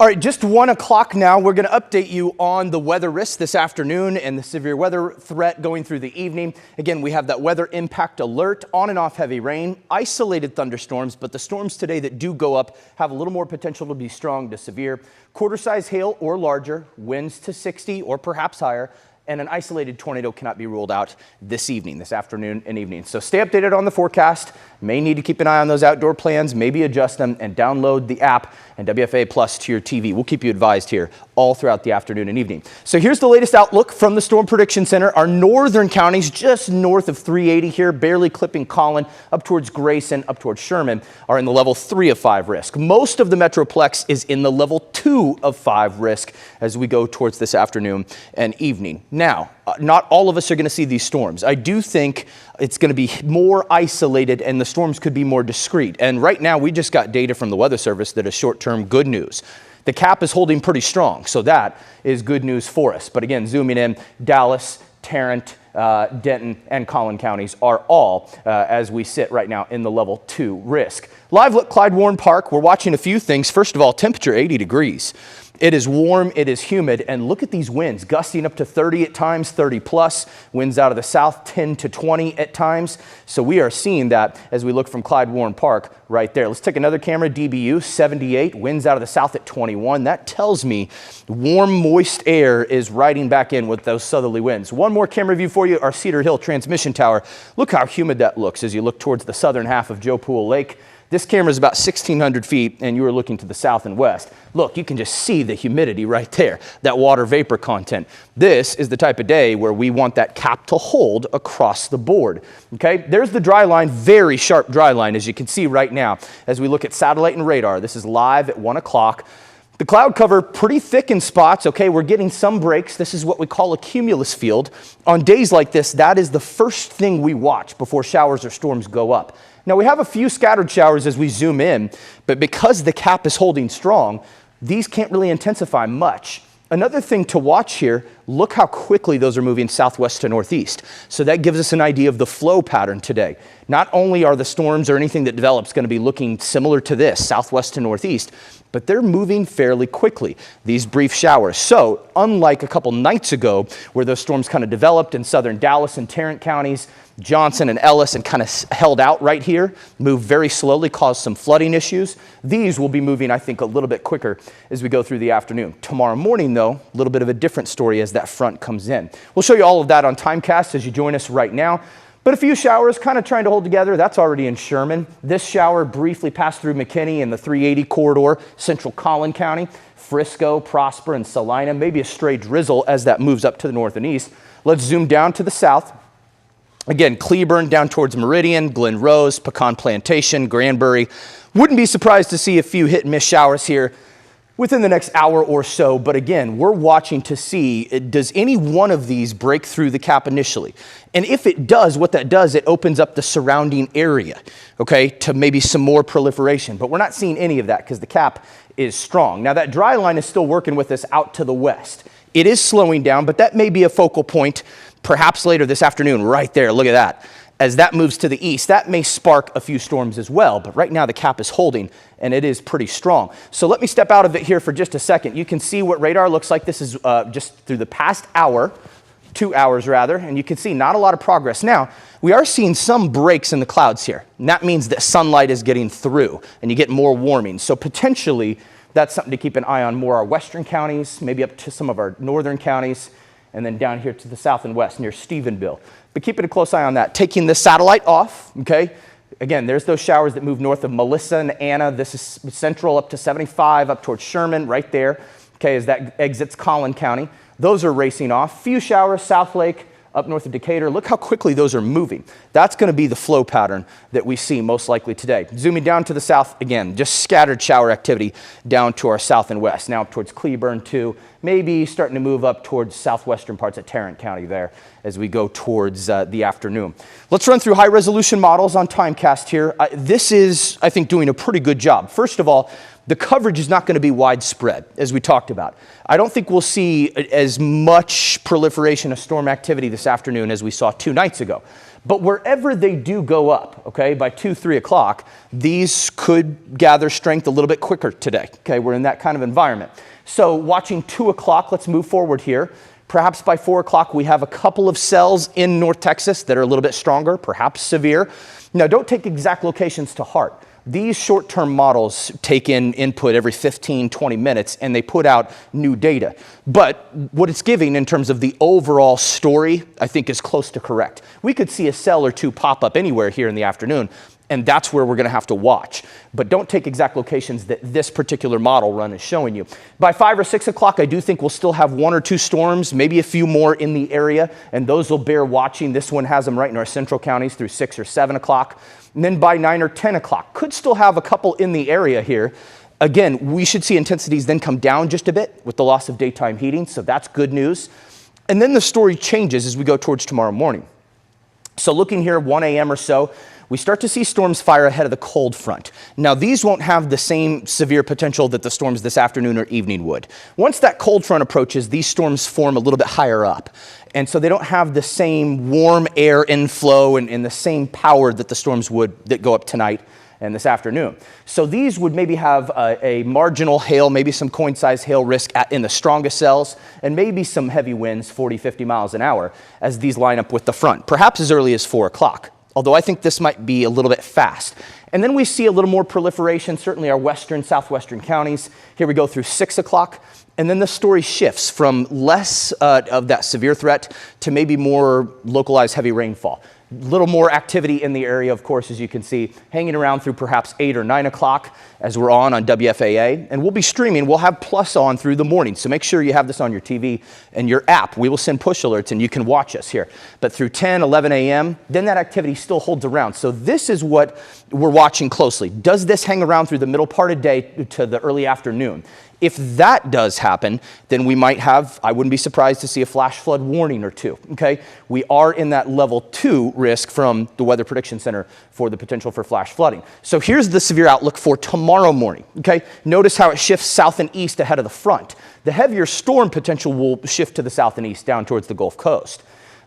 All right, just 1 o'clock now. We're going to update you on the weather risk this afternoon and the severe weather threat going through the evening. Again, we have that weather impact alert, on and off heavy rain, isolated thunderstorms, but the storms today that do go up have a little more potential to be strong to severe. Quarter-size hail or larger, winds to 60 or perhaps higher, and an isolated tornado cannot be ruled out this evening, this afternoon and evening. So stay updated on the forecast. May need to keep an eye on those outdoor plans, maybe adjust them, and download the app and WFA Plus to your TV. We'll keep you advised here all throughout the afternoon and evening. So here's the latest outlook from the Storm Prediction Center. Our northern counties just north of 380 here, barely clipping Collin, up towards Grayson, up towards Sherman, are in the level 3 of 5 risk. Most of the Metroplex is in the level 2 of 5 risk as we go towards this afternoon and evening. Now, not all of us are going to see these storms. I do think it's going to be more isolated and the storms could be more discreet. And right now we just got data from the Weather Service that is short-term good news. The cap is holding pretty strong, so that is good news for us. But again, zooming in, Dallas, Tarrant, Denton, and Collin counties are all, as we sit right now, in the level 2 risk. Live look, Clyde Warren Park, we're watching a few things. First of all, temperature 80 degrees. It is warm, it is humid, and look at these winds, gusting up to 30 at times, 30 plus. Winds out of the south, 10 to 20 at times. So we are seeing that as we look from Clyde Warren Park right there. Let's take another camera, DBU, 78, winds out of the south at 21. That tells me warm, moist air is riding back in with those southerly winds. One more camera view for you, our Cedar Hill transmission tower. Look how humid that looks as you look towards the southern half of Joe Pool Lake. This camera is about 1,600 feet, and you are looking to the south and west. Look, you can just see the humidity right there, that water vapor content. This is the type of day where we want that cap to hold across the board. Okay, there's the dry line, very sharp dry line, as you can see right now. As we look at satellite and radar, this is live at 1 o'clock. The cloud cover pretty thick in spots. Okay, we're getting some breaks. This is what we call a cumulus field. On days like this, that is the first thing we watch before showers or storms go up. Now, we have a few scattered showers as we zoom in, but because the cap is holding strong, these can't really intensify much. Another thing to watch here, look how quickly those are moving southwest to northeast. So that gives us an idea of the flow pattern today. Not only are the storms or anything that develops going to be looking similar to this, southwest to northeast, but they're moving fairly quickly, these brief showers. So unlike a couple nights ago where those storms kind of developed in southern Dallas and Tarrant counties, Johnson and Ellis, and kind of held out right here, moved very slowly, caused some flooding issues. These will be moving, I think, a little bit quicker as we go through the afternoon. Tomorrow morning, though, a little bit of a different story as that front comes in. We'll show you all of that on Timecast as you join us right now. But a few showers kind of trying to hold together. That's already in Sherman. This shower briefly passed through McKinney and the 380 corridor, central Collin County, Frisco, Prosper, and Salina. Maybe a stray drizzle as that moves up to the north and east. Let's zoom down to the south. Again, Cleburne down towards Meridian, Glen Rose, Pecan Plantation, Granbury. Wouldn't be surprised to see a few hit and miss showers here within the next hour or so. But again, we're watching to see, does any one of these break through the cap initially? And if it does, what that does, it opens up the surrounding area, okay, to maybe some more proliferation. But we're not seeing any of that because the cap is strong. Now, that dry line is still working with us out to the west. It is slowing down, but that may be a focal point perhaps later this afternoon, right there. Look at that. As that moves to the east, that may spark a few storms as well. But right now the cap is holding and it is pretty strong. So let me step out of it here for just a second. You can see what radar looks like. This is just through the past hour, 2 hours rather, and you can see not a lot of progress. Now, we are seeing some breaks in the clouds here. And that means that sunlight is getting through and you get more warming. So potentially that's something to keep an eye on more our western counties, maybe up to some of our northern counties, and then down here to the south and west near Stephenville. But keeping a close eye on that. Taking the satellite off, okay? Again, there's those showers that move north of Melissa and Anna. This is central up to 75, up towards Sherman, right there, okay, as that exits Collin County. Those are racing off. Few showers, South Lake, up north of Decatur. Look how quickly those are moving. That's going to be the flow pattern that we see most likely today. Zooming down to the south, again, just scattered shower activity down to our south and west. Now up towards Cleburne too, maybe starting to move up towards southwestern parts of Tarrant County there as we go towards the afternoon. Let's run through high resolution models on Timecast here. This is, I think, doing a pretty good job. First of all, the coverage is not going to be widespread, as we talked about. I don't think we'll see as much proliferation of storm activity this afternoon as we saw 2 nights ago. But wherever they do go up, okay, by 2, 3 o'clock, these could gather strength a little bit quicker today. Okay, we're in that kind of environment. So watching 2 o'clock, let's move forward here. Perhaps by 4 o'clock, we have a couple of cells in North Texas that are a little bit stronger, perhaps severe. Now, don't take exact locations to heart. These short-term models take in input every 15, 20 minutes, and they put out new data. But what it's giving in terms of the overall story, I think is close to correct. We could see a cell or two pop up anywhere here in the afternoon, and that's where we're going to have to watch. But don't take exact locations that this particular model run is showing you. By 5 or 6 o'clock, I do think we'll still have 1 or 2 storms, maybe a few more in the area, and those will bear watching. This one has them right in our central counties through 6 or 7 o'clock. And then by 9 or 10 o'clock, could still have a couple in the area here. Again, we should see intensities then come down just a bit with the loss of daytime heating, so that's good news. And then the story changes as we go towards tomorrow morning. So looking here, 1 a.m. or so, we start to see storms fire ahead of the cold front. Now, these won't have the same severe potential that the storms this afternoon or evening would. Once that cold front approaches, these storms form a little bit higher up. And so they don't have the same warm air inflow and the same power that the storms would that go up tonight and this afternoon. So these would maybe have a marginal hail, maybe some coin-size hail risk in the strongest cells, and maybe some heavy winds, 40, 50 miles an hour, as these line up with the front, perhaps as early as 4 o'clock. Although I think this might be a little bit fast. And then we see a little more proliferation, certainly our western, southwestern counties. Here we go through 6 o'clock. And then the story shifts from less of that severe threat to maybe more localized heavy rainfall. Little more activity in the area, of course, as you can see, hanging around through perhaps 8 or 9 o'clock as we're on WFAA. And we'll be streaming. We'll have Plus on through the morning. So make sure you have this on your TV and your app. We will send push alerts and you can watch us here. But through 10, 11 a.m., then that activity still holds around. So this is what we're watching closely. Does this hang around through the middle part of the day to the early afternoon? If that does happen, then we might have, I wouldn't be surprised to see a flash flood warning or two, okay? We are in that level 2 risk from the Weather Prediction Center for the potential for flash flooding. So here's the severe outlook for tomorrow morning, okay? Notice how it shifts south and east ahead of the front. The heavier storm potential will shift to the south and east down towards the Gulf Coast.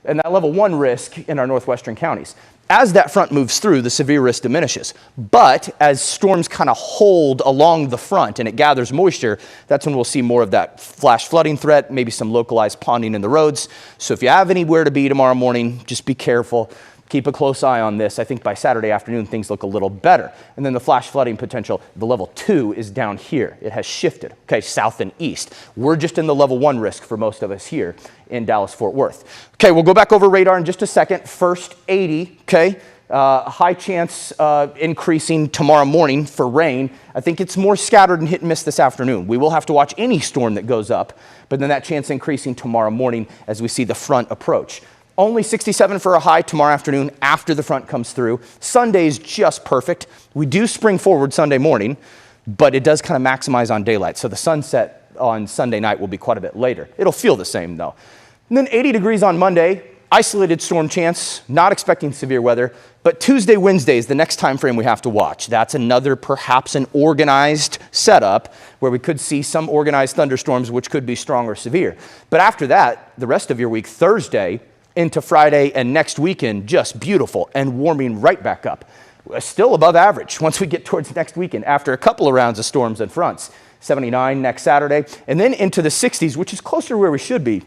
And that level 1 risk in our northwestern counties. As that front moves through, the severe risk diminishes. But as storms kind of hold along the front and it gathers moisture, that's when we'll see more of that flash flooding threat, maybe some localized ponding in the roads. So if you have anywhere to be tomorrow morning, just be careful. Keep a close eye on this. I think by Saturday afternoon, things look a little better. And then the flash flooding potential, the level 2 is down here. It has shifted, okay, south and east. We're just in the level 1 risk for most of us here in Dallas-Fort Worth. Okay, we'll go back over radar in just a second. First 80, okay, high chance increasing tomorrow morning for rain. I think it's more scattered and hit and miss this afternoon. We will have to watch any storm that goes up, but then that chance increasing tomorrow morning as we see the front approach. Only 67 for a high tomorrow afternoon after the front comes through. Sunday's just perfect. We do spring forward Sunday morning, but it does kind of maximize on daylight. So the sunset on Sunday night will be quite a bit later. It'll feel the same though. And then 80 degrees on Monday, isolated storm chance, not expecting severe weather, but Tuesday, Wednesday is the next time frame we have to watch. That's another perhaps an organized setup where we could see some organized thunderstorms, which could be strong or severe. But after that, the rest of your week, Thursday, into Friday and next weekend, just beautiful and warming right back up. Still above average once we get towards next weekend after a couple of rounds of storms and fronts. 79 next Saturday, and then into the 60s, which is closer to where we should be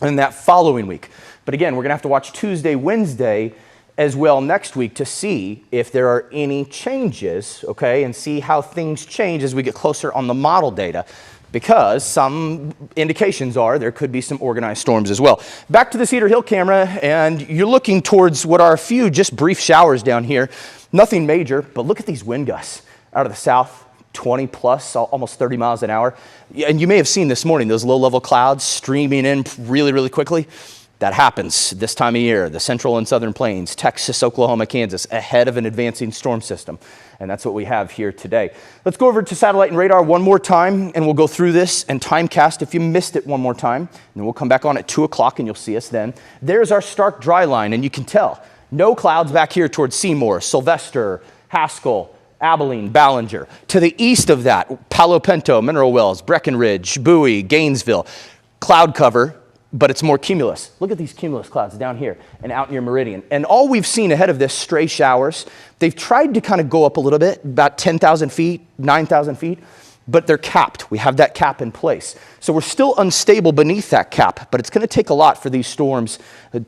in that following week. But again, we're going to have to watch Tuesday, Wednesday as well next week to see if there are any changes, okay, and see how things change as we get closer on the model data. Because some indications are there could be some organized storms as well. Back to the Cedar Hill camera, and you're looking towards what are a few just brief showers down here. Nothing major, but look at these wind gusts out of the south, 20 plus, almost 30 miles an hour. And you may have seen this morning those low-level clouds streaming in really, really quickly. That happens this time of year, the central and southern plains, Texas, Oklahoma, Kansas, ahead of an advancing storm system. And that's what we have here today. Let's go over to satellite and radar one more time, and we'll go through this and timecast if you missed it one more time. And then we'll come back on at 2 o'clock, and you'll see us then. There's our stark dry line, and you can tell. No clouds back here towards Seymour, Sylvester, Haskell, Abilene, Ballinger. To the east of that, Palo Pinto, Mineral Wells, Breckenridge, Bowie, Gainesville. Cloud cover, but it's more cumulus. Look at these cumulus clouds down here and out near Meridian. And all we've seen ahead of this, stray showers. They've tried to kind of go up a little bit, about 10,000 feet, 9,000 feet, but they're capped. We have that cap in place. So we're still unstable beneath that cap, but it's going to take a lot for these storms,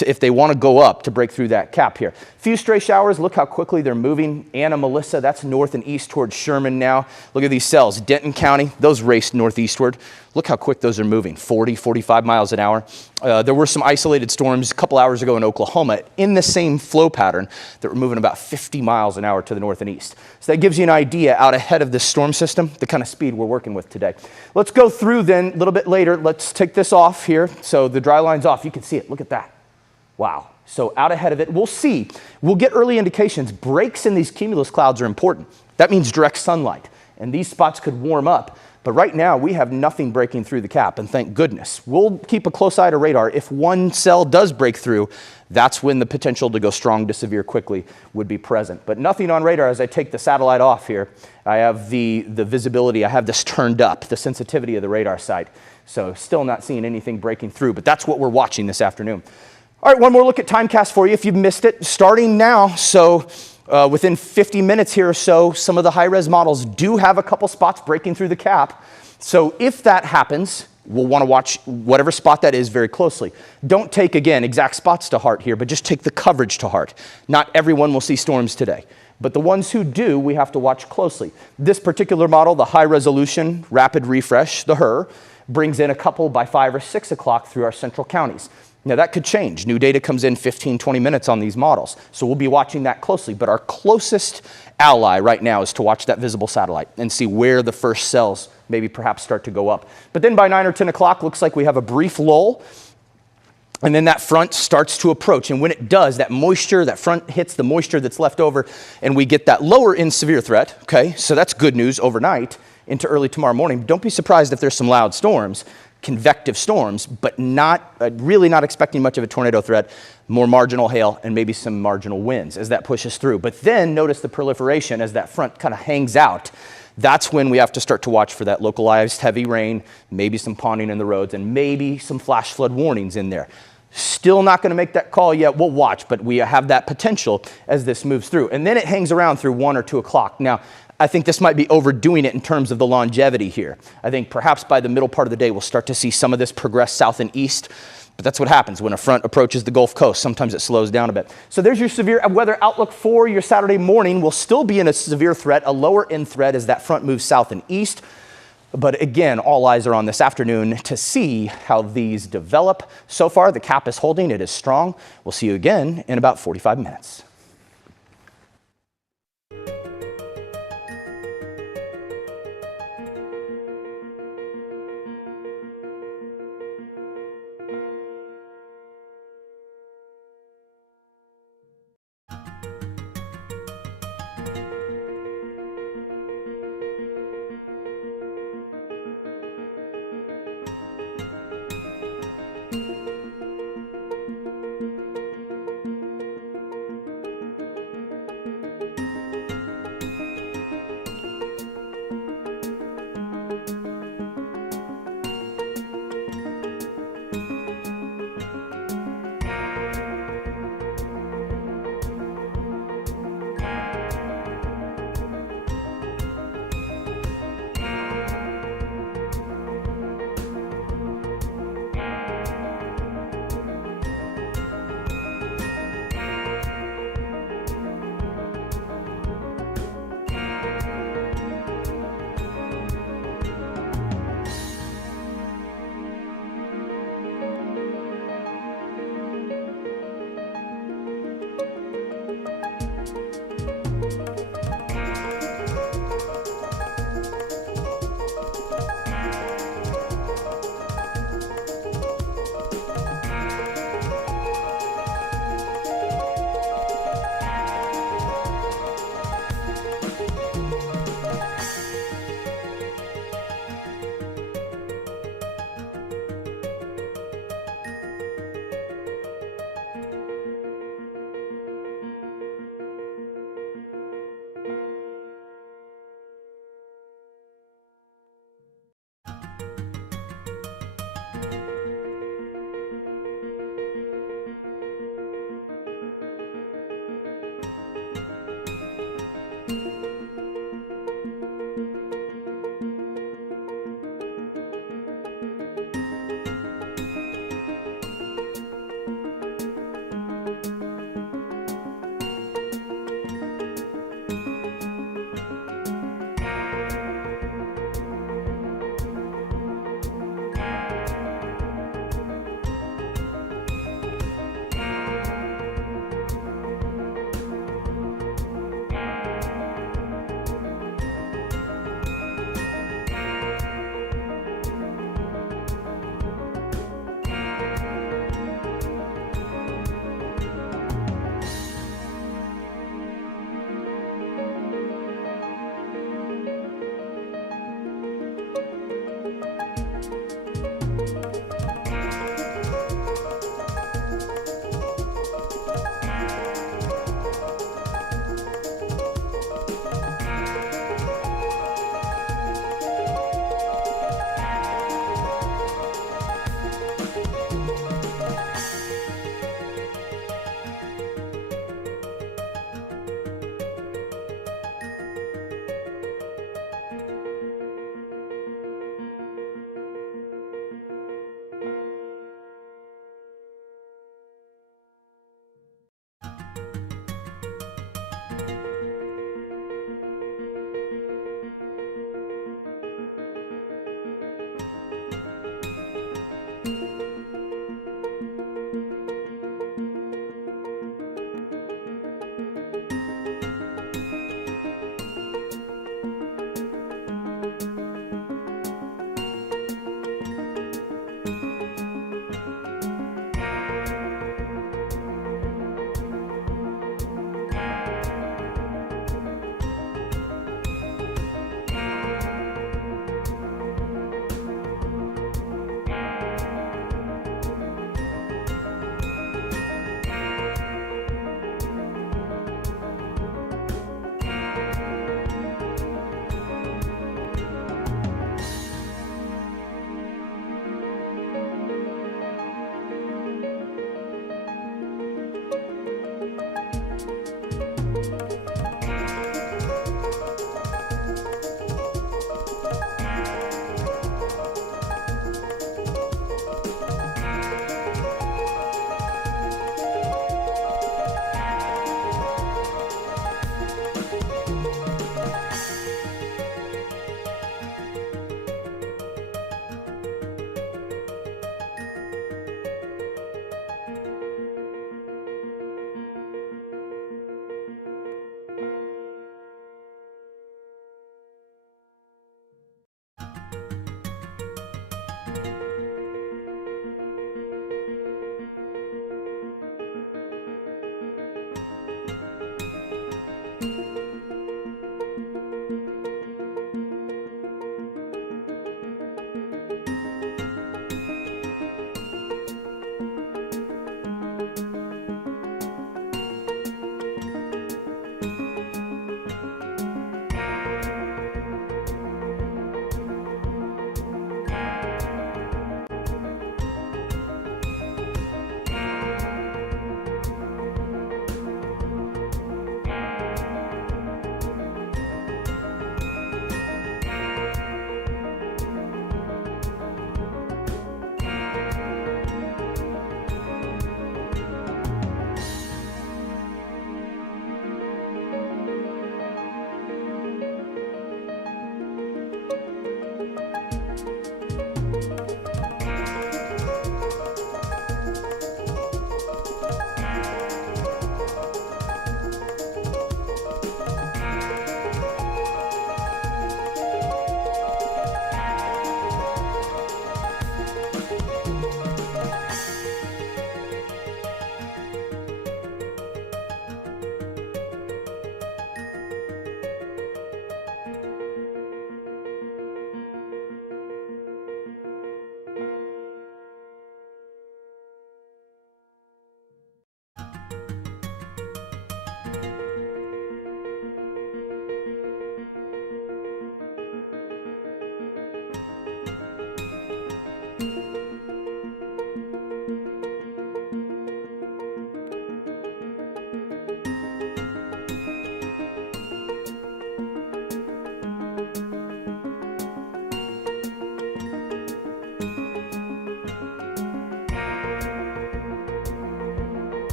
if they want to go up, to break through that cap here. Few stray showers. Look how quickly they're moving. Anna, Melissa, that's north and east towards Sherman now. Look at these cells. Denton County, those raced northeastward. Look how quick those are moving, 40, 45 miles an hour. There were some isolated storms a couple hours ago in Oklahoma in the same flow pattern that were moving about 50 miles an hour to the north and east. So that gives you an idea out ahead of this storm system, the kind of speed we're working with today. Let's go through then a little bit later. Let's take this off here. So the dry line's off. You can see it. Look at that. Wow. So out ahead of it, we'll see. We'll get early indications. Breaks in these cumulus clouds are important. That means direct sunlight. And these spots could warm up. But right now, we have nothing breaking through the cap, and thank goodness. We'll keep a close eye to radar. If one cell does break through, that's when the potential to go strong to severe quickly would be present. But nothing on radar. As I take the satellite off here, I have the visibility. I have this turned up, the sensitivity of the radar site. So still not seeing anything breaking through, but that's what we're watching this afternoon. All right, one more look at timecast for you if you've missed it. Starting now, so within 50 minutes here or so, some of the high-res models do have a couple spots breaking through the cap. So if that happens, we'll want to watch whatever spot that is very closely. Don't take, again, exact spots to heart here, but just take the coverage to heart. Not everyone will see storms today, but the ones who do, we have to watch closely. This particular model, the high-resolution rapid refresh, the HER, brings in a couple by 5 or 6 o'clock through our central counties. Now that could change. New data comes in 15, 20 minutes on these models. So we'll be watching that closely. But our closest ally right now is to watch that visible satellite and see where the first cells maybe perhaps start to go up. But then by 9 or 10 o'clock, looks like we have a brief lull. And then that front starts to approach. And when it does, that moisture, that front hits the moisture that's left over, and we get that lower in severe threat. Okay, so that's good news overnight into early tomorrow morning. Don't be surprised if there's some loud storms. Convective storms, but not really not expecting much of a tornado threat, more marginal hail and maybe some marginal winds as that pushes through. But then notice the proliferation as that front kind of hangs out. That's when we have to start to watch for that localized heavy rain, maybe some ponding in the roads, and maybe some flash flood warnings in there. Still not going to make that call yet. We'll watch, but we have that potential as this moves through. And then it hangs around through 1 or 2 o'clock. Now, I think this might be overdoing it in terms of the longevity here. I think perhaps by the middle part of the day, we'll start to see some of this progress south and east. But that's what happens when a front approaches the Gulf Coast. Sometimes it slows down a bit. So there's your severe weather outlook for your Saturday morning. We'll still be in a severe threat, a lower end threat as that front moves south and east. But again, all eyes are on this afternoon to see how these develop. So far, the cap is holding. It is strong. We'll see you again in about 45 minutes.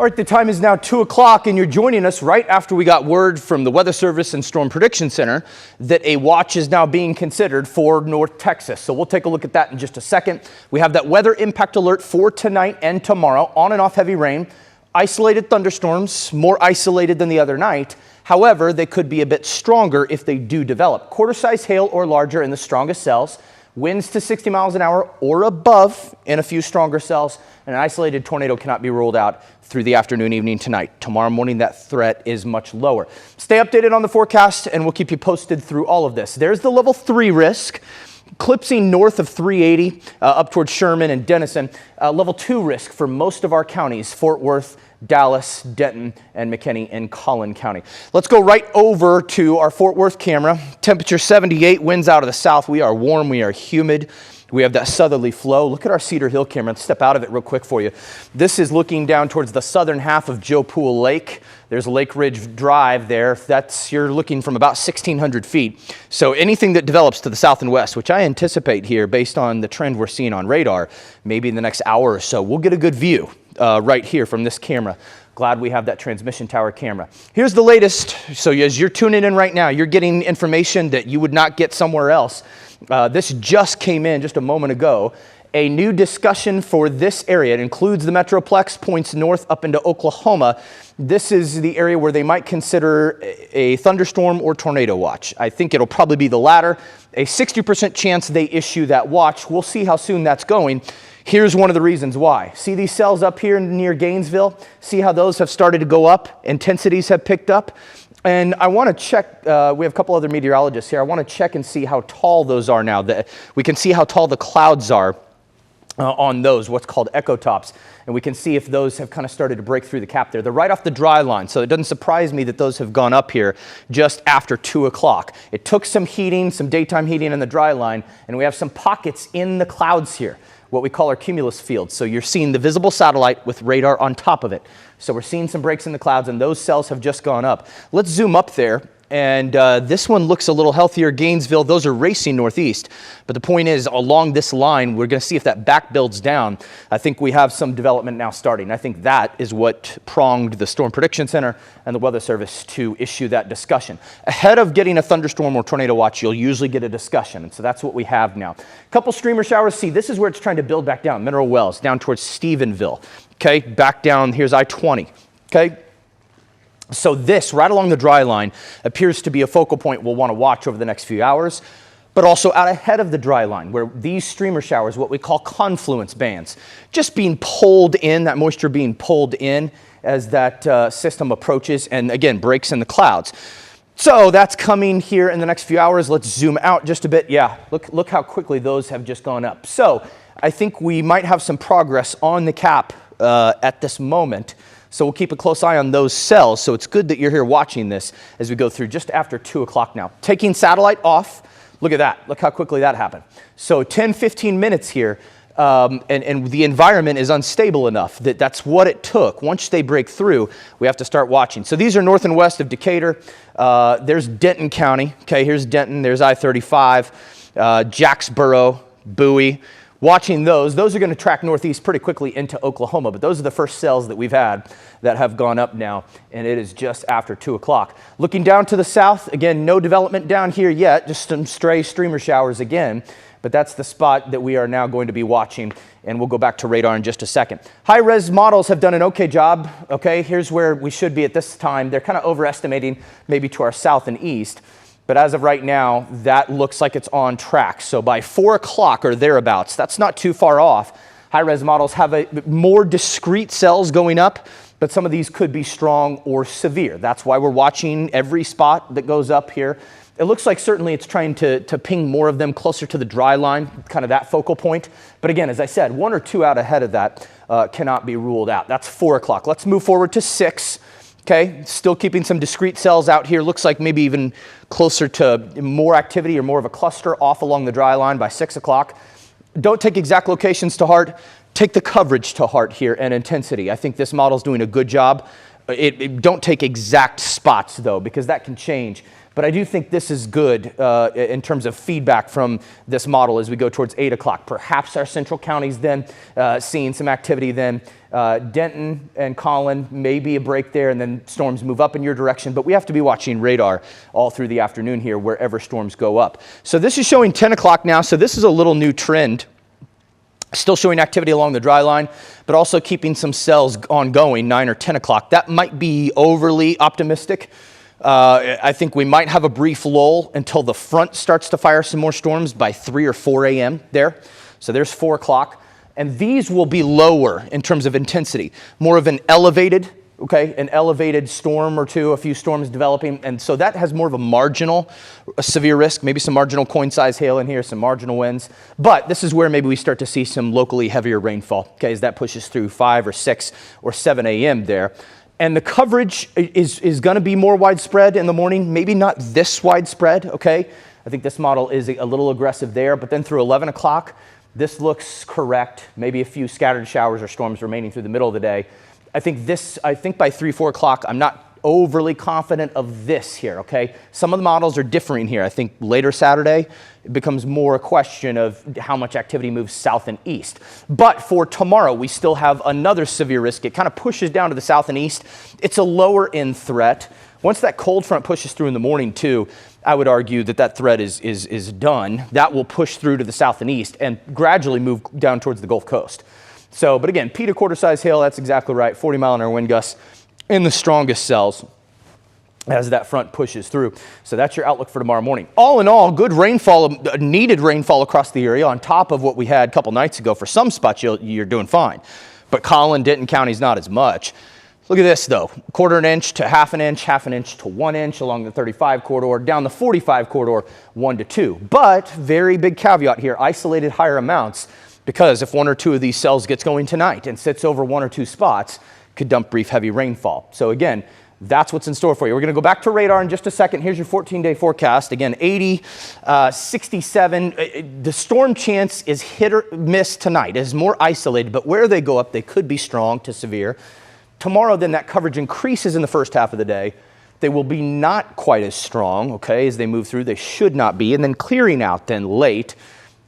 All right, the time is now 2 o'clock and you're joining us right after we got word from the Weather Service and Storm Prediction Center that a watch is now being considered for North Texas. So we'll take a look at that in just a second. We have that weather impact alert for tonight and tomorrow. On and off heavy rain, isolated thunderstorms, more isolated than the other night. However, they could be a bit stronger if they do develop. Quarter-size hail or larger in the strongest cells. Winds to 60 miles an hour or above in a few stronger cells. An isolated tornado cannot be ruled out through the afternoon, evening tonight. Tomorrow morning, that threat is much lower. Stay updated on the forecast, and we'll keep you posted through all of this. There's the level 3 risk, eclipsing north of 380 up towards Sherman and Denison. Level 2 risk for most of our counties, Fort Worth, Dallas, Denton, and McKinney and Collin County. Let's go right over to our Fort Worth camera. Temperature 78, winds out of the south. We are warm, we are humid. We have that southerly flow. Look at our Cedar Hill camera. Let's step out of it real quick for you. This is looking down towards the southern half of Joe Pool Lake. There's Lake Ridge Drive there. You're looking from about 1,600 feet. So anything that develops to the south and west, which I anticipate here based on the trend we're seeing on radar, maybe in the next hour or so, we'll get a good view right here from this camera. Glad we have that transmission tower camera. Here's the latest. So as you're tuning in right now, you're getting information that you would not get somewhere else. This just came in just a moment ago. A new discussion for this area. It includes the Metroplex, points north up into Oklahoma. This is the area where they might consider a thunderstorm or tornado watch. I think it'll probably be the latter. A 60% chance they issue that watch. We'll see how soon that's going. Here's one of the reasons why. See these cells up here near Gainesville? See how those have started to go up? Intensities have picked up. And I want to check, we have a couple other meteorologists here. I want to check and see how tall those are now. We can see how tall the clouds are on those, what's called echo tops. And we can see if those have kind of started to break through the cap there. They're right off the dry line, so it doesn't surprise me that those have gone up here just after 2 o'clock. It took some heating, some daytime heating in the dry line, and we have some pockets in the clouds here, what we call our cumulus field. So you're seeing the visible satellite with radar on top of it. So we're seeing some breaks in the clouds, and those cells have just gone up. Let's zoom up there. And this one looks a little healthier. Gainesville, those are racing northeast. But the point is, along this line, we're going to see if that back builds down. I think we have some development now starting. I think that is what pronged the Storm Prediction Center and the Weather Service to issue that discussion. Ahead of getting a thunderstorm or tornado watch, you'll usually get a discussion. And so that's what we have now. A couple streamer showers. See, this is where it's trying to build back down. Mineral Wells, down towards Stephenville. Okay, back down, here's I-20. Okay. So this, right along the dry line, appears to be a focal point we'll want to watch over the next few hours, but also out ahead of the dry line, where these streamer showers, what we call confluence bands, just being pulled in, that moisture being pulled in as that system approaches and, again, breaks in the clouds. So that's coming here in the next few hours. Let's zoom out just a bit. Yeah, look how quickly those have just gone up. So I think we might have some progress on the cap at this moment. So we'll keep a close eye on those cells. So it's good that you're here watching this as we go through just after 2 o'clock now. Taking satellite off, look at that. Look how quickly that happened. So 10, 15 minutes here, and the environment is unstable enough that that's what it took. Once they break through, we have to start watching. So these are north and west of Decatur. There's Denton County. Okay, here's Denton. There's I-35, Jacksboro, Bowie. Watching those are going to track northeast pretty quickly into Oklahoma, but those are the first cells that we've had that have gone up now, and it is just after 2 o'clock. Looking down to the south, again, no development down here yet, just some stray streamer showers again, but that's the spot that we are now going to be watching, and we'll go back to radar in just a second. High-res models have done an okay job, okay? Here's where we should be at this time. They're kind of overestimating maybe to our south and east. But as of right now, that looks like it's on track. So by 4 o'clock or thereabouts, that's not too far off. High-res models have more discrete cells going up, but some of these could be strong or severe. That's why we're watching every spot that goes up here. It looks like certainly it's trying to ping more of them closer to the dry line, kind of that focal point. But again, as I said, 1 or 2 out ahead of that cannot be ruled out. That's 4 o'clock. Let's move forward to 6. Okay, still keeping some discrete cells out here. Looks like maybe even closer to more activity or more of a cluster off along the dry line by 6 o'clock. Don't take exact locations to heart. Take the coverage to heart here and intensity. I think this model's doing a good job Don't take exact spots though, because that can change. But I do think this is good in terms of feedback from this model as we go towards 8 o'clock. Perhaps our central counties then seeing some activity then. Denton and Collin, maybe a break there, and then storms move up in your direction. But we have to be watching radar all through the afternoon here wherever storms go up. So this is showing 10 o'clock now. So this is a little new trend. Still showing activity along the dry line, but also keeping some cells ongoing 9 or 10 o'clock. That might be overly optimistic. I think we might have a brief lull until the front starts to fire some more storms by 3 or 4 a.m. there. So there's 4 o'clock. And these will be lower in terms of intensity, more of an elevated storm or two, a few storms developing. And so that has more of a severe risk, maybe some marginal coin-size hail in here, some marginal winds. But this is where maybe we start to see some locally heavier rainfall, as that pushes through 5 or 6 or 7 a.m. there. And the coverage is going to be more widespread in the morning, maybe not this widespread, I think this model is a little aggressive there, but then through 11 o'clock, this looks correct. Maybe a few scattered showers or storms remaining through the middle of the day. I think by 3, 4 o'clock, I'm not overly confident of this here, Some of the models are differing here. I think later Saturday, it becomes more a question of how much activity moves south and east. But for tomorrow, we still have another severe risk. It kind of pushes down to the south and east. It's a lower end threat. Once that cold front pushes through in the morning too, I would argue that threat is done. That will push through to the south and east and gradually move down towards the Gulf Coast. So, but again, P to quarter size hail, that's exactly right. 40-mile-an-hour wind gusts in the strongest cells as that front pushes through. So that's your outlook for tomorrow morning. All in all, good rainfall, needed rainfall across the area on top of what we had a couple nights ago. For some spots, you're doing fine. But Collin, Denton counties, not as much. Look at this though, 1/4 inch to half an inch to 1 inch along the 35 corridor, down the 45 corridor, 1 to 2. But very big caveat here, isolated higher amounts, because if 1 or 2 of these cells gets going tonight and sits over 1 or 2 spots, could dump brief heavy rainfall. So again, that's what's in store for you. We're going to go back to radar in just a second. Here's your 14-day forecast. Again, 80, 67. The storm chance is hit or miss tonight. It is more isolated, but where they go up, they could be strong to severe. Tomorrow, then, that coverage increases in the first half of the day. They will be not quite as strong, as they move through. They should not be. And then clearing out then late.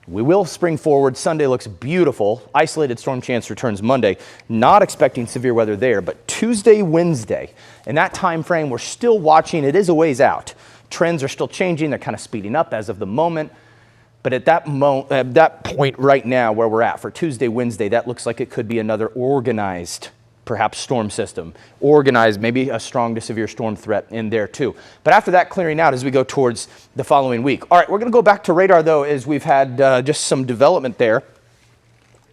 We will spring forward. Sunday looks beautiful. Isolated storm chance returns Monday. Not expecting severe weather there, but Tuesday, Wednesday. In that time frame, we're still watching. It is a ways out. Trends are still changing. They're kind of speeding up as of the moment. But at that point right now where we're at for Tuesday, Wednesday, that looks like it could be another organized perhaps storm system, organized, maybe a strong to severe storm threat in there too. But after that, clearing out as we go towards the following week. All right, we're going to go back to radar though, as we've had just some development there.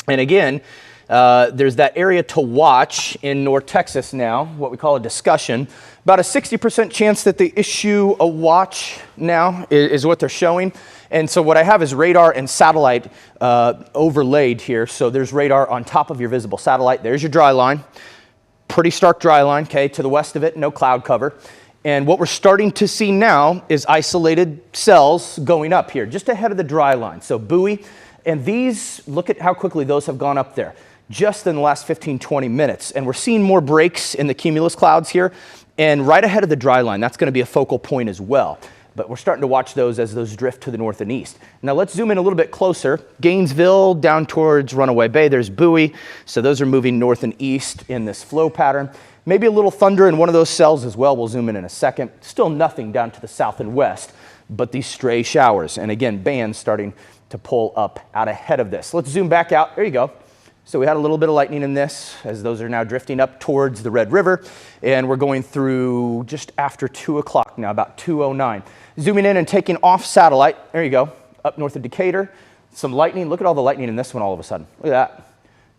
And again, there's that area to watch in North Texas now, what we call a discussion. About a 60% chance that they issue a watch now is what they're showing. And so what I have is radar and satellite overlaid here. So there's radar on top of your visible satellite. There's your dry line. Pretty stark dry line, to the west of it, no cloud cover. And what we're starting to see now is isolated cells going up here, just ahead of the dry line. So buoy, and these, look at how quickly those have gone up there, just in the last 15, 20 minutes. And we're seeing more breaks in the cumulus clouds here. And right ahead of the dry line, that's going to be a focal point as well. But we're starting to watch those as those drift to the north and east. Now let's zoom in a little bit closer. Gainesville down towards Runaway Bay, there's buoy. So those are moving north and east in this flow pattern. Maybe a little thunder in one of those cells as well. We'll zoom in a second. Still nothing down to the south and west, but these stray showers. And again, bands starting to pull up out ahead of this. Let's zoom back out. There you go. So we had a little bit of lightning in this as those are now drifting up towards the Red River. And we're going through just after 2 o'clock now, about 2:09. Zooming in and taking off satellite. There you go. Up north of Decatur. Some lightning. Look at all the lightning in this one all of a sudden. Look at that.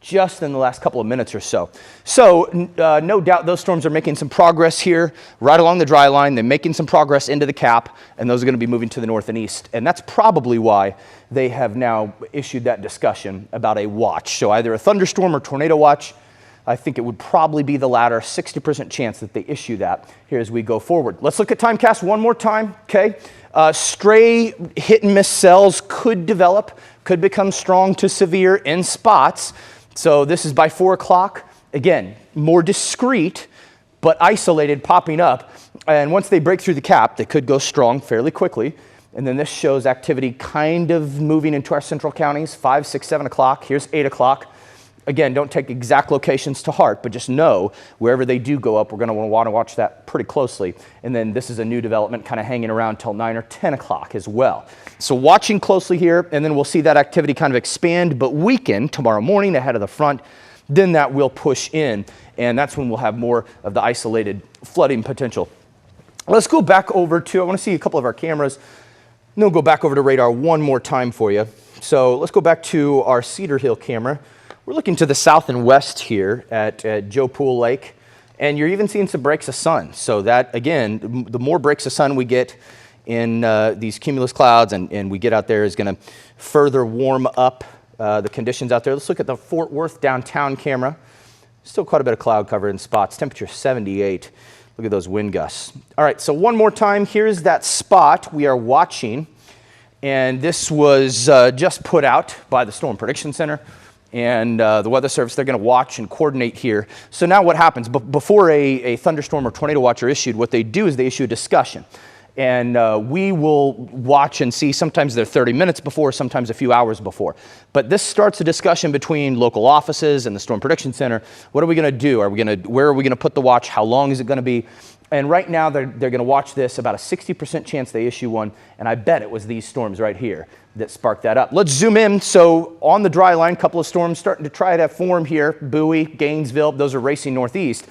Just in the last couple of minutes or so. So no doubt those storms are making some progress here right along the dry line. They're making some progress into the cap, and those are going to be moving to the north and east. And that's probably why they have now issued that discussion about a watch. So either a thunderstorm or tornado watch. I think it would probably be the latter, 60% chance that they issue that here as we go forward. Let's look at timecast one more time, stray hit and miss cells could develop, could become strong to severe in spots. So this is by 4 o'clock. Again, more discrete, but isolated, popping up. And once they break through the cap, they could go strong fairly quickly. And then this shows activity kind of moving into our central counties, 5, 6, 7 o'clock. Here's 8 o'clock. Again, don't take exact locations to heart, but just know wherever they do go up, we're going to want to watch that pretty closely. And then this is a new development kind of hanging around till 9 or 10 o'clock as well. So watching closely here, and then we'll see that activity kind of expand, but weaken tomorrow morning ahead of the front. Then that will push in, and that's when we'll have more of the isolated flooding potential. Let's go back over to, I want to see a couple of our cameras. And then we'll go back over to radar one more time for you. So let's go back to our Cedar Hill camera. We're looking to the south and west here at Joe Pool Lake, and you're even seeing some breaks of sun. So that, again, the more breaks of sun we get in these cumulus clouds and we get out there is going to further warm up the conditions out there. Let's look at the Fort Worth downtown camera. Still quite a bit of cloud cover in spots. Temperature 78. Look at those wind gusts. All right, so one more time. Here's that spot we are watching, and this was just put out by the Storm Prediction Center and the Weather Service. They're going to watch and coordinate here. So now what happens? Before a thunderstorm or tornado watch are issued, what they do is they issue a discussion. And we will watch and see. Sometimes they're 30 minutes before, sometimes a few hours before. But this starts a discussion between local offices and the Storm Prediction Center. What are we going to do? Where are we going to put the watch? How long is it going to be? And right now they're going to watch this. About a 60% chance they issue one. And I bet it was these storms right here that sparked that up. Let's zoom in. So on the dry line, a couple of storms starting to try to form here. Bowie, Gainesville, those are racing northeast.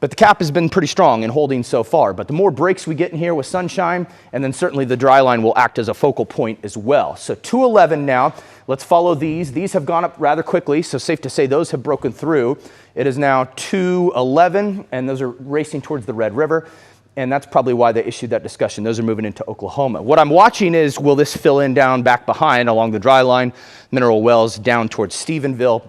But the cap has been pretty strong in holding so far. But the more breaks we get in here with sunshine, and then certainly the dry line will act as a focal point as well. So 211 now. Let's follow these. These have gone up rather quickly, so safe to say those have broken through. It is now 211, and those are racing towards the Red River. And that's probably why they issued that discussion. Those are moving into Oklahoma. What I'm watching is, will this fill in down back behind along the dry line, Mineral Wells down towards Stephenville?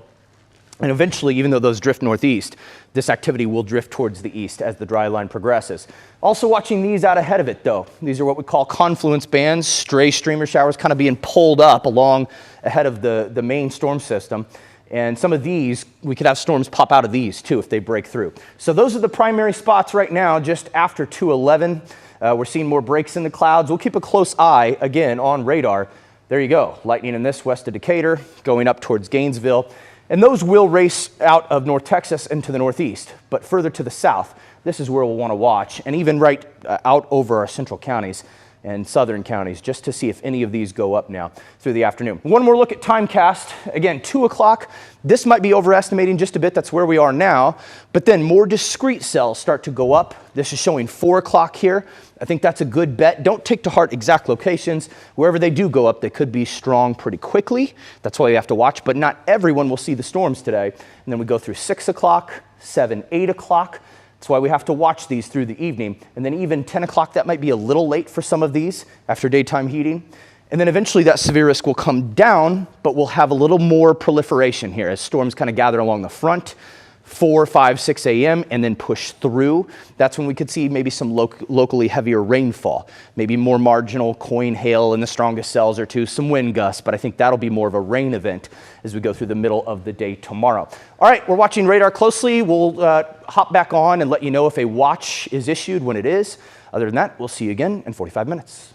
And eventually, even though those drift northeast, this activity will drift towards the east as the dry line progresses. Also watching these out ahead of it, though. These are what we call confluence bands, stray streamer showers kind of being pulled up along ahead of the main storm system. And some of these, we could have storms pop out of these, too, if they break through. So those are the primary spots right now, just after 211. We're seeing more breaks in the clouds. We'll keep a close eye, again, on radar. There you go. Lightning in this west of Decatur, going up towards Gainesville. And those will race out of North Texas into the northeast. But further to the south, this is where we'll want to watch. And even right out over our central counties and southern counties, just to see if any of these go up now through the afternoon. One more look at timecast. Again, 2 o'clock. This might be overestimating just a bit. That's where we are now. But then more discrete cells start to go up. This is showing 4 o'clock here. I think that's a good bet. Don't take to heart exact locations. Wherever they do go up, they could be strong pretty quickly. That's why you have to watch. But not everyone will see the storms today. And then we go through 6 o'clock, 7, 8 o'clock. That's why we have to watch these through the evening. And then even 10 o'clock, that might be a little late for some of these after daytime heating. And then eventually that severe risk will come down, but we'll have a little more proliferation here as storms kind of gather along the front, 4, 5, 6 a.m. and then push through. That's when we could see maybe some locally heavier rainfall, maybe more marginal coin hail in the strongest cells or two, some wind gusts, but I think that'll be more of a rain event as we go through the middle of the day tomorrow. All right, we're watching radar closely. We'll hop back on and let you know if a watch is issued when it is. Other than that, we'll see you again in 45 minutes.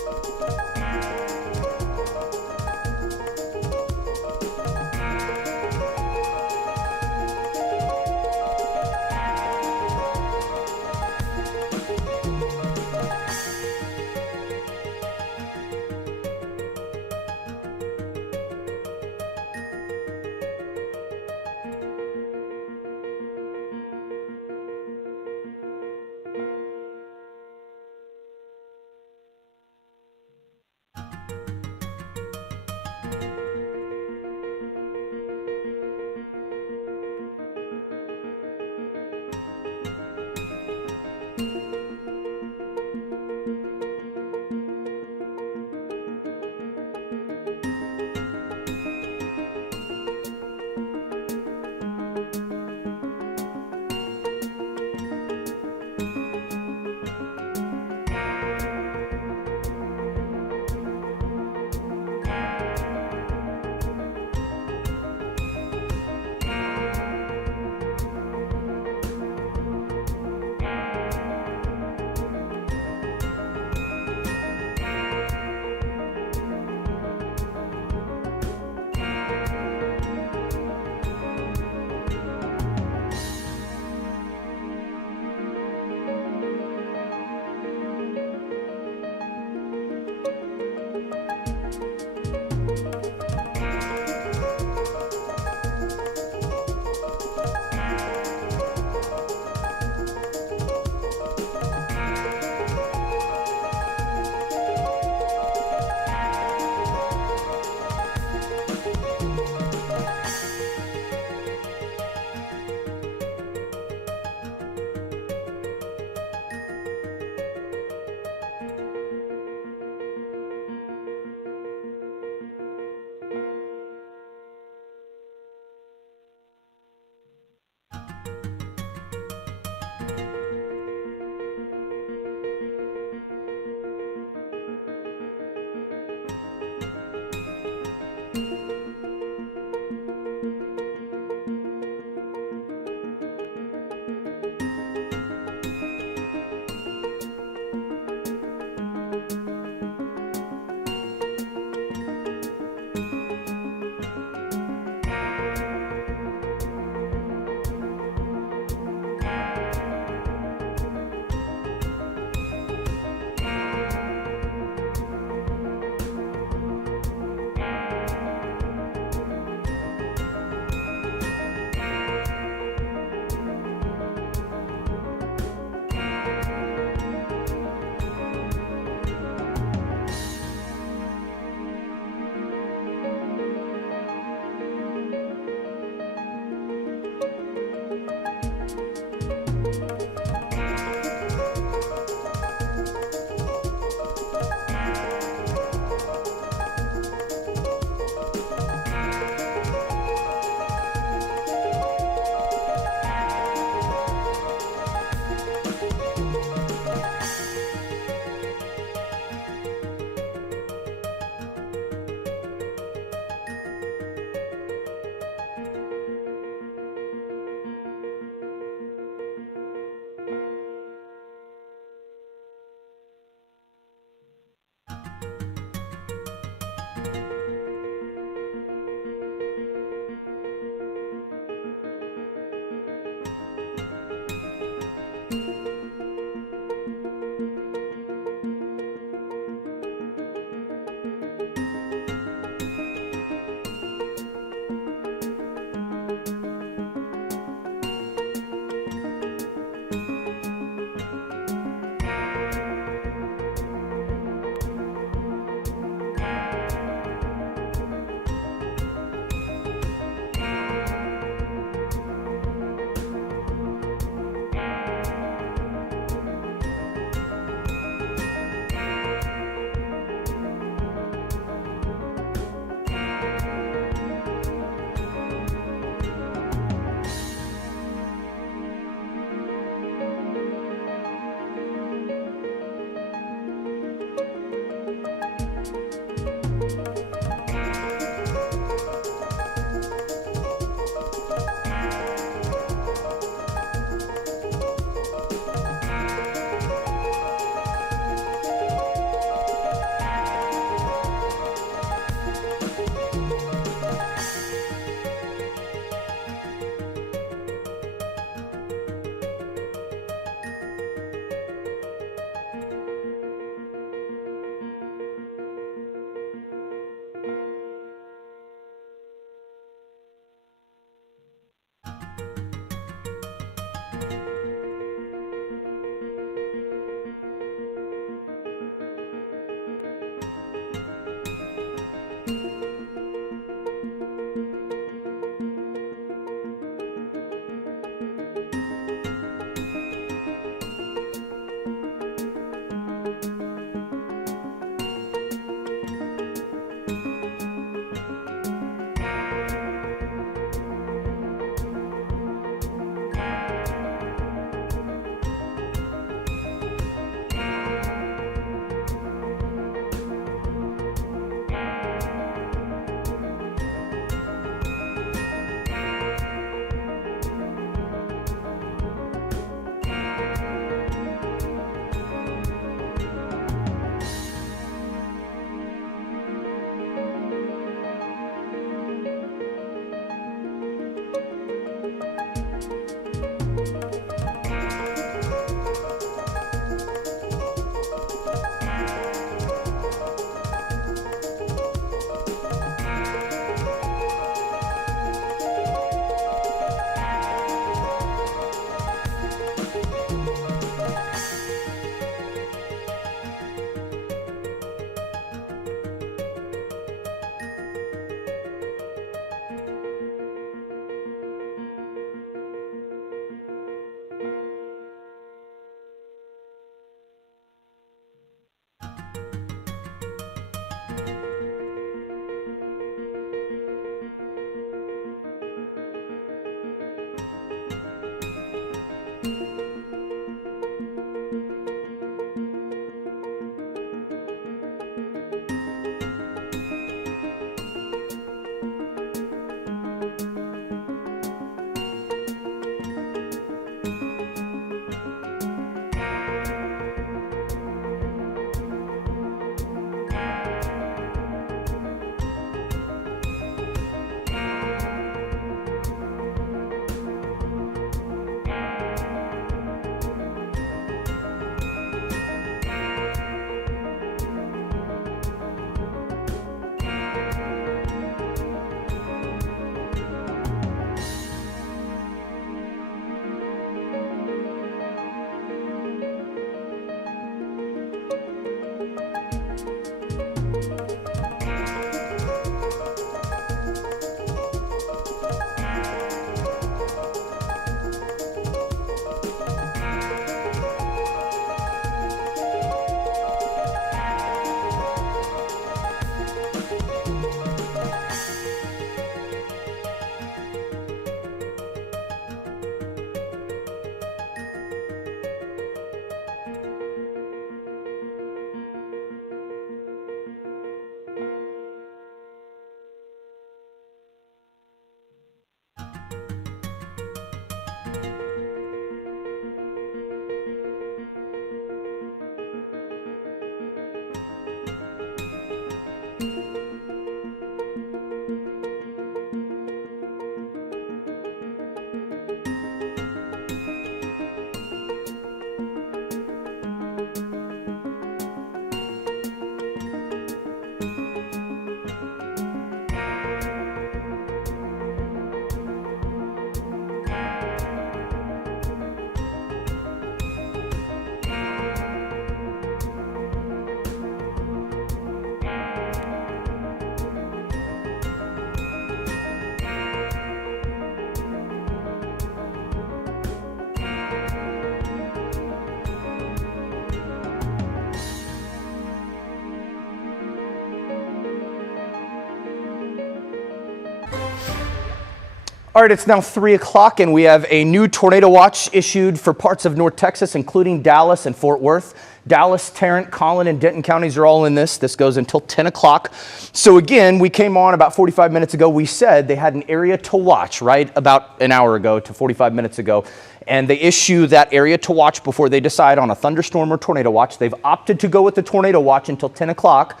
All right, it's now 3 o'clock and we have a new tornado watch issued for parts of North Texas, including Dallas and Fort Worth. Dallas, Tarrant, Collin, and Denton counties are all in this. This goes until 10 o'clock. So again, we came on about 45 minutes ago. We said they had an area to watch, right? About an hour ago to 45 minutes ago. And they issue that area to watch before they decide on a thunderstorm or tornado watch. They've opted to go with the tornado watch until 10 o'clock.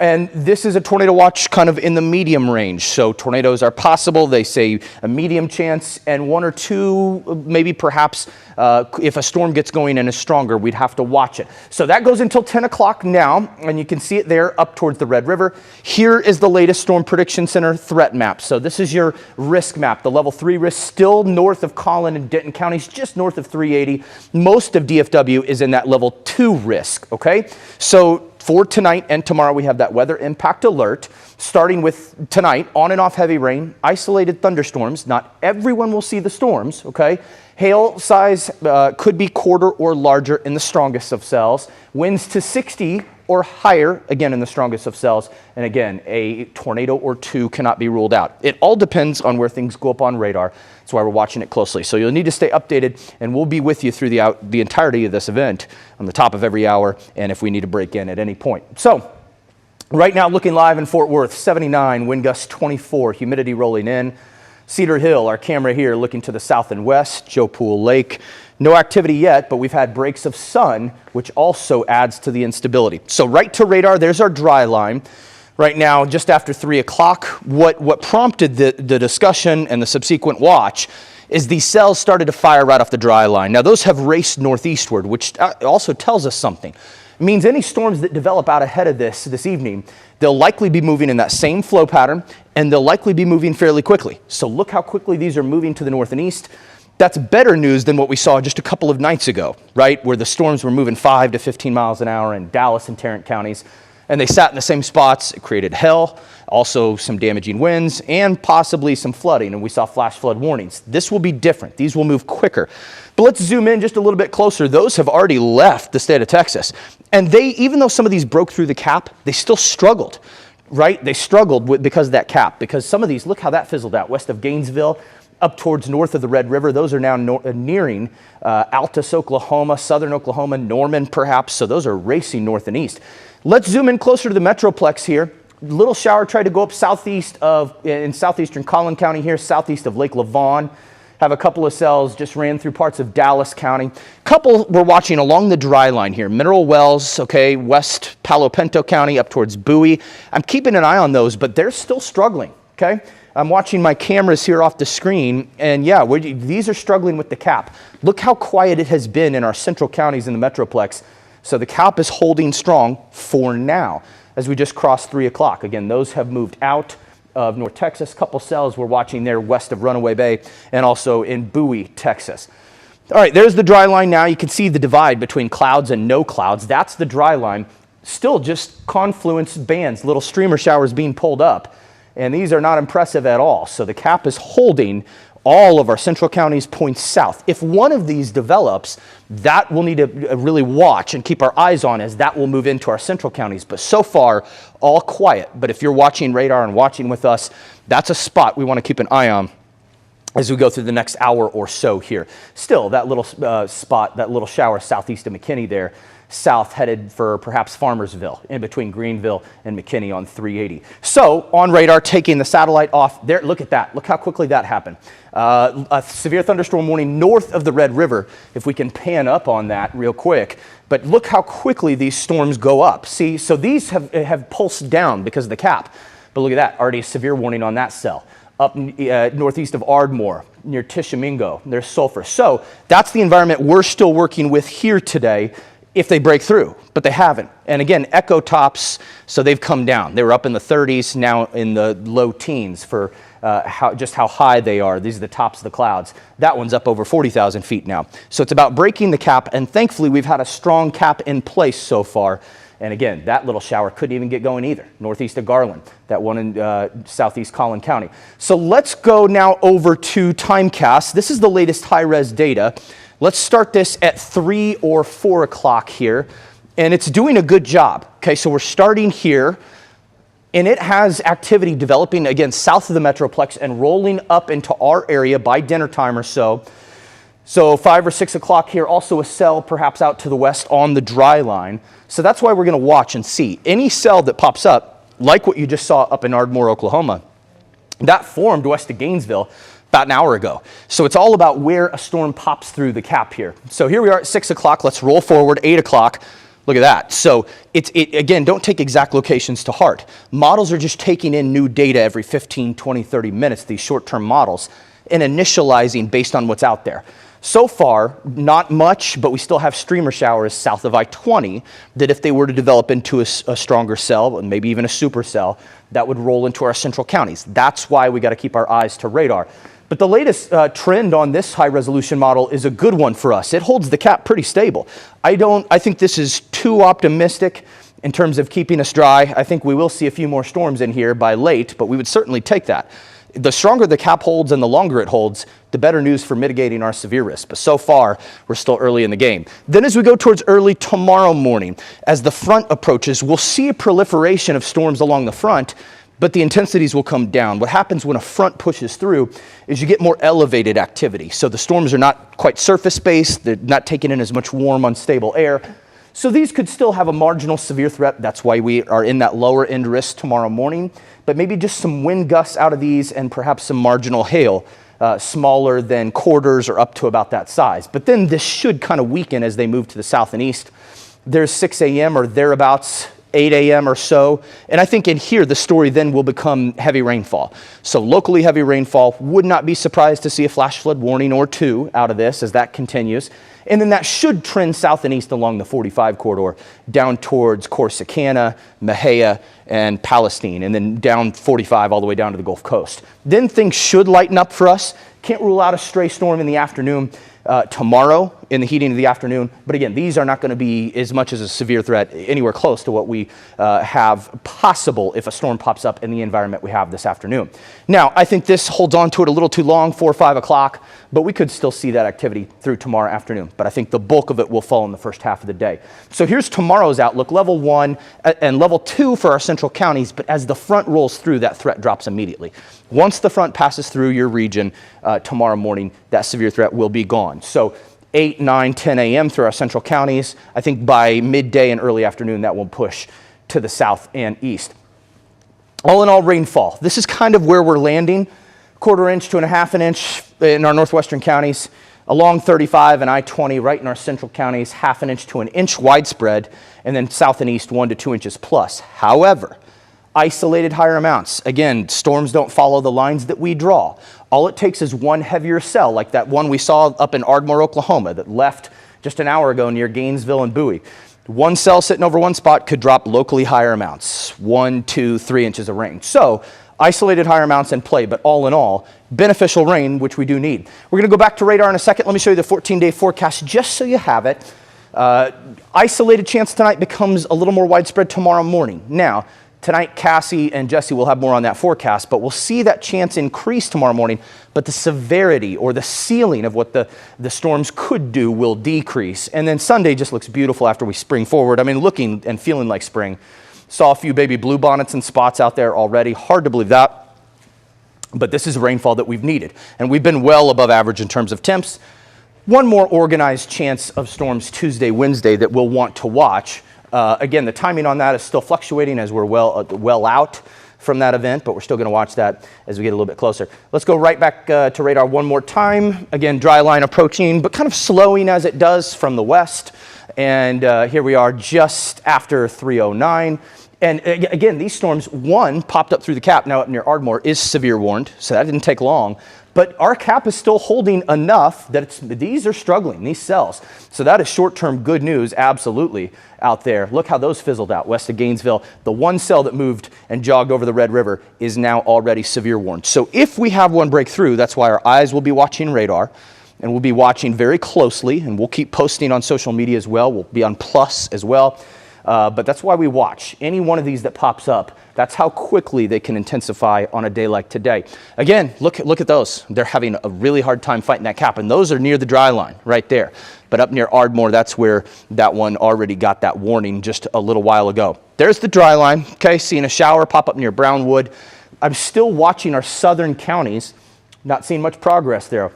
And this is a tornado watch kind of in the medium range. So tornadoes are possible. They say a medium chance and one or two, maybe perhaps if a storm gets going and is stronger, we'd have to watch it. So that goes until 10 o'clock now, and you can see it there up towards the Red River. Here is the latest Storm Prediction Center threat map. So this is your risk map. The level 3 risk still north of Collin and Denton counties, just north of 380. Most of DFW is in that level 2 risk, okay? So for tonight and tomorrow, we have that weather impact alert, starting with tonight, on and off heavy rain, isolated thunderstorms. Not everyone will see the storms, okay? Hail size could be quarter or larger in the strongest of cells. Winds to 60 or higher, again, in the strongest of cells. And again, a tornado or two cannot be ruled out. It all depends on where things go up on radar. That's why we're watching it closely. So you'll need to stay updated, and we'll be with you through the entirety of this event on the top of every hour, and if we need to break in at any point. So right now, looking live in Fort Worth, 79, wind gusts 24, humidity rolling in. Cedar Hill, our camera here looking to the south and west, Joe Pool Lake. No activity yet, but we've had breaks of sun, which also adds to the instability. So right to radar, there's our dry line. Right now, just after 3 o'clock, what prompted the discussion and the subsequent watch is these cells started to fire right off the dry line. Now, those have raced northeastward, which also tells us something. It means any storms that develop out ahead of this evening, they'll likely be moving in that same flow pattern, and they'll likely be moving fairly quickly. So look how quickly these are moving to the north and east. That's better news than what we saw just a couple of nights ago, right? Where the storms were moving 5 to 15 miles an hour in Dallas and Tarrant counties, and they sat in the same spots. It created hail, also some damaging winds, and possibly some flooding, and we saw flash flood warnings. This will be different. These will move quicker. But let's zoom in just a little bit closer. Those have already left the state of Texas, and even though some of these broke through the cap, they still struggled, right? They struggled because of that cap, because some of these, look how that fizzled out. West of Gainesville, up towards north of the Red River, those are now nearing Altus, Oklahoma, southern Oklahoma, Norman perhaps, so those are racing north and east. Let's zoom in closer to the Metroplex here. Little shower tried to go up in southeastern Collin County here, southeast of Lake Lavon. Have a couple of cells just ran through parts of Dallas County. Couple we're watching along the dry line here. Mineral Wells, okay, west Palo Pinto County up towards Bowie. I'm keeping an eye on those, but they're still struggling, okay? I'm watching my cameras here off the screen, and yeah, these are struggling with the cap. Look how quiet it has been in our central counties in the Metroplex. So the cap is holding strong for now as we just crossed 3 o'clock. Again, those have moved out of North Texas. Couple cells we're watching there west of Runaway Bay and also in Bowie, Texas. All right, there's the dry line now. You can see the divide between clouds and no clouds. That's the dry line. Still just confluence bands, little streamer showers being pulled up. And these are not impressive at all. So the cap is holding all of our central counties points south. If one of these develops, that we'll need to really watch and keep our eyes on, as that will move into our central counties. But so far, all quiet. But if you're watching radar and watching with us, that's a spot we want to keep an eye on as we go through the next hour or so here. Still, that little spot, that little shower southeast of McKinney there, south headed for perhaps Farmersville, in between Greenville and McKinney on 380. So on radar, taking the satellite off there, look at that. Look how quickly that happened. A severe thunderstorm warning north of the Red River, if we can pan up on that real quick. But look how quickly these storms go up. See, so these have pulsed down because of the cap. But look at that, already a severe warning on that cell. Up northeast of Ardmore, near Tishomingo, there's sulfur. So that's the environment we're still working with here today, if they break through, but they haven't. And again, echo tops, so they've come down. They were up in the 30s, now in the low teens for just how high they are. These are the tops of the clouds. That one's up over 40,000 feet now. So it's about breaking the cap, and thankfully we've had a strong cap in place so far. And again, that little shower couldn't even get going either, northeast of Garland, that one in southeast Collin County. So let's go now over to Timecast. This is the latest high-res data. Let's start this at 3 or 4 o'clock here, and it's doing a good job. Okay, so we're starting here. And it has activity developing, again, south of the Metroplex and rolling up into our area by dinner time or so. So 5 or 6 o'clock here, also a cell perhaps out to the west on the dry line. So that's why we're going to watch and see. Any cell that pops up, like what you just saw up in Ardmore, Oklahoma, that formed west of Gainesville about an hour ago. So it's all about where a storm pops through the cap here. So here we are at 6 o'clock. Let's roll forward, 8 o'clock. Look at that. So again, don't take exact locations to heart. Models are just taking in new data every 15, 20, 30 minutes, these short-term models, and initializing based on what's out there. So far, not much, but we still have streamer showers south of I-20 that if they were to develop into a stronger cell, and maybe even a supercell, that would roll into our central counties. That's why we got to keep our eyes to radar. But the latest trend on this high-resolution model is a good one for us. It holds the cap pretty stable. I think this is too optimistic in terms of keeping us dry. I think we will see a few more storms in here by late, but we would certainly take that. The stronger the cap holds and the longer it holds, the better news for mitigating our severe risk. But so far, we're still early in the game. Then as we go towards early tomorrow morning, as the front approaches, we'll see a proliferation of storms along the front, but the intensities will come down. What happens when a front pushes through is you get more elevated activity. So the storms are not quite surface-based, they're not taking in as much warm, unstable air. So these could still have a marginal severe threat. That's why we are in that lower end risk tomorrow morning. But maybe just some wind gusts out of these and perhaps some marginal hail, smaller than quarters or up to about that size. But then this should kind of weaken as they move to the south and east. There's 6 a.m. or thereabouts, 8 a.m. or so. And I think in here, the story then will become heavy rainfall. So locally heavy rainfall, would not be surprised to see a flash flood warning or two out of this as that continues. And then that should trend south and east along the 45 corridor down towards Corsicana, Mejia, and Palestine, and then down 45 all the way down to the Gulf Coast. Then things should lighten up for us. Can't rule out a stray storm in the afternoon tomorrow in the heating of the afternoon. But again, these are not going to be as much as a severe threat anywhere close to what we have possible if a storm pops up in the environment we have this afternoon. Now, I think this holds on to it a little too long, 4 or 5 o'clock, but we could still see that activity through tomorrow afternoon. But I think the bulk of it will fall in the first half of the day. So here's tomorrow's outlook, level 1 and level 2 for our central counties. But as the front rolls through, that threat drops immediately. Once the front passes through your region tomorrow morning, that severe threat will be gone. So 8, 9, 10 a.m. through our central counties. I think by midday and early afternoon, that will push to the south and east. All in all, rainfall. This is kind of where we're landing. 1/4 inch to 1/2 inch in our northwestern counties, along 35 and I-20 right in our central counties, 1/2 inch to 1 inch widespread, and then south and east 1 to 2 inches plus. However, isolated higher amounts. Again, storms don't follow the lines that we draw. All it takes is one heavier cell, like that one we saw up in Ardmore, Oklahoma, that left just an hour ago near Gainesville and Bowie. One cell sitting over one spot could drop locally higher amounts, 1, 2, 3 inches of rain. So isolated higher amounts in play, but all in all, beneficial rain, which we do need. We're going to go back to radar in a second. Let me show you the 14-day forecast just so you have it. Isolated chance tonight becomes a little more widespread tomorrow morning. Now, tonight, Cassie and Jesse will have more on that forecast, but we'll see that chance increase tomorrow morning, but the severity or the ceiling of what the storms could do will decrease. And then Sunday just looks beautiful after we spring forward. I mean, looking and feeling like spring. Saw a few baby bluebonnets and spots out there already. Hard to believe that, but this is rainfall that we've needed. And we've been well above average in terms of temps. One more organized chance of storms Tuesday, Wednesday that we'll want to watch. Again, the timing on that is still fluctuating as we're well out from that event, but we're still going to watch that as we get a little bit closer. Let's go right back to radar one more time. Again, dry line approaching, but kind of slowing as it does from the west. And here we are just after 3:09. And again, these storms, one popped up through the cap now up near Ardmore, is severe warned, so that didn't take long. But our cap is still holding enough that these are struggling, these cells. So that is short-term good news, absolutely, out there. Look how those fizzled out west of Gainesville. The one cell that moved and jogged over the Red River is now already severe warned. So if we have one break through, that's why our eyes will be watching radar, and we'll be watching very closely, and we'll keep posting on social media as well. We'll be on Plus as well. but that's why we watch. Any one of these that pops up, that's how quickly they can intensify on a day like today. Again, look at those. They're having a really hard time fighting that cap, and those are near the dry line right there. But up near Ardmore, that's where that one already got that warning just a little while ago. There's the dry line, okay, seeing a shower pop up near Brownwood. I'm still watching our southern counties, not seeing much progress there.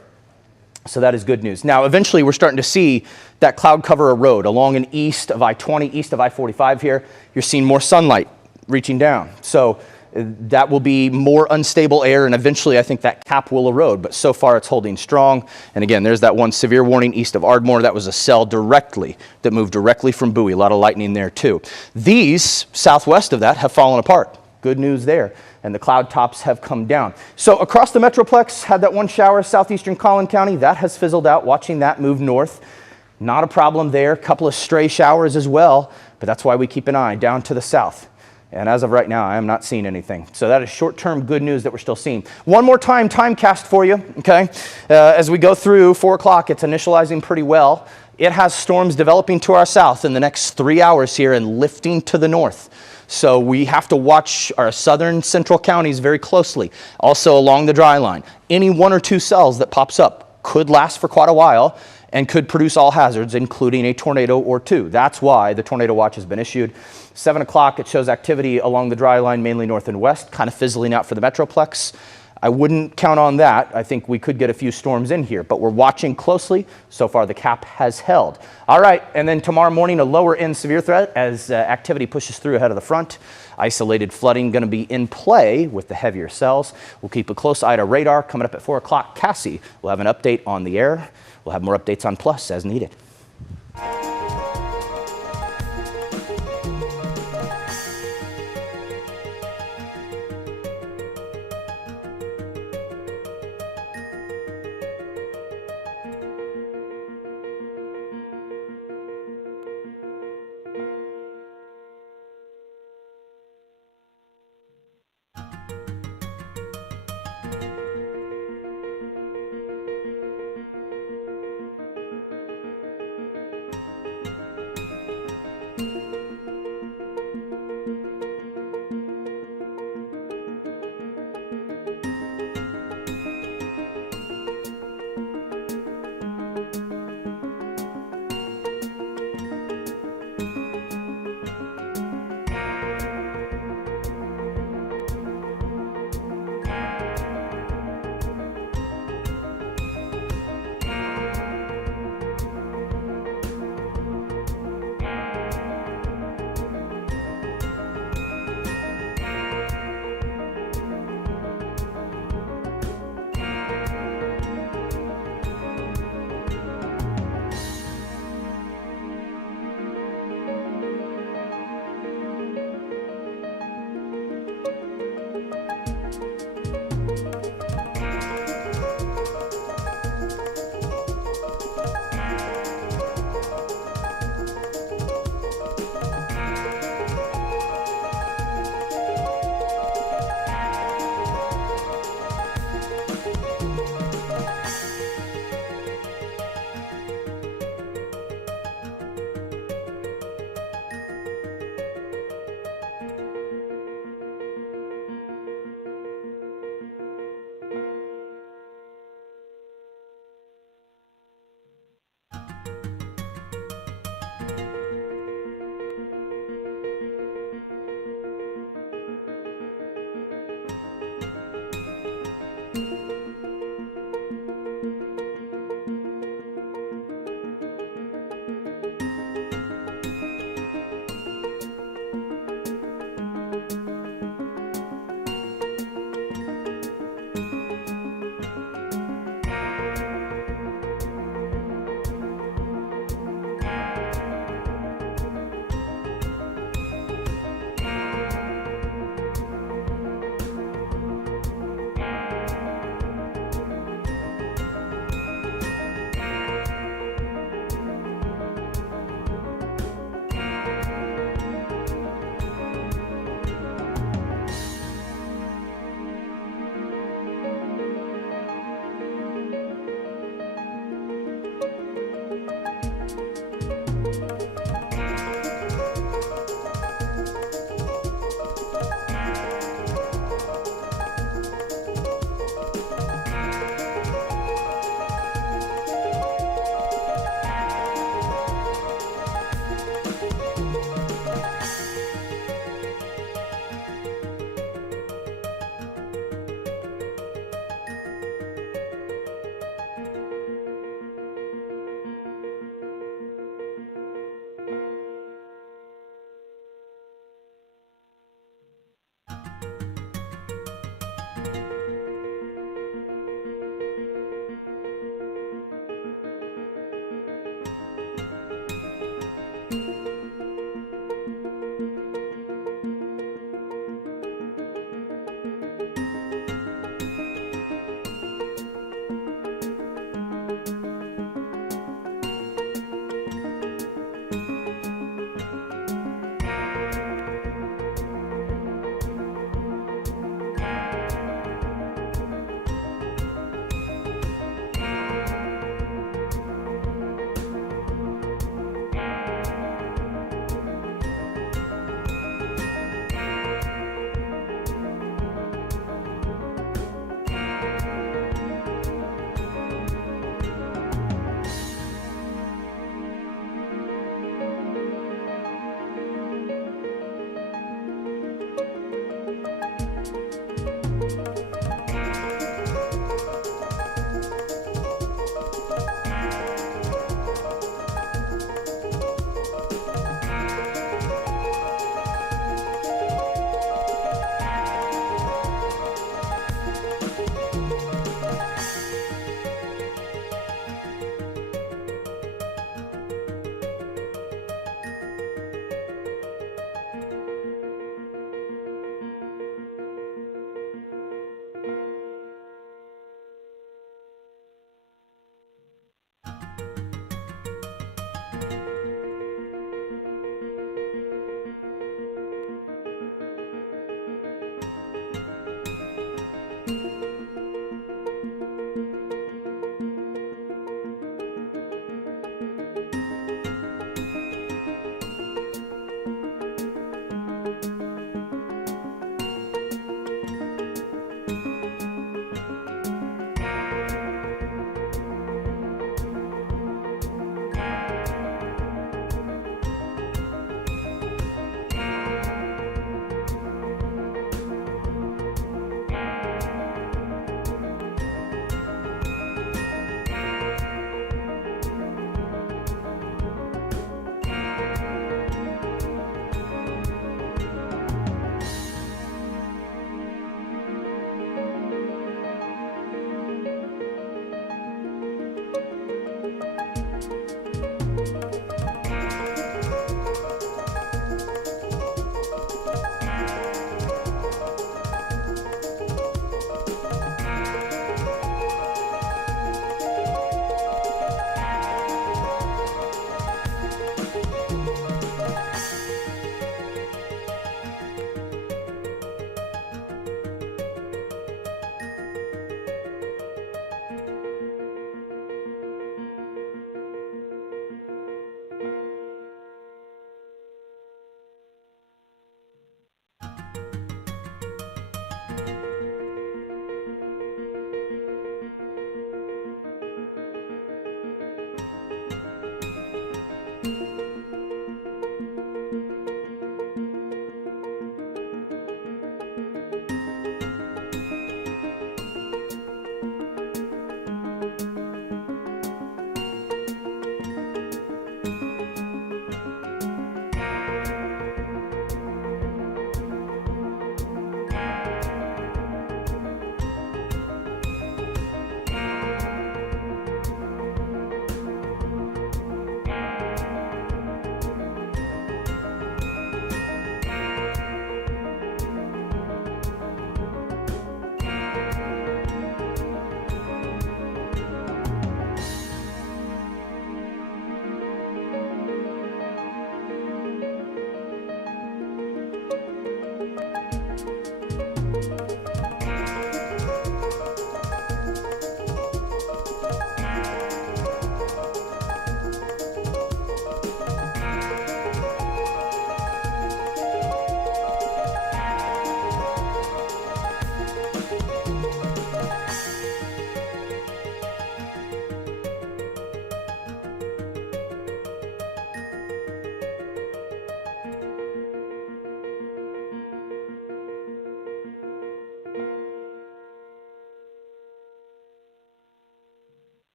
So that is good news. Now, eventually, we're starting to see that cloud cover erode along and east of I-20, east of I-45 here. You're seeing more sunlight reaching down. So that will be more unstable air, and eventually I think that cap will erode, but so far it's holding strong. And again, there's that one severe warning east of Ardmore. That was a cell that moved directly from Bowie. A lot of lightning there too. These southwest of that have fallen apart. Good news there. And the cloud tops have come down. So across the Metroplex, had that one shower, southeastern Collin County. That has fizzled out, watching that move north. Not a problem there. A couple of stray showers as well, but that's why we keep an eye down to the south. And as of right now, I am not seeing anything. So that is short-term good news that we're still seeing. One more timecast for you, okay? As we go through 4 o'clock, it's initializing pretty well. It has storms developing to our south in the next 3 hours here and lifting to the north. So we have to watch our southern central counties very closely. Also along the dry line. Any 1 or 2 cells that pops up could last for quite a while and could produce all hazards, including a tornado or 2. That's why the tornado watch has been issued. 7 o'clock, it shows activity along the dry line, mainly north and west, kind of fizzling out for the Metroplex. I wouldn't count on that. I think we could get a few storms in here, but we're watching closely. So far, the cap has held. All right, and then tomorrow morning, a lower end severe threat as activity pushes through ahead of the front. Isolated flooding going to be in play with the heavier cells. We'll keep a close eye to radar. Coming up at 4 o'clock, Cassie will have an update on the air. We'll have more updates on Plus as needed.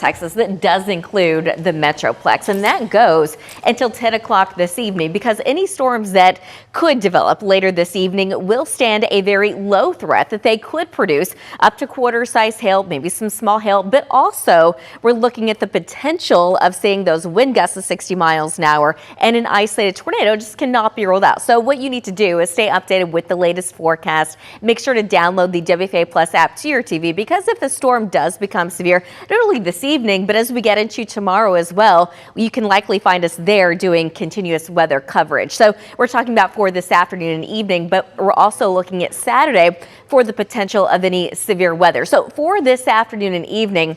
Texas that does include the Metroplex, and that goes until 10 o'clock this evening because any storms that could develop later this evening will stand a very low threat that they could produce up to quarter-size hail, maybe some small hail, but also we're looking at the potential of seeing those wind gusts of 60 miles an hour, and an isolated tornado just cannot be ruled out. So what you need to do is stay updated with the latest forecast. Make sure to download the WFA Plus app to your TV because if the storm does become severe, not only this evening, but as we get into tomorrow as well, you can likely find us there doing continuous weather coverage. So we're talking about for this afternoon and evening, but we're also looking at Saturday for the potential of any severe weather. So for this afternoon and evening,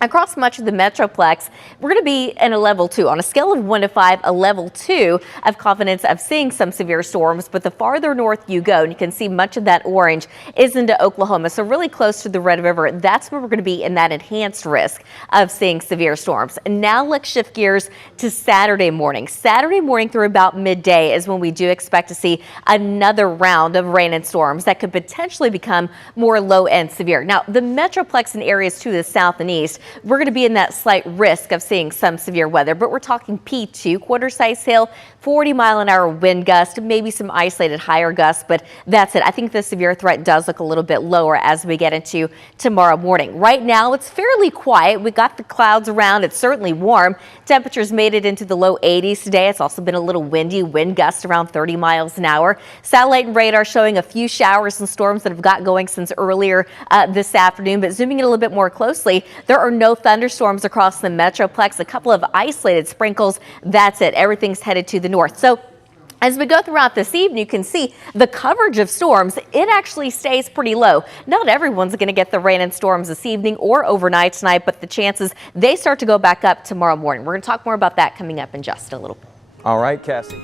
across much of the Metroplex, we're going to be in a level 2. On a scale of 1 to 5, a level 2 of confidence of seeing some severe storms. But the farther north you go, and you can see much of that orange, is into Oklahoma. So really close to the Red River, that's where we're going to be in that enhanced risk of seeing severe storms. And now let's shift gears to Saturday morning. Saturday morning through about midday is when we do expect to see another round of rain and storms that could potentially become more low and severe. Now, the Metroplex and areas to the south and east, we're going to be in that slight risk of seeing some severe weather, but we're talking P2, quarter-size hail, 40-mile-an-hour wind gust, maybe some isolated higher gusts, but that's it. I think the severe threat does look a little bit lower as we get into tomorrow morning. Right now, it's fairly quiet. We got the clouds around. It's certainly warm. Temperatures made it into the low 80s today. It's also been a little windy, wind gusts around 30 miles an hour. Satellite and radar showing a few showers and storms that have got going since earlier this afternoon, but zooming in a little bit more closely, there are no thunderstorms across the Metroplex, a couple of isolated sprinkles. That's it. Everything's headed to the north. So as we go throughout this evening, you can see the coverage of storms, it actually stays pretty low. Not everyone's going to get the rain and storms this evening or overnight tonight, but the chances they start to go back up tomorrow morning. We're going to talk more about that coming up in just a little bit. All right, Cassie.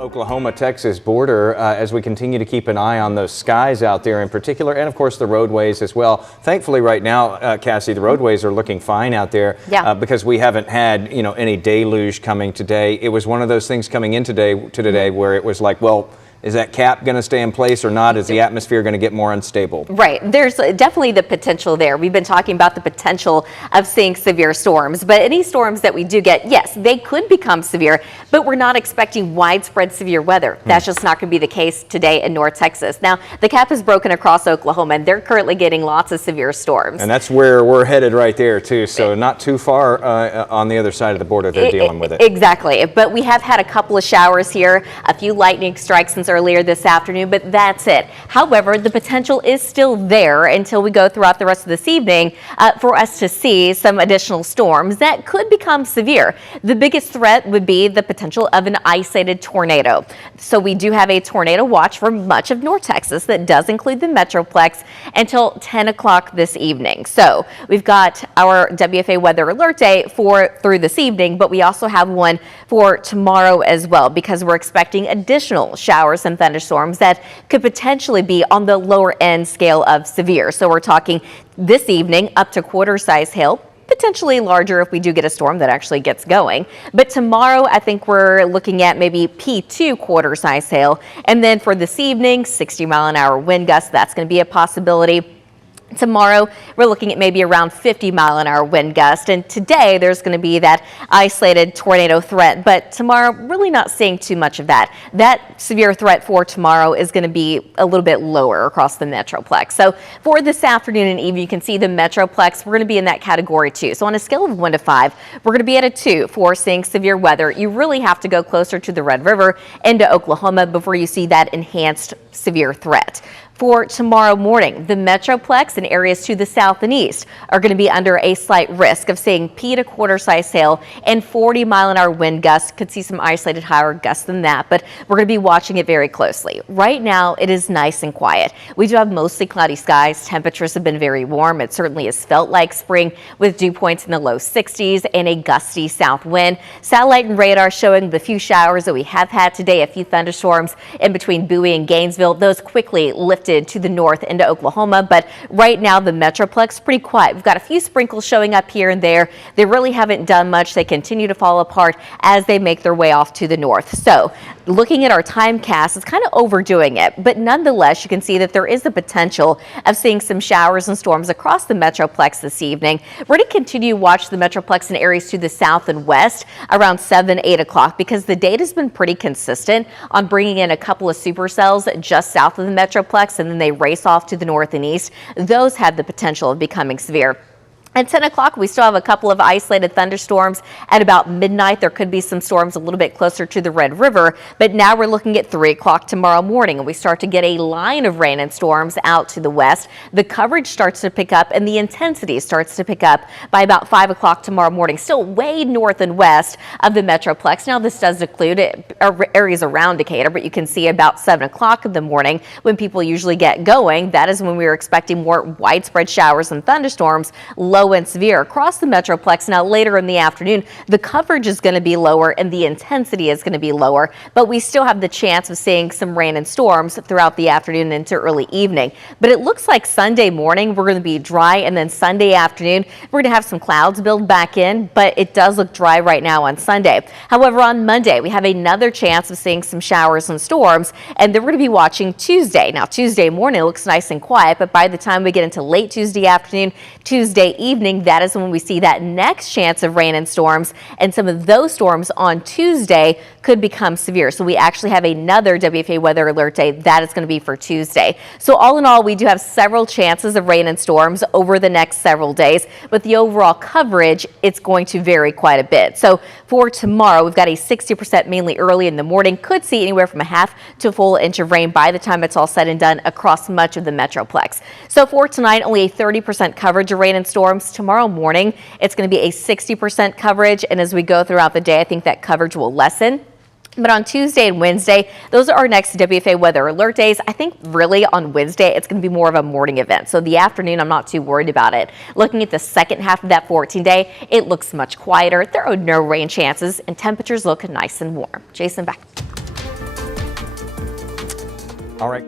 Oklahoma-Texas border as we continue to keep an eye on those skies out there in particular, and of course the roadways as well. Thankfully right now, Cassie, the roadways are looking fine out there because we haven't had any deluge coming today. It was one of those things coming in today where it was like, well, is that cap going to stay in place or not? Is the atmosphere going to get more unstable? Right. There's definitely the potential there. We've been talking about the potential of seeing severe storms, but any storms that we do get, yes, they could become severe, but we're not expecting widespread severe weather. That's just not going to be the case today in North Texas. Now, the cap is broken across Oklahoma, and they're currently getting lots of severe storms. And that's where we're headed right there, too. So not too far on the other side of the border, they're dealing with it. Exactly. But we have had a couple of showers here, a few lightning strikes since earlier this afternoon, but that's it. However, the potential is still there until we go throughout the rest of this evening for us to see some additional storms that could become severe. The biggest threat would be the potential of an isolated tornado. So we do have a tornado watch for much of North Texas that does include the Metroplex until 10 o'clock this evening. So we've got our WFA weather alert day through this evening, but we also have one for tomorrow as well because we're expecting additional showers and thunderstorms that could potentially be on the lower end scale of severe. So we're talking this evening up to quarter-size hail, potentially larger if we do get a storm that actually gets going. But tomorrow, I think we're looking at maybe P2 quarter-size hail. And then for this evening, 60-mile-an-hour wind gusts, that's going to be a possibility. Tomorrow, we're looking at maybe around 50-mile-an-hour wind gust. And today, there's going to be that isolated tornado threat. But tomorrow, really not seeing too much of that. That severe threat for tomorrow is going to be a little bit lower across the Metroplex. So for this afternoon and evening, you can see the Metroplex, we're going to be in that category 2. So on a scale of 1 to 5, we're going to be at a 2 for seeing severe weather. You really have to go closer to the Red River into Oklahoma before you see that enhanced severe threat. For tomorrow morning, the Metroplex and areas to the south and east are going to be under a slight risk of seeing P to quarter-size hail and 40-mile-an-hour wind gusts. Could see some isolated higher gusts than that, but we're going to be watching it very closely. Right now, it is nice and quiet. We do have mostly cloudy skies. Temperatures have been very warm. It certainly has felt like spring with dew points in the low 60s and a gusty south wind. Satellite and radar showing the few showers that we have had today, a few thunderstorms in between Bowie and Gainesville. Those quickly lifted to the north into Oklahoma, but right now the Metroplex pretty quiet. We've got a few sprinkles showing up here and there. They really haven't done much. They continue to fall apart as they make their way off to the north. So looking at our time cast, it's kind of overdoing it, but nonetheless, you can see that there is the potential of seeing some showers and storms across the Metroplex this evening. We're going to continue to watch the Metroplex in areas to the south and west around 7, 8 o'clock because the data's been pretty consistent on bringing in a couple of supercells just south of the Metroplex, and then they race off to the north and east. Those have the potential of becoming severe. At 10 o'clock, we still have a couple of isolated thunderstorms. At about midnight, there could be some storms a little bit closer to the Red River, but now we're looking at 3 o'clock tomorrow morning, and we start to get a line of rain and storms out to the west. The coverage starts to pick up, and the intensity starts to pick up by about 5 o'clock tomorrow morning, still way north and west of the Metroplex. Now, this does include areas around Decatur, but you can see about 7 o'clock in the morning when people usually get going. That is when we are expecting more widespread showers and thunderstorms, low and severe across the Metroplex. Now later in the afternoon, the coverage is going to be lower and the intensity is going to be lower, but we still have the chance of seeing some rain and storms throughout the afternoon into early evening. But it looks like Sunday morning we're going to be dry, and then Sunday afternoon we're going to have some clouds build back in, but it does look dry right now on Sunday. However, on Monday we have another chance of seeing some showers and storms, and then we're going to be watching Tuesday. Now Tuesday morning looks nice and quiet, but by the time we get into late Tuesday afternoon, Tuesday evening, that is when we see that next chance of rain and storms, and some of those storms on Tuesday could become severe. So we actually have another WFA weather alert day that is going to be for Tuesday. So all in all, we do have several chances of rain and storms over the next several days, but the overall coverage, it's going to vary quite a bit. So for tomorrow, we've got a 60% mainly early in the morning, could see anywhere from a half to a full inch of rain by the time it's all said and done across much of the Metroplex. So for tonight, only a 30% coverage of rain and storms. Tomorrow morning, it's going to be a 60% coverage, and as we go throughout the day, I think that coverage will lessen. But on Tuesday and Wednesday, those are our next WFA weather alert days. I think really on Wednesday, it's going to be more of a morning event. So the afternoon, I'm not too worried about it. Looking at the second half of that 14-day, it looks much quieter. There are no rain chances, and temperatures look nice and warm. Jason, back. All right.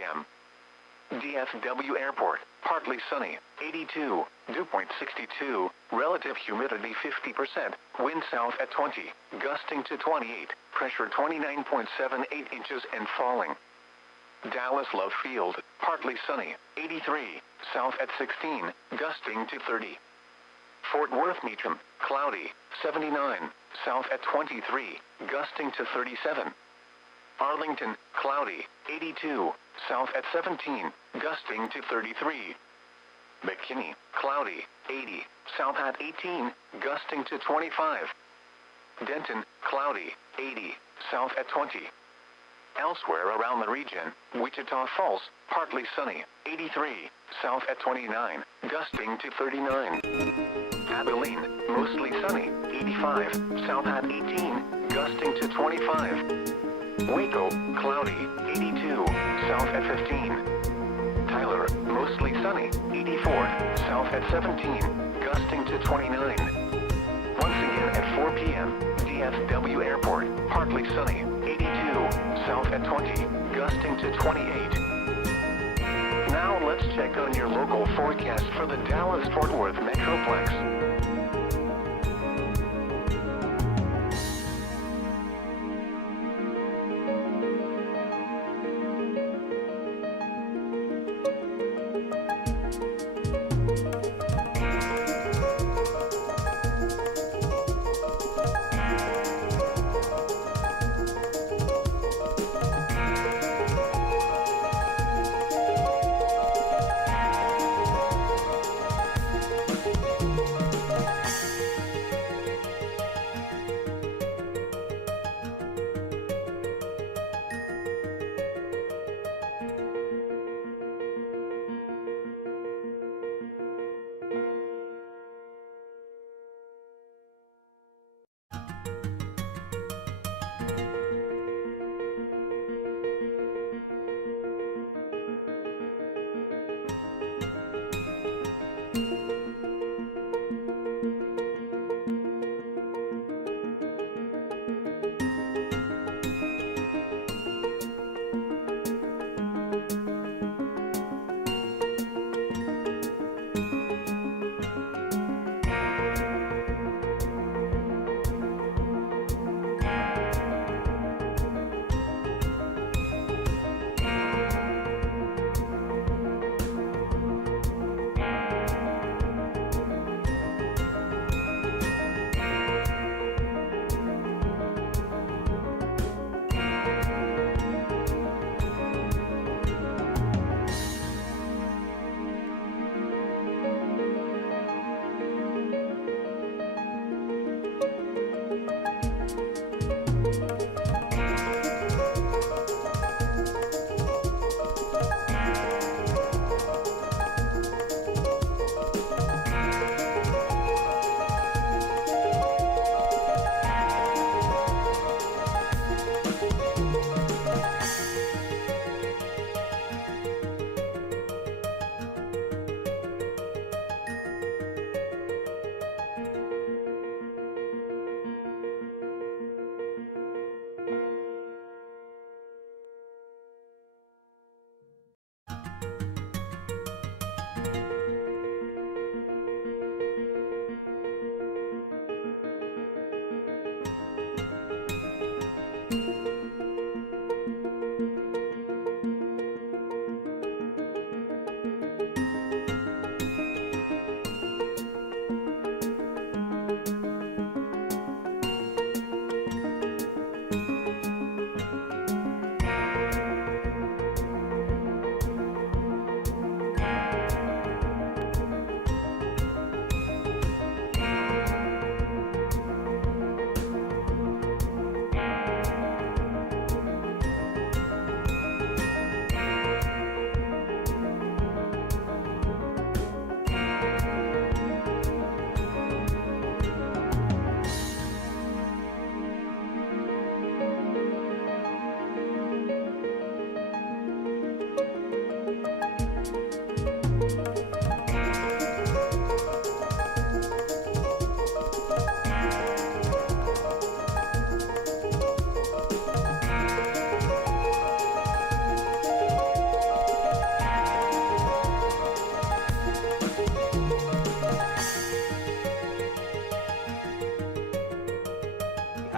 p.m. DFW Airport, partly sunny, 82, dew point 62, relative humidity 50%, wind south at 20, gusting to 28, pressure 29.78 inches and falling. Dallas Love Field, partly sunny, 83, south at 16, gusting to 30. Fort Worth Meacham, cloudy, 79, south at 23, gusting to 37. Arlington, cloudy, 82, south at 17, gusting to 33. McKinney, cloudy, 80, south at 18, gusting to 25. Denton, cloudy, 80, south at 20. Elsewhere around the region, Wichita Falls, partly sunny, 83, south at 29, gusting to 39. Abilene, mostly sunny, 85, south at 18, gusting to 25. Waco, cloudy, 82, south at 15. Tyler, mostly sunny, 84, south at 17, gusting to 29. Once again at 4 p.m., DFW Airport, partly sunny, 82, south at 20, gusting to 28. Now let's check on your local forecast for the Dallas-Fort Worth Metroplex.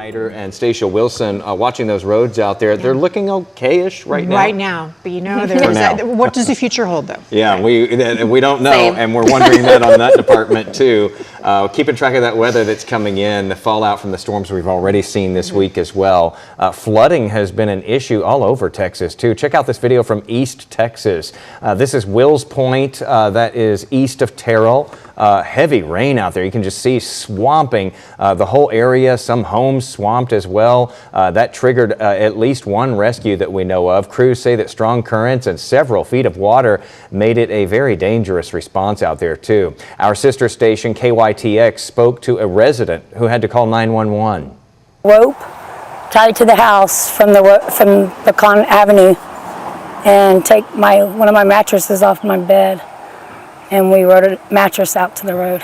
Hyder and Stacia Wilson, watching those roads out there, they're looking okay-ish right now. Right now, but you know, what does the future hold, though? Yeah, we don't know, Same. and we're wondering that on that department too. Keeping track of that weather that's coming in, the fallout from the storms we've already seen this week as well. Flooding has been an issue all over Texas too. Check out this video from East Texas. This is Wills Point, that is east of Terrell. Heavy rain out there. You can just see swamping the whole area, some homes swamped as well. That triggered at least one rescue that we know of. Crews say that strong currents and several feet of water made it a very dangerous response out there too. Our sister station KYTX spoke to a resident who had to call 911. Rope tied to the house from Pecan Avenue and take one of my mattresses off my bed. And we rode a mattress out to the road,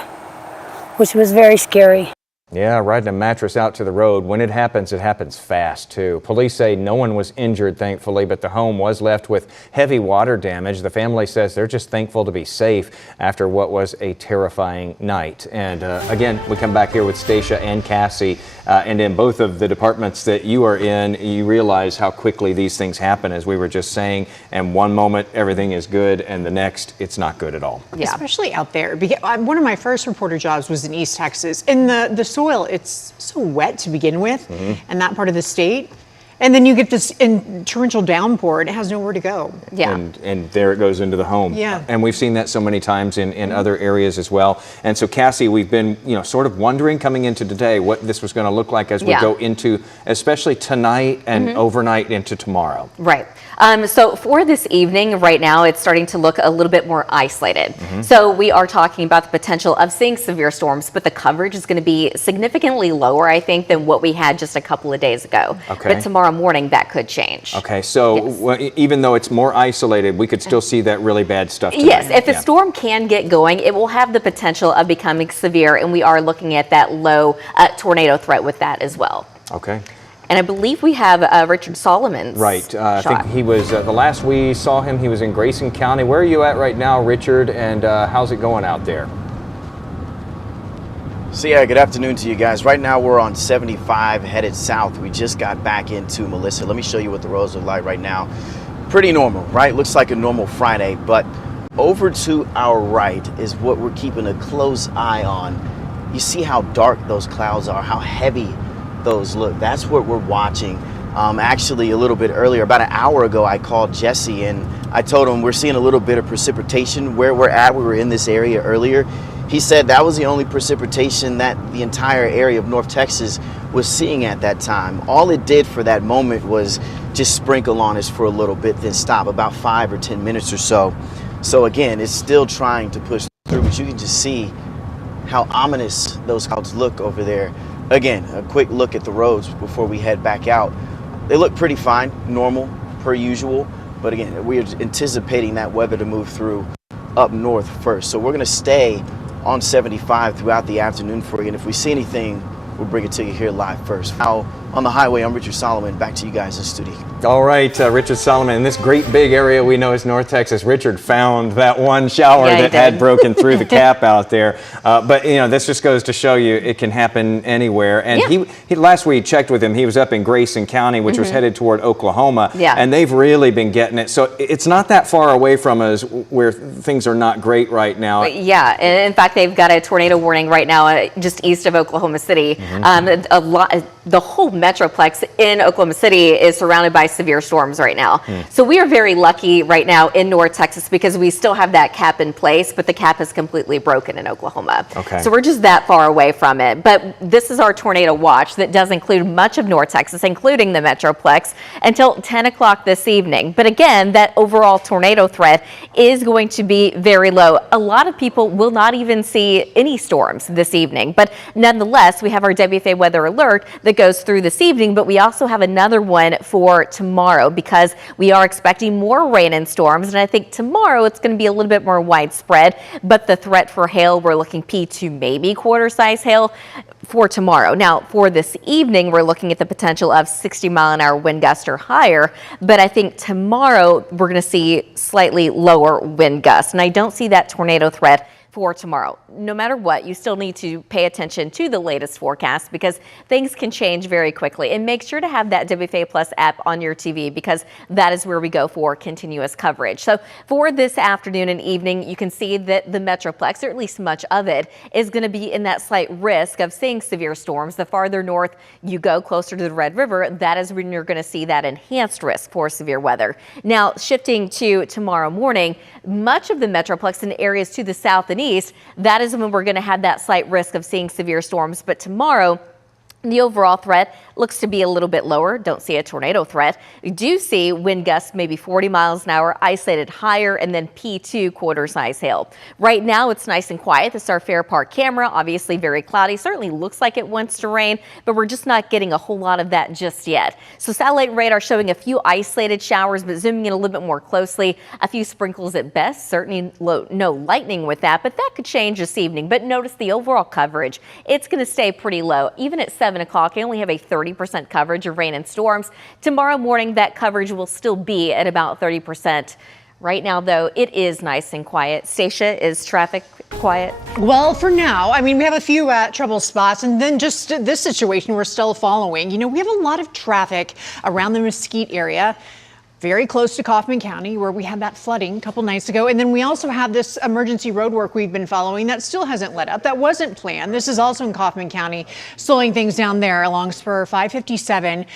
which was very scary. Yeah, riding a mattress out to the road. When it happens fast too. Police say no one was injured, thankfully, but the home was left with heavy water damage. The family says they're just thankful to be safe after what was a terrifying night. And again, we come back here with Stacia and Cassie, and in both of the departments that you are in, you realize how quickly these things happen, as we were just saying. And one moment everything is good, and the next it's not good at all. Yeah. Especially out there. One of my first reporter jobs was in East Texas, and the soil, it's so wet to begin with, and that part of the state. And then you get this torrential downpour, and it has nowhere to go. Yeah. And there it goes into the home. Yeah. And we've seen that so many times in other areas as well. And so, Cassie, we've been, sort of wondering coming into today what this was going to look like as we go into, especially tonight and overnight into tomorrow. Right. So for this evening, right now, it's starting to look a little bit more isolated. So we are talking about the potential of seeing severe storms, but the coverage is going to be significantly lower, I think, than what we had just a couple of days ago. Okay. But tomorrow morning, that could change. Okay, so even though it's more isolated, we could still see that really bad stuff tonight. Yes, if the storm can get going, it will have the potential of becoming severe, and we are looking at that low tornado threat with that as well. Okay. And I believe we have Richard Solomon's Right. I shot. think he was, the last we saw him, he was in Grayson County. Where are you at right now, Richard, and how's it going out there? So yeah, good afternoon to you guys. Right now we're on 75 headed south. We just got back into Melissa. Let me show you what the roads look like right now. Pretty normal, right? Looks like a normal Friday, but over to our right is what we're keeping a close eye on. You see how dark those clouds are, how heavy those look. That's what we're watching. Actually, a little bit earlier, about an hour ago, I called Jesse and I told him we're seeing a little bit of precipitation where we're at. We were in this area earlier. He said that was the only precipitation that the entire area of North Texas was seeing at that time. All it did for that moment was just sprinkle on us for a little bit, then stop, about 5 or 10 minutes or so. So again, it's still trying to push through, but you can just see how ominous those clouds look over there. Again, a quick look at the roads before we head back out. They look pretty fine, normal, per usual. But again, we're anticipating that weather to move through up north first. So we're going to stay on 75 throughout the afternoon for you. And if we see anything, we'll bring it to you here live first. Now, on the highway, I'm Richard Solomon. Back to you guys in studio. All right, Richard Solomon, in this great big area we know as North Texas, Richard found that one shower that had broken through the cap out there. But, this just goes to show you it can happen anywhere. And he last we checked with him, he was up in Grayson County, which was headed toward Oklahoma. And they've really been getting it. So it's not that far away from us where things are not great right now. Yeah, and in fact, they've got a tornado warning right now just east of Oklahoma City. The whole metroplex in Oklahoma City is surrounded by severe storms right now. So we are very lucky right now in North Texas because we still have that cap in place, but the cap is completely broken in Oklahoma. So we're just that far away from it. But this is our tornado watch that does include much of North Texas, including the metroplex, until 10 o'clock this evening. But again, that overall tornado threat is going to be very low. A lot of people will not even see any storms this evening. But nonetheless, we have our WFA weather alert that goes through this evening, but we also have another one for tomorrow because we are expecting more rain and storms, and I think tomorrow it's going to be a little bit more widespread, but the threat for hail, we're looking P2 maybe quarter-size hail for tomorrow. Now, for this evening, we're looking at the potential of 60-mile-an-hour wind gust or higher, but I think tomorrow we're going to see slightly lower wind gusts, and I don't see that tornado threat for tomorrow. No matter what, you still need to pay attention to the latest forecast because things can change very quickly. And make sure to have that WFA Plus app on your TV because that is where we go for continuous coverage. So for this afternoon and evening, you can see that the Metroplex, or at least much of it, is going to be in that slight risk of seeing severe storms. The farther north you go, closer to the Red River, that is when you're going to see that enhanced risk for severe weather. Now, shifting to tomorrow morning, much of the Metroplex and areas to the south and east, that is when we're going to have that slight risk of seeing severe storms. But tomorrow, the overall threat looks to be a little bit lower. Don't see a tornado threat. We do see wind gusts maybe 40 miles an hour, isolated higher, and then P2 quarter size hail. Right now it's nice and quiet. This is our Fair Park camera. Obviously very cloudy. Certainly looks like it wants to rain, but we're just not getting a whole lot of that just yet. So satellite radar showing a few isolated showers, but zooming in a little bit more closely, a few sprinkles at best. Certainly no lightning with that, but that could change this evening. But notice the overall coverage. It's going to stay pretty low. Even at 7 o'clock, I only have a 30% coverage of rain and storms. Tomorrow morning, that coverage will still be at about 30%. Right now, though, it is nice and quiet. Stacia, is traffic quiet? Well, for now, I mean, we have a few trouble spots, and then just this situation we're still following. You know, we have a lot of traffic around the Mesquite area, very close to Kaufman County, where we had that flooding a couple nights ago. And then we also have this emergency road work we've been following that still hasn't let up. That wasn't planned. This is also in Kaufman County, slowing things down there along spur 557.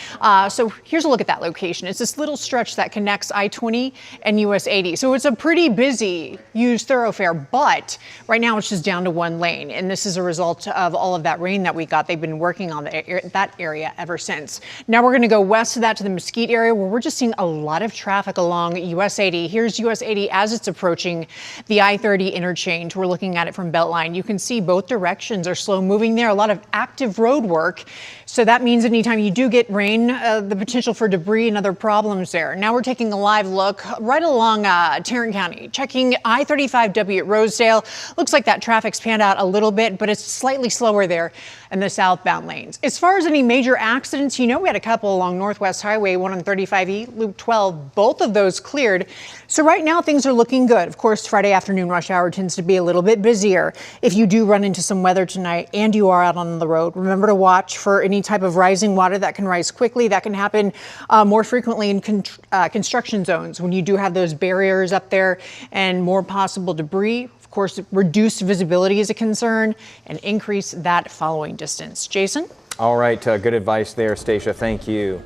So here's a look at that location. It's this little stretch that connects I-20 and US 80. So it's a pretty busy used thoroughfare, but right now it's just down to one lane. And this is a result of all of that rain that we got. They've been working on that area ever since. Now we're going to go west of that to the Mesquite area, where we're just seeing a lot of traffic along US 80. Here's US 80 as it's approaching the I-30 interchange. We're looking at it from Beltline. You can see both directions are slow moving there. A lot of active road work. So that means anytime you do get rain, the potential for debris and other problems there. Now we're taking a live look right along Tarrant County, checking I-35W at Rosedale. Looks like that traffic's panned out a little bit, but it's slightly slower there in the southbound lanes. As far as any major accidents, you know, we had a couple along Northwest Highway, one on 35E, Loop 12. Both of those cleared. So right now things are looking good. Of course, Friday afternoon rush hour tends to be a little bit busier. If you do run into some weather tonight and you are out on the road, remember to watch for any type of rising water that can rise quickly. That can happen more frequently in construction zones when you do have those barriers up there and more possible debris. Of course, reduced visibility is a concern and increase that following distance. Jason? All right, good advice there, Stacia. Thank you.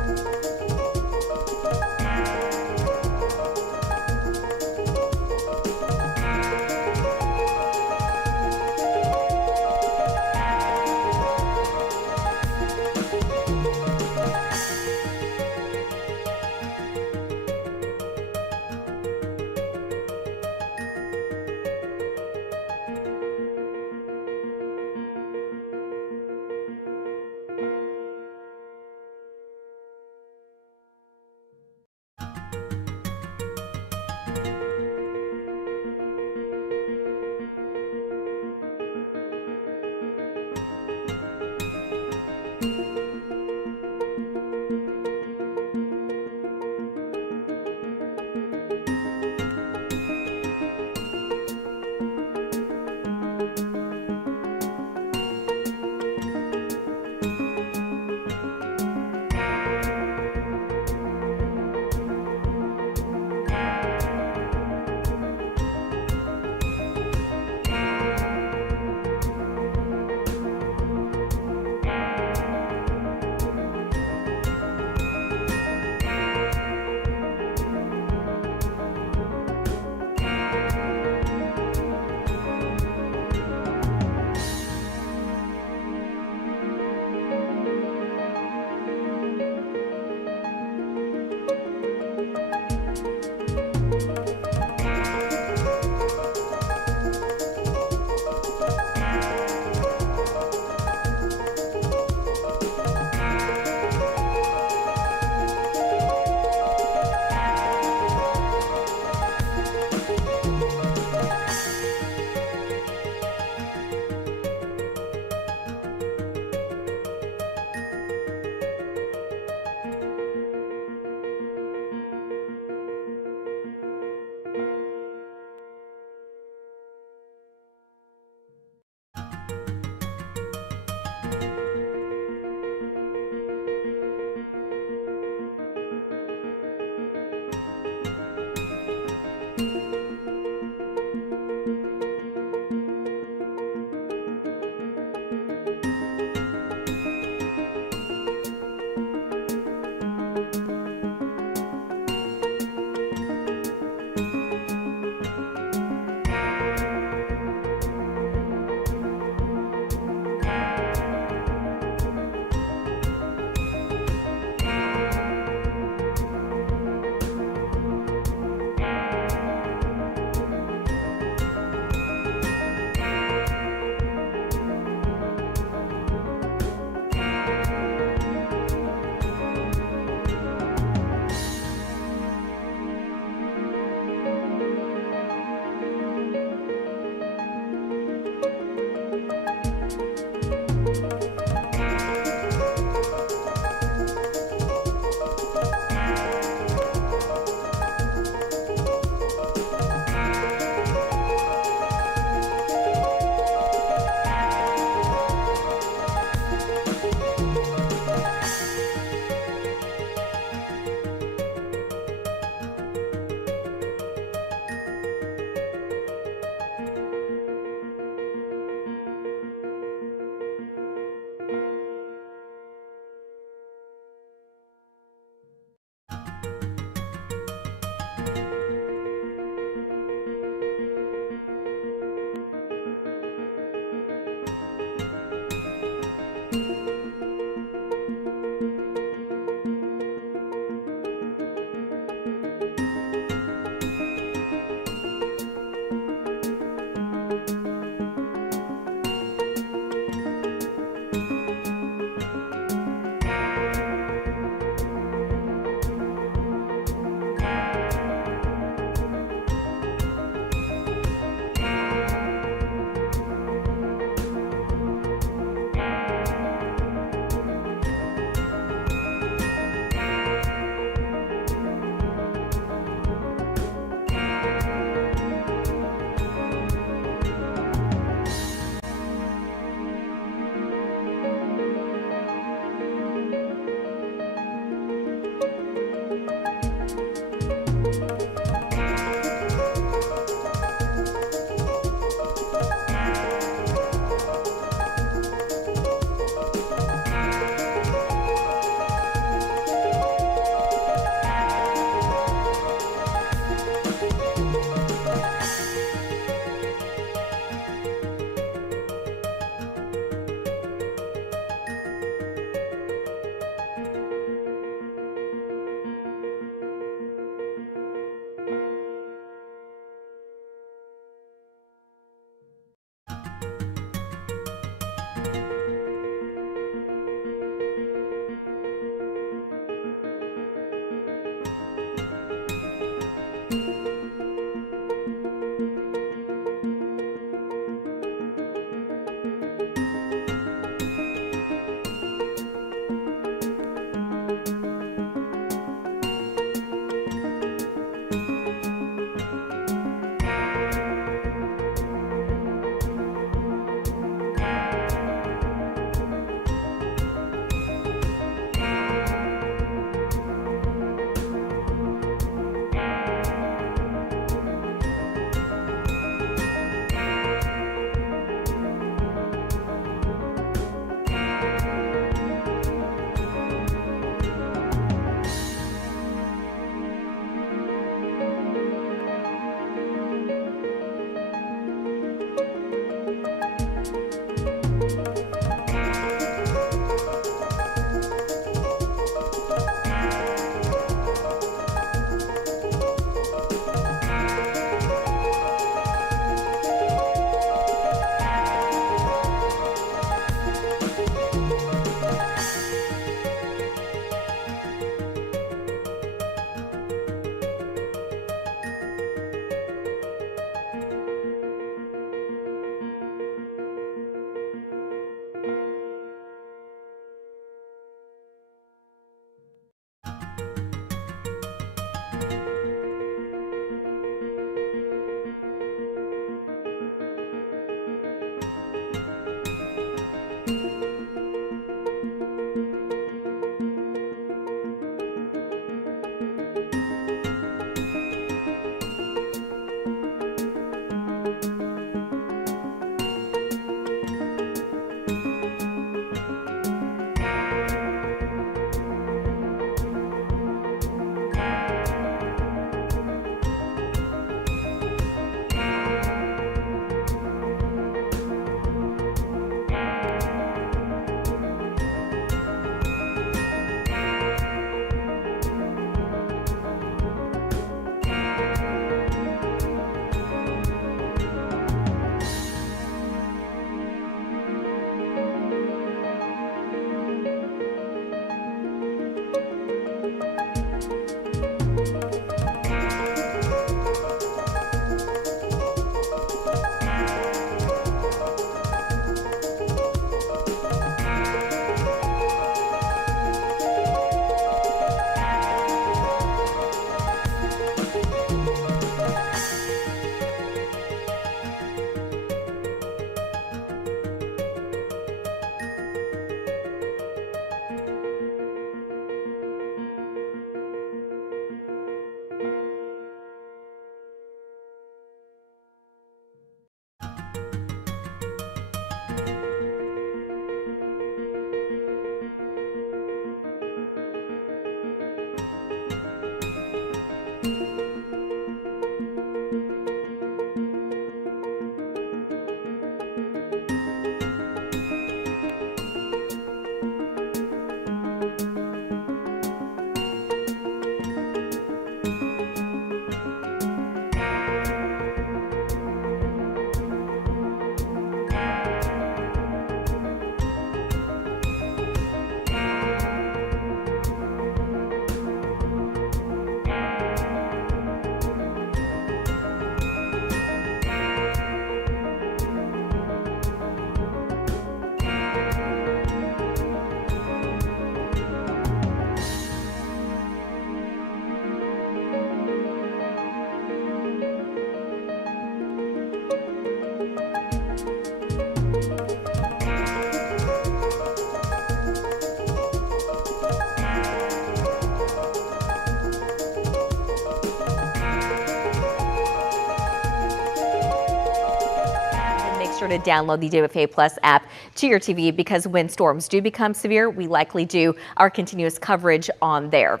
sure to download the DFW Plus app to your TV, because when storms do become severe, we likely do our continuous coverage on there.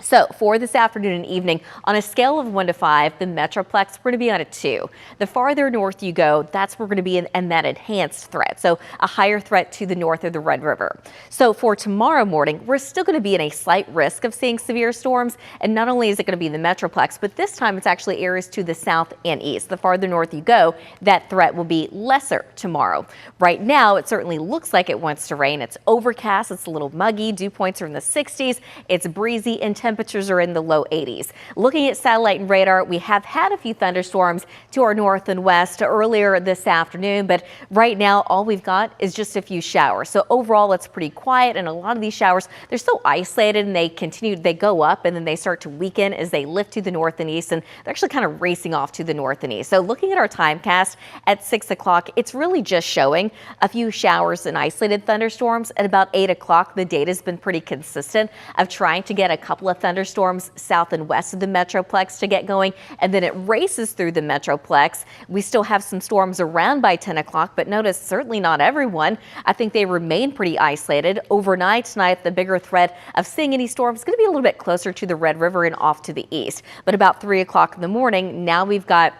So for this afternoon and evening, on a scale of 1 to 5, the Metroplex, we're going to be on a 2. The farther north you go, that's where we're going to be in that enhanced threat. So a higher threat to the north of the Red River. So for tomorrow morning, we're still going to be in a slight risk of seeing severe storms. And not only is it going to be in the Metroplex, but this time it's actually areas to the south and east. The farther north you go, that threat will be lesser tomorrow. Right now, it certainly looks like it wants to rain. It's overcast. It's a little muggy. Dew points are in the 60s. It's breezy, and temperatures are in the low 80s. Looking at satellite and radar, we have had a few thunderstorms to our north and west earlier this afternoon, but right now all we've got is just a few showers. So overall it's pretty quiet, and a lot of these showers, they're so isolated and they go up and then they start to weaken as they lift to the north and east, and they're actually kind of racing off to the north and east. So looking at our timecast at 6 o'clock, it's really just showing a few showers and isolated thunderstorms. At about 8 o'clock, the data's been pretty consistent of trying to get a couple of thunderstorms south and west of the Metroplex to get going, and then it races through the Metroplex. We still have some storms around by 10 o'clock, but notice certainly not everyone. I think they remain pretty isolated. Overnight tonight, the bigger threat of seeing any storms is going to be a little bit closer to the Red River and off to the east. But about 3 o'clock in the morning, now we've got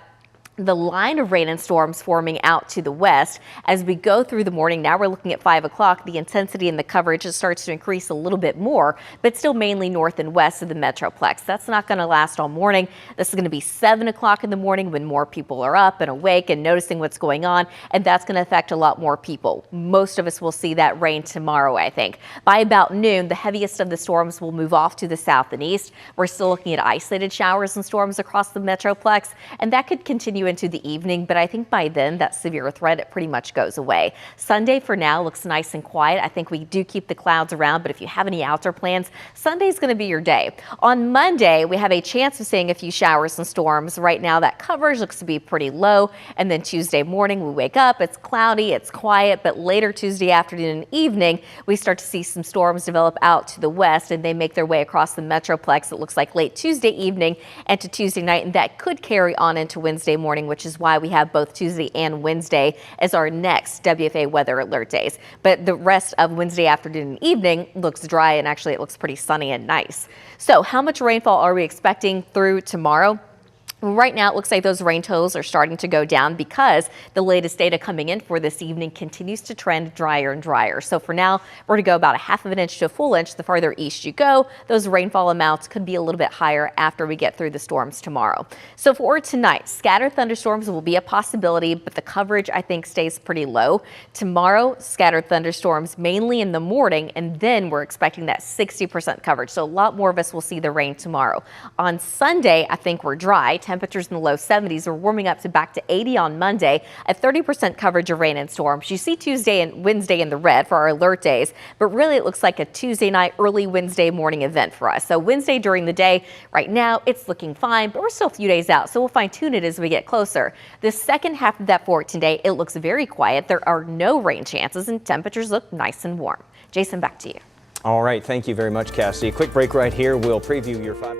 the line of rain and storms forming out to the west. As we go through the morning, now we're looking at 5 o'clock, the intensity and the coverage starts to increase a little bit more, but still mainly north and west of the Metroplex. That's not going to last all morning. This is going to be 7 o'clock in the morning when more people are up and awake and noticing what's going on, and that's going to affect a lot more people. Most of us will see that rain tomorrow, I think. By about noon, the heaviest of the storms will move off to the south and east. We're still looking at isolated showers and storms across the Metroplex, and that could continue into the evening, but I think by then that severe threat, it pretty much goes away. Sunday for now looks nice and quiet. I think we do keep the clouds around, but if you have any outdoor plans, Sunday is going to be your day. On Monday, we have a chance of seeing a few showers and storms. Right now, that coverage looks to be pretty low, and then Tuesday morning, we wake up, it's cloudy, it's quiet, but later Tuesday afternoon and evening, we start to see some storms develop out to the west, and they make their way across the Metroplex. It looks like late Tuesday evening and to Tuesday night, and that could carry on into Wednesday morning, which is why we have both Tuesday and Wednesday as our next WFA weather alert days. But the rest of Wednesday afternoon and evening looks dry, and actually it looks pretty sunny and nice. So how much rainfall are we expecting through tomorrow? Right now, it looks like those rain totals are starting to go down because the latest data coming in for this evening continues to trend drier and drier. So for now, we're going to go about 1/2 of an inch to a full inch. The farther east you go, those rainfall amounts could be a little bit higher after we get through the storms tomorrow. So for tonight, scattered thunderstorms will be a possibility, but the coverage, I think, stays pretty low. Tomorrow, scattered thunderstorms mainly in the morning, and then we're expecting that 60% coverage. So a lot more of us will see the rain tomorrow. On Sunday, I think we're dry. Temperatures in the low 70s. We're warming up to back to 80 on Monday, a 30% coverage of rain and storms. You see Tuesday and Wednesday in the red for our alert days, but really it looks like a Tuesday night, early Wednesday morning event for us. So Wednesday during the day, right now it's looking fine, but we're still a few days out, so we'll fine tune it as we get closer. The second half of that 14 day, it looks very quiet. There are no rain chances and temperatures look nice and warm. Jason, back to you. All right, thank you very much, Cassie. A quick break right here. We'll preview your 5.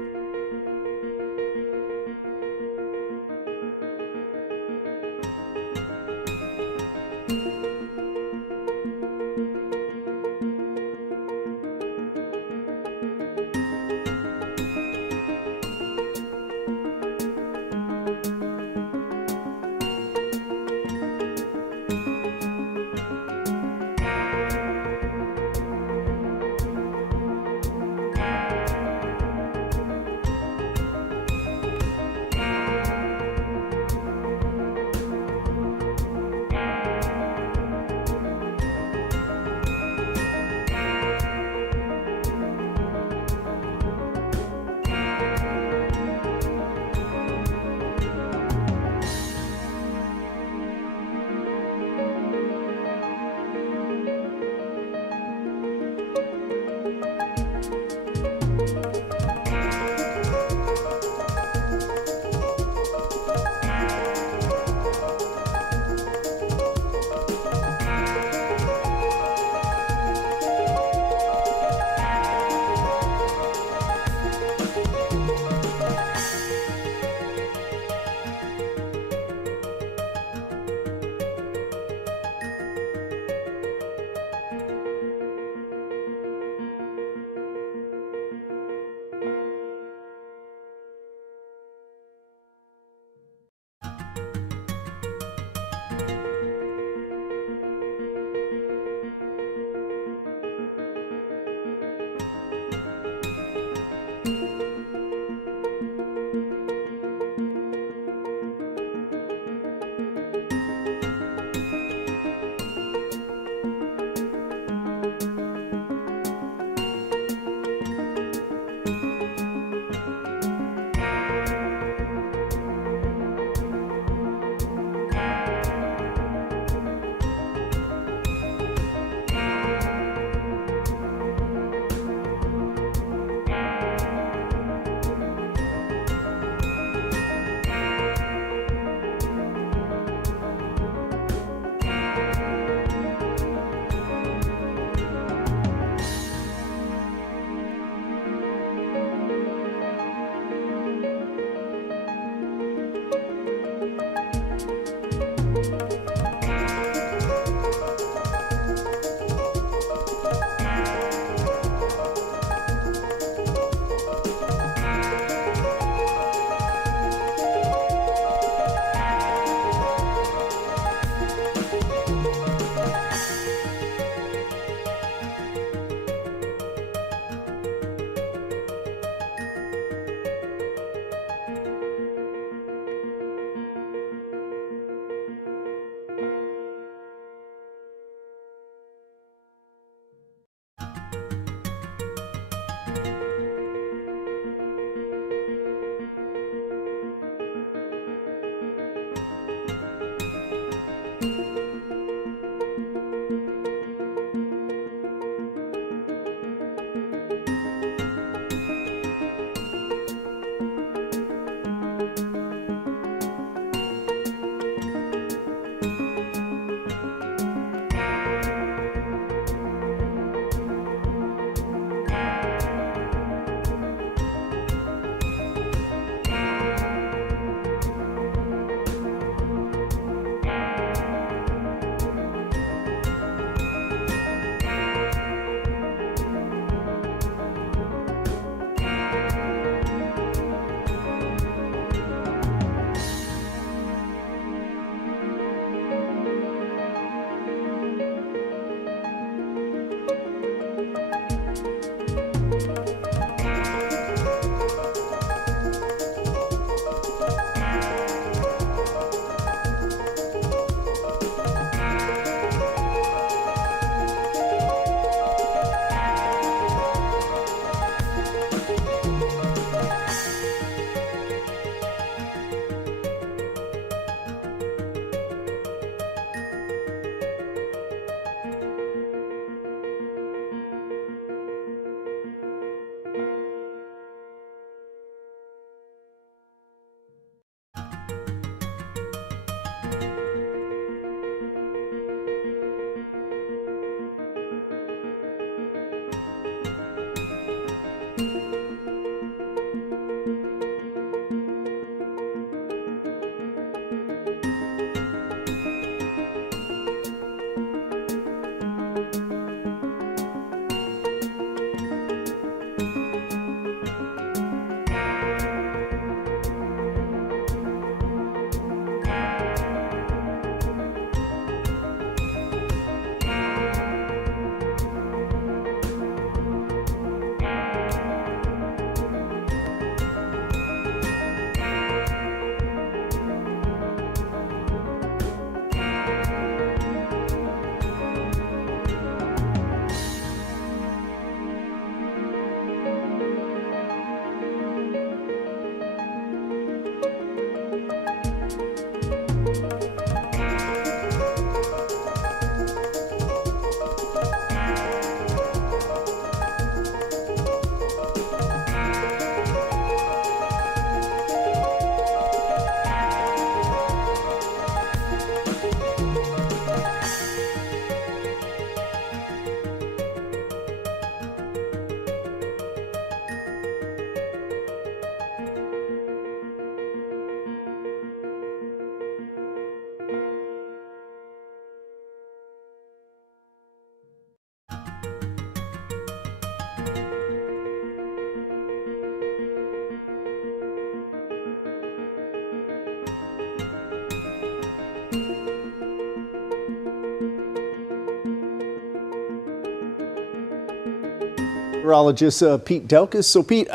Meteorologist Pete Delkus. So Pete,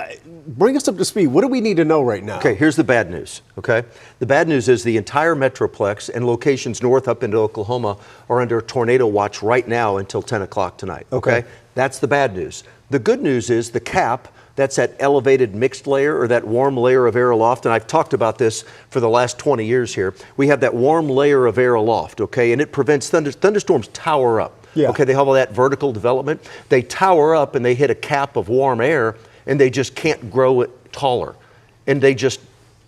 bring us up to speed. What do we need to know right now? Okay, here's the bad news, okay? The bad news is the entire Metroplex and locations north up into Oklahoma are under tornado watch right now until 10 o'clock tonight, okay? That's the bad news. The good news is the cap, that's that elevated mixed layer or that warm layer of air aloft, and I've talked about this for the last 20 years here. We have that warm layer of air aloft, okay? And it prevents thunderstorms tower up. Yeah. Okay, they have all that vertical development. They tower up and they hit a cap of warm air and they just can't grow it taller. And they just,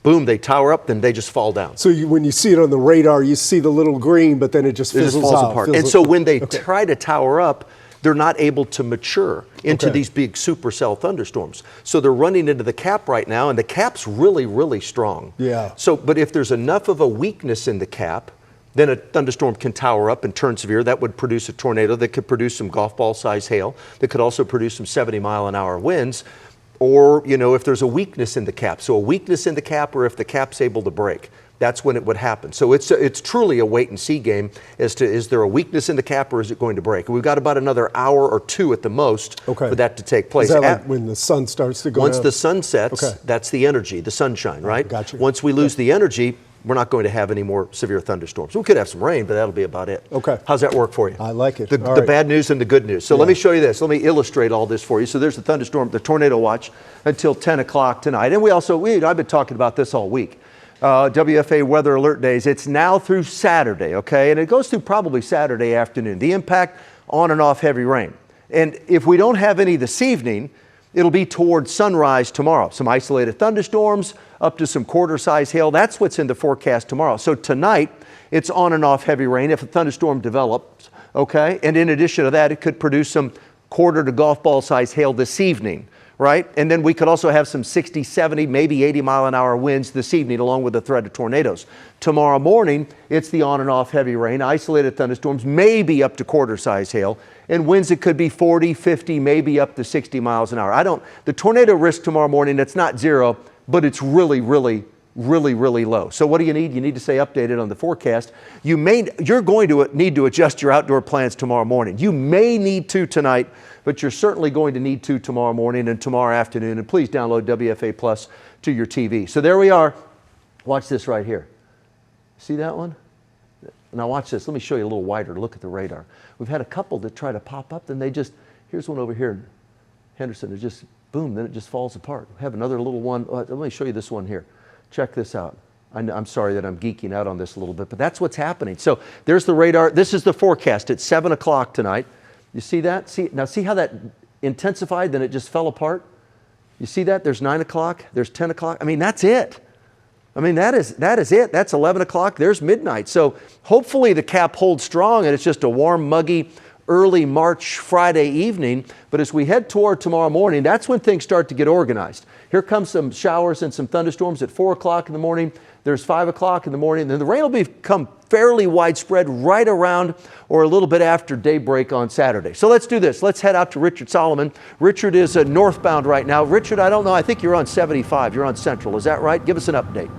boom, they tower up, then they just fall down. So when you see it on the radar, you see the little green, but then it just fizzles falls out. apart. And so when they try to tower up, they're not able to mature into these big supercell thunderstorms. So they're running into the cap right now, and the cap's really, really strong. Yeah. So, but if there's enough of a weakness in the cap, then a thunderstorm can tower up and turn severe. That would produce a tornado that could produce some golf ball size hail. That could also produce some 70-mile-an-hour winds. Or, you know, if there's a weakness in the cap. So a weakness in the cap, or if the cap's able to break, that's when it would happen. So it's truly a wait and see game as to, is there a weakness in the cap or is it going to break? And we've got about another hour or two at the most for that to take place. Is that like when the sun starts to go Once down? the sun sets, that's the energy, the sunshine, right? Gotcha. Once we lose the energy, we're not going to have any more severe thunderstorms. We could have some rain, but that'll be about it. Okay. How's that work for you? I like it. The bad news and the good news. So let me show you this. Let me illustrate all this for you. So there's the thunderstorm, the tornado watch until 10 o'clock tonight. And I've been talking about this all week. WFA weather alert days. It's now through Saturday, okay? And it goes through probably Saturday afternoon. The impact on and off heavy rain. And if we don't have any this evening, it'll be towards sunrise tomorrow. Some isolated thunderstorms, up to some quarter-size hail. That's what's in the forecast tomorrow. So tonight, it's on and off heavy rain if a thunderstorm develops, okay? And in addition to that, it could produce some quarter to golf ball size hail this evening, right? And then we could also have some 60, 70, maybe 80-mile-an-hour winds this evening, along with the threat of tornadoes. Tomorrow morning, it's the on and off heavy rain, isolated thunderstorms, maybe up to quarter-size hail, and winds that could be 40, 50, maybe up to 60 miles an hour. The tornado risk tomorrow morning, it's not zero, but it's really, really, really, really low. So what do you need? You need to stay updated on the forecast. You're going to need to adjust your outdoor plans tomorrow morning. You may need to tonight, but you're certainly going to need to tomorrow morning and tomorrow afternoon. And please download WFA Plus to your TV. So there we are. Watch this right here. See that one? Now watch this. Let me show you a little wider. Look at the radar. We've had a couple that try to pop up, then here's one over here in Henderson. It just, boom, then it just falls apart. We have another little one. Let me show you this one here. Check this out. I'm sorry that I'm geeking out on this a little bit, but that's what's happening. So there's the radar. This is the forecast. It's 7 o'clock tonight. You see that? See how that intensified, then it just fell apart? You see that? There's 9 o'clock. There's 10 o'clock. I mean, that's it. I mean, that is it. That's 11 o'clock. There's midnight. So hopefully the cap holds strong and it's just a warm, muggy, early March Friday evening. But as we head toward tomorrow morning, that's when things start to get organized. Here comes some showers and some thunderstorms at 4 o'clock in the morning. There's 5 o'clock in the morning. Then the rain will become fairly widespread right around or a little bit after daybreak on Saturday. So let's do this. Let's head out to Richard Solomon. Richard is northbound right now. Richard, I don't know. I think you're on 75. You're on Central. Is that right? Give us an update.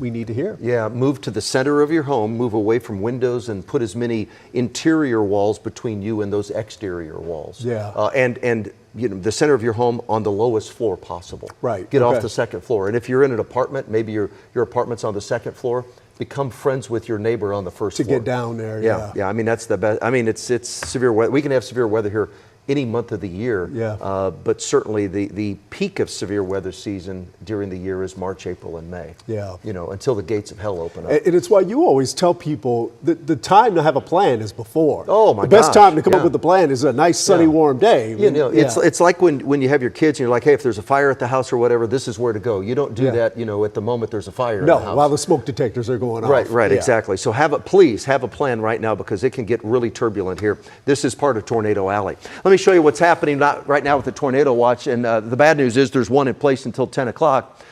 we need to hear. Yeah, move to the center of your home, move away from windows, and put as many interior walls between you and those exterior walls. Yeah. And you know, the center of your home on the lowest floor possible. Right. Get okay. off the second floor. And if you're in an apartment, maybe your apartment's on the second floor, become friends with your neighbor on the first floor. To get down there, Yeah, I mean, that's the best. I mean, it's severe weather. We can have severe weather here any month of the year. Yeah. But certainly the peak of severe weather season during the year is March, April, and May. Yeah. You know, until the gates of hell open up. And it's why you always tell people that the time to have a plan is before. Oh my The best gosh, time to come up with the plan is a nice sunny warm day. You know, it's like when you have your kids and you're like, hey, if there's a fire at the house or whatever, this is where to go. You don't do that, you know, at the moment there's a fire in the house. While the smoke detectors are going off. Right, exactly. So please have a plan right now, because it can get really turbulent here. This is part of Tornado Alley. Let me show you what's happening right now with the tornado watch. And the bad news is there's one in place until 10 o'clock.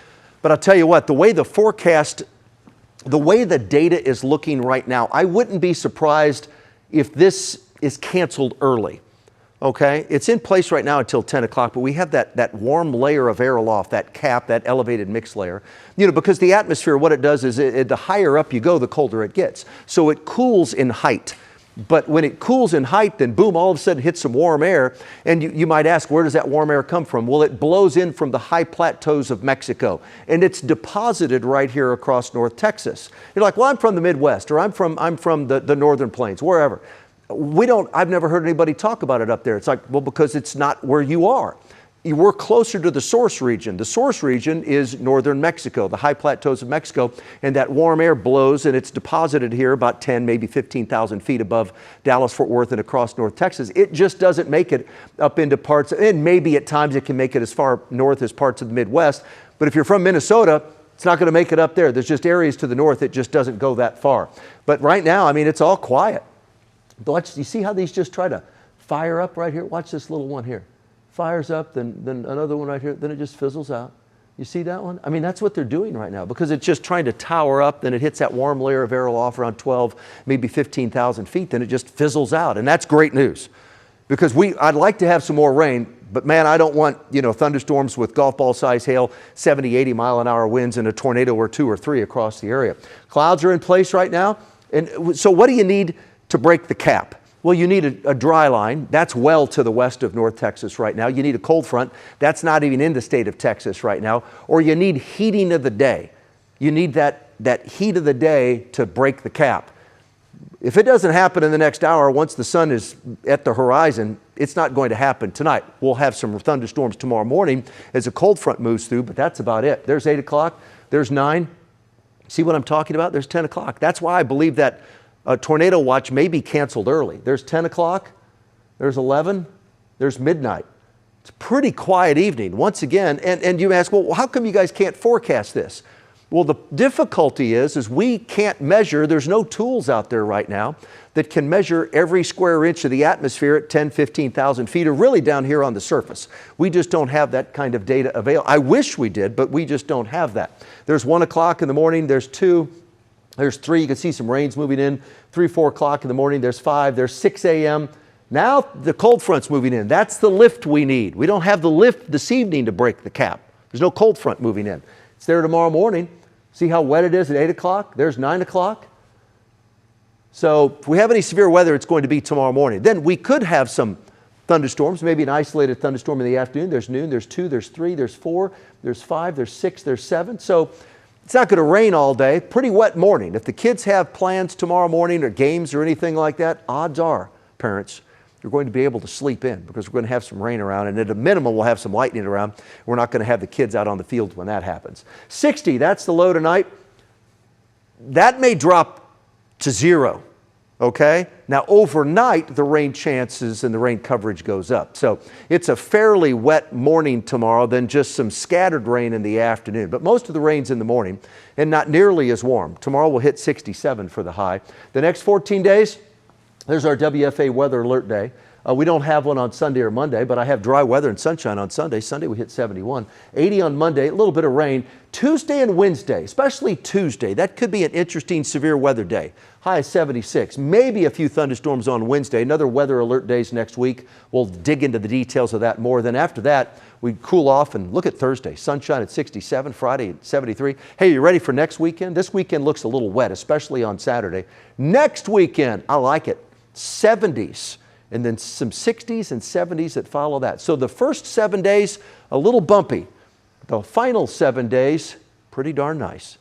But I'll tell you what, the way the data is looking right now, I wouldn't be surprised if this is canceled early. Okay, it's in place right now until 10 o'clock, but we have that warm layer of air aloft, that cap, that elevated mix layer. You know, because the atmosphere, what it does is the higher up you go, the colder it gets. So it cools in height. But when it cools in height, then boom, all of a sudden hits some warm air. And you might ask, where does that warm air come from? Well, it blows in from the high plateaus of Mexico, and it's deposited right here across North Texas. You're like, well, I'm from the Midwest, or I'm from the Northern Plains, wherever. I've never heard anybody talk about it up there. It's like, well, because it's not where you are. We're closer to the source region. The source region is northern Mexico, the high plateaus of Mexico, and that warm air blows and it's deposited here about 10, maybe 15,000 feet above Dallas, Fort Worth, and across North Texas. It just doesn't make it up into parts, and maybe at times it can make it as far north as parts of the Midwest. But if you're from Minnesota, it's not going to make it up there. There's just areas to the north it just doesn't go that far. But right now, I mean, it's all quiet. Watch, you see how these just try to fire up right here? Watch this little one here. Fires up, then another one right here, then it just fizzles out. You see that one? I mean, that's what they're doing right now, because it's just trying to tower up, then it hits that warm layer of air aloft around 12, maybe 15,000 feet, then it just fizzles out. And that's great news, because I'd like to have some more rain, but man, I don't want, you know, thunderstorms with golf ball size hail, 70, 80 mile an hour winds, and a tornado or 2 or 3 across the area. Clouds are in place right now. And so what do you need to break the cap? Well, you need a dry line. That's well to the west of North Texas right now. You need a cold front. That's not even in the state of Texas right now. Or you need heating of the day. You need that heat of the day to break the cap. If it doesn't happen in the next hour, once the sun is at the horizon, it's not going to happen tonight. We'll have some thunderstorms tomorrow morning as a cold front moves through, but that's about it. There's 8 o'clock. There's 9. See what I'm talking about? There's 10 o'clock. That's why I believe that tornado watch may be canceled early. There's 10 o'clock, there's 11, there's midnight. It's a pretty quiet evening. Once again, and you ask, well, how come you guys can't forecast this? Well, the difficulty is we can't measure. There's no tools out there right now that can measure every square inch of the atmosphere at 10, 15,000 feet, or really down here on the surface. We just don't have that kind of data available. I wish we did, but we just don't have that. There's 1 o'clock in the morning, there's 2, there's 3, you can see some rains moving in, 3, 4 o'clock in the morning, there's 5, there's 6 a.m. Now the cold front's moving in. That's the lift we need. We don't have the lift this evening to break the cap. There's no cold front moving in. It's there tomorrow morning. See how wet it is at 8 o'clock? There's 9 o'clock. So if we have any severe weather, it's going to be tomorrow morning. Then we could have some thunderstorms, maybe an isolated thunderstorm in the afternoon. There's noon, there's 2, there's 3, there's 4, there's 5, there's 6, there's 7. So it's not going to rain all day. Pretty wet morning. If the kids have plans tomorrow morning or games or anything like that, odds are, parents, you're going to be able to sleep in, because we're going to have some rain around, and at a minimum we'll have some lightning around. We're not going to have the kids out on the field when that happens. 60, that's the low tonight. That may drop to 0, okay? Now overnight the rain chances and the rain coverage goes up. So it's a fairly wet morning tomorrow, then just some scattered rain in the afternoon. But most of the rain's in the morning and not nearly as warm. Tomorrow we'll hit 67 for the high. The next 14 days, there's our WFA Weather Alert Day. We don't have one on Sunday or Monday, but I have dry weather and sunshine on Sunday. Sunday we hit 71. 80 on Monday, a little bit of rain. Tuesday and Wednesday, especially Tuesday, that could be an interesting severe weather day. High of 76. Maybe a few thunderstorms on Wednesday. Another weather alert days next week. We'll dig into the details of that more. Then after that, we cool off and look at Thursday. Sunshine at 67, Friday at 73. Hey, you ready for next weekend? This weekend looks a little wet, especially on Saturday. Next weekend, I like it. 70s. And then some 60s and 70s that follow that. So the first 7 days, a little bumpy. The final 7 days, pretty darn nice.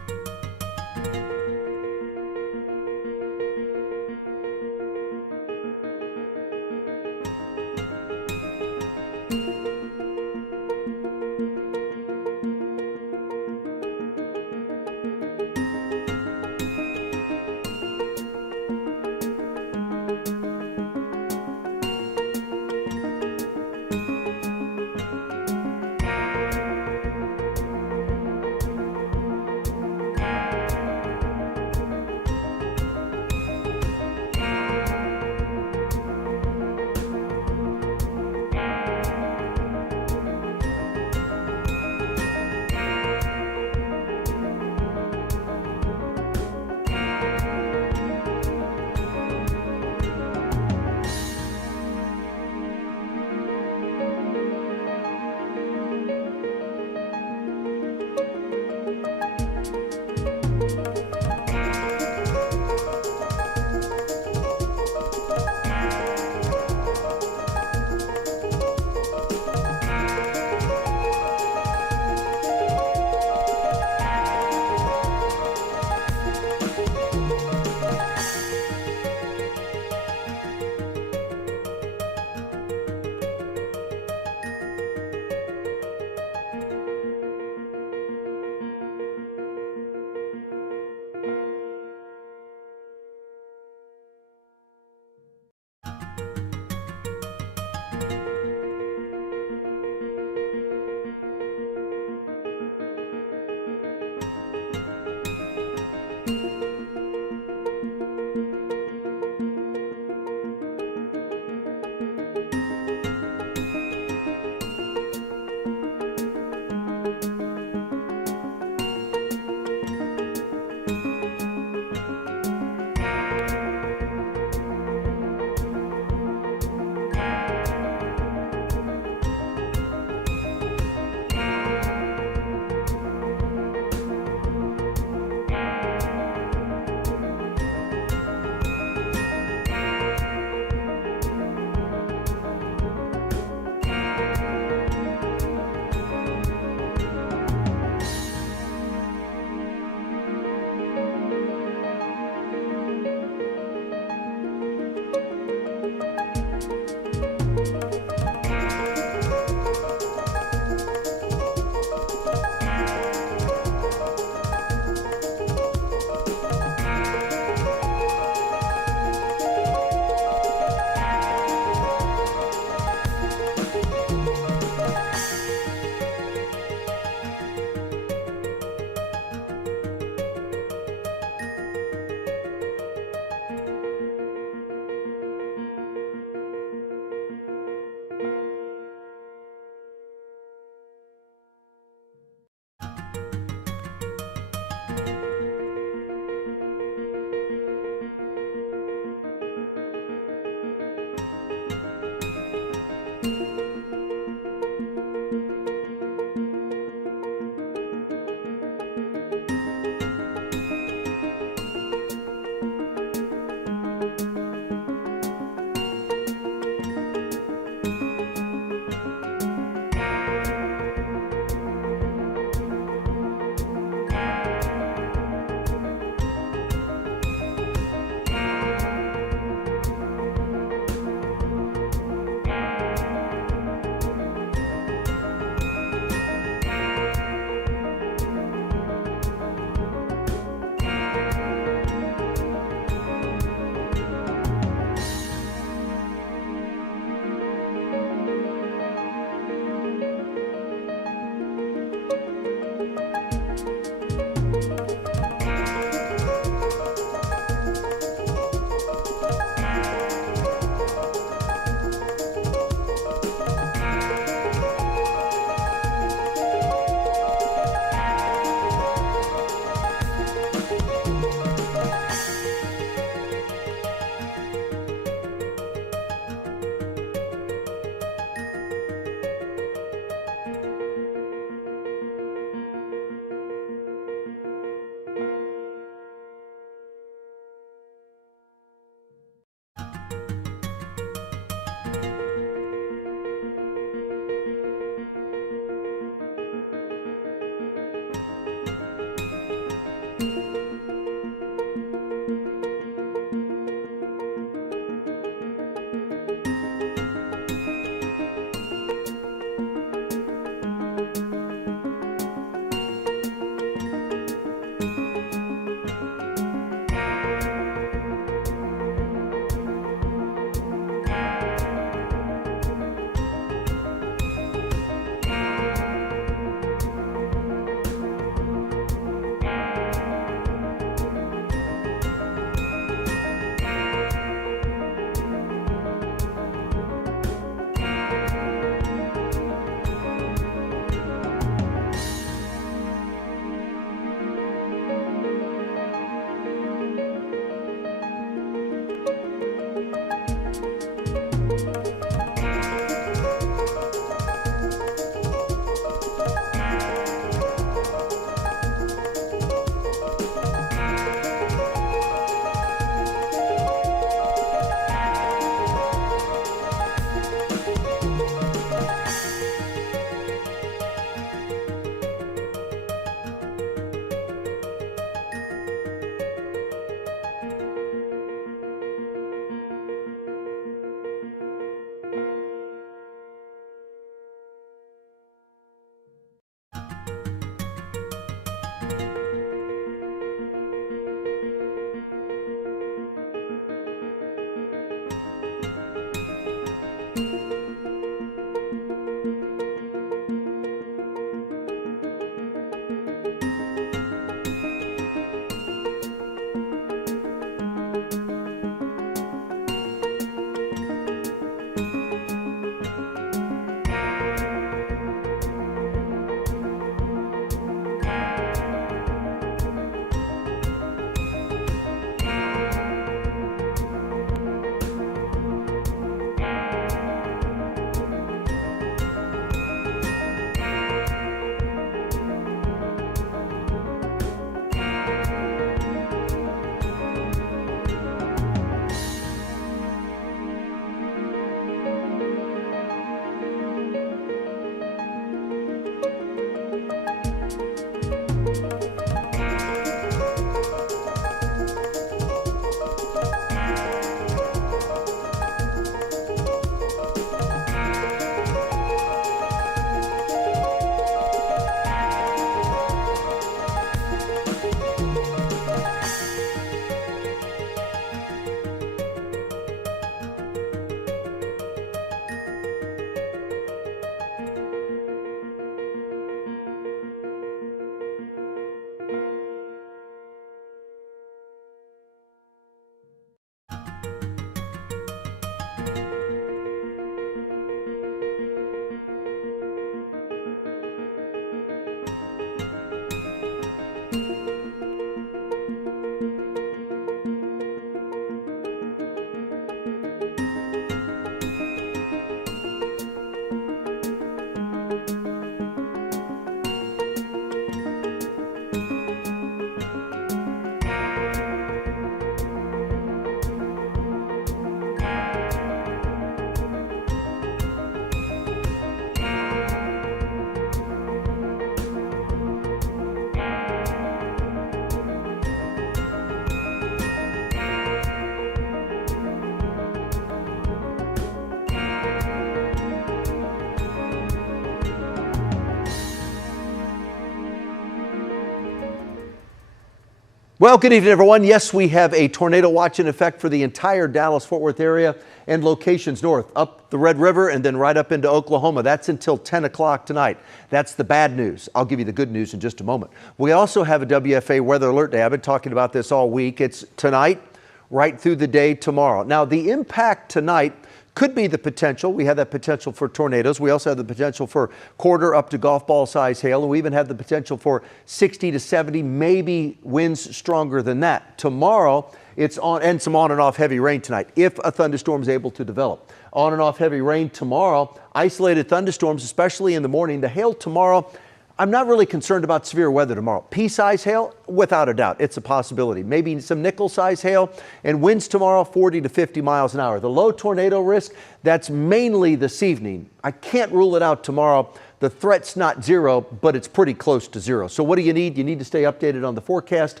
Well, good evening, everyone. Yes, we have a tornado watch in effect for the entire Dallas-Fort Worth area and locations north, up the Red River and then right up into Oklahoma. That's until 10 o'clock tonight. That's the bad news. I'll give you the good news in just a moment. We also have a WFA weather alert day. I've been talking about this all week. It's tonight, right through the day tomorrow. Now, the impact tonight could be the potential. We have that potential for tornadoes. We also have the potential for quarter up to golf ball size hail. And we even have the potential for 60 to 70, maybe winds stronger than that. Tomorrow, it's on, and some on and off heavy rain tonight, if a thunderstorm is able to develop. On and off heavy rain tomorrow, isolated thunderstorms, especially in the morning. The hail tomorrow, I'm not really concerned about severe weather tomorrow. Pea-size hail, without a doubt, it's a possibility. Maybe some nickel-size hail, and winds tomorrow 40 to 50 miles an hour. The low tornado risk, that's mainly this evening. I can't rule it out tomorrow. The threat's not zero, but it's pretty close to zero. So what do you need? You need to stay updated on the forecast.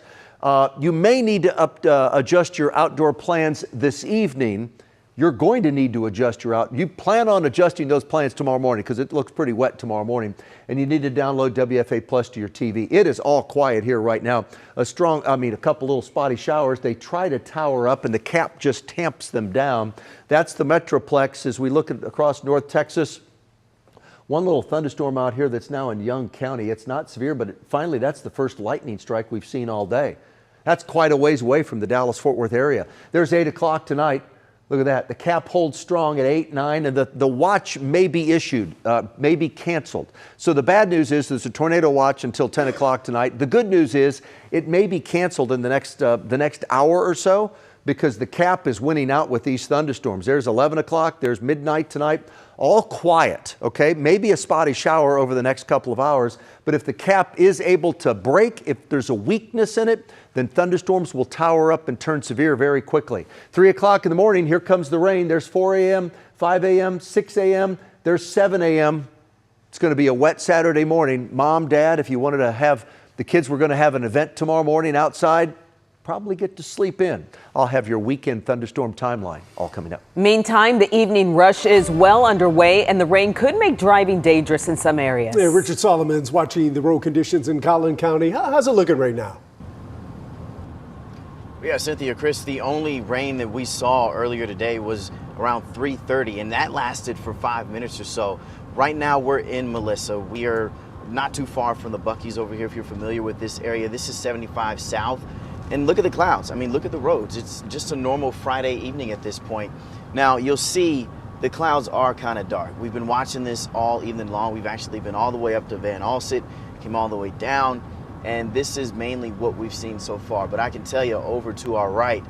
You may need to adjust your outdoor plans this evening. You're going to need to adjust you plan on adjusting those plans tomorrow morning because it looks pretty wet tomorrow morning, and you need to download WFA Plus to your TV. It is all quiet here right now. A couple little spotty showers. They try to tower up and the cap just tamps them down. That's the Metroplex as we look across North Texas. One little thunderstorm out here that's now in Young County. It's not severe, but finally that's the first lightning strike we've seen all day. That's quite a ways away from the Dallas-Fort Worth area. There's 8 o'clock tonight. Look at that. The cap holds strong at 8, 9, and the watch may be issued, may be canceled. So the bad news is there's a tornado watch until 10 o'clock tonight. The good news is it may be canceled in the next hour or so because the cap is winning out with these thunderstorms. There's 11 o'clock. There's midnight tonight. All quiet, okay? Maybe a spotty shower over the next couple of hours, but if the cap is able to break, if there's a weakness in it, then thunderstorms will tower up and turn severe very quickly. 3 o'clock in the morning, here comes the rain. There's 4 a.m., 5 a.m., 6 a.m., there's 7 a.m. It's going to be a wet Saturday morning. Mom, Dad, if you wanted to have, the kids were going to have an event tomorrow morning outside, probably get to sleep in. I'll have your weekend thunderstorm timeline all coming up. Meantime, the evening rush is well underway and the rain could make driving dangerous in some areas. Yeah, Richard Solomon's watching the road conditions in Collin County. How's it looking right now? Yeah, Cynthia, Chris, the only rain that we saw earlier today was around 3:30, and that lasted for 5 minutes or so. Right now, we're in Melissa. We are not too far from the Buc-ee's over here, if you're familiar with this area. This is 75 South. And look at the clouds. I mean, look at the roads. It's just a normal Friday evening at this point. Now, you'll see the clouds are kind of dark. We've been watching this all evening long. We've actually been all the way up to Van Alstyne, came all the way down. And this is mainly what we've seen so far. But I can tell you over to our right,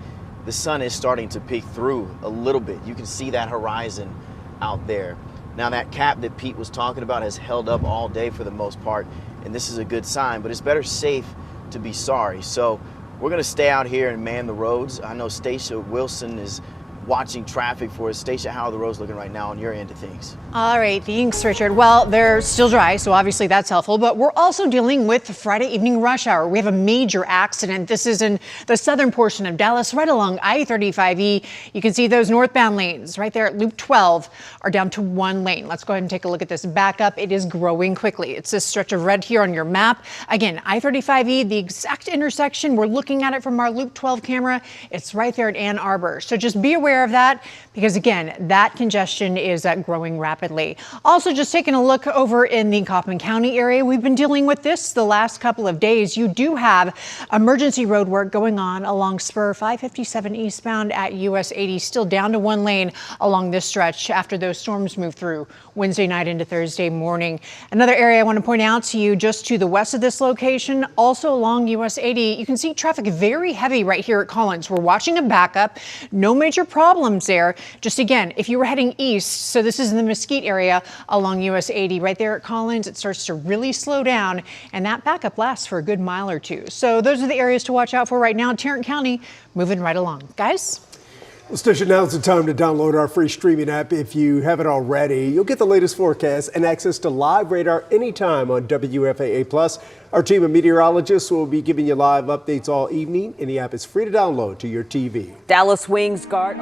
the sun is starting to peek through a little bit. You can see that horizon out there. Now that cap that Pete was talking about has held up all day for the most part. And this is a good sign, but it's better safe to be sorry. So we're gonna stay out here and man the roads. I know Stacia Wilson is watching traffic for us. Stacia, how are the roads looking right now on your end of things? All right, thanks, Richard. Well, they're still dry, so obviously that's helpful, but we're also dealing with the Friday evening rush hour. We have a major accident. This is in the southern portion of Dallas, right along I-35E. You can see those northbound lanes right there at Loop 12 are down to 1 lane. Let's go ahead and take a look at this backup. It is growing quickly. It's this stretch of red here on your map. Again, I-35E, the exact intersection. We're looking at it from our Loop 12 camera. It's right there at Ann Arbor. So just be aware of that because, again, that congestion is growing rapidly. Also, just taking a look over in the Kaufman County area, we've been dealing with this the last couple of days. You do have emergency road work going on along Spur 557 eastbound at US 80, still down to 1 lane along this stretch after those storms move through Wednesday night into Thursday morning. Another area I want to point out to you just to the west of this location, also along US 80, you can see traffic very heavy right here at Collins. We're watching a backup, no major problems there. Just again, if you were heading east, so this is in the Mesquite area along US 80, right there at Collins, it starts to really slow down and that backup lasts for a good mile or two. So those are the areas to watch out for right now. Tarrant County moving right along. Guys? Well, Station, now's the time to download our free streaming app. If you haven't already, you'll get the latest forecast and access to live radar anytime on WFAA+. Our team of meteorologists will be giving you live updates all evening, and the app is free to download to your TV. Dallas Wings guard.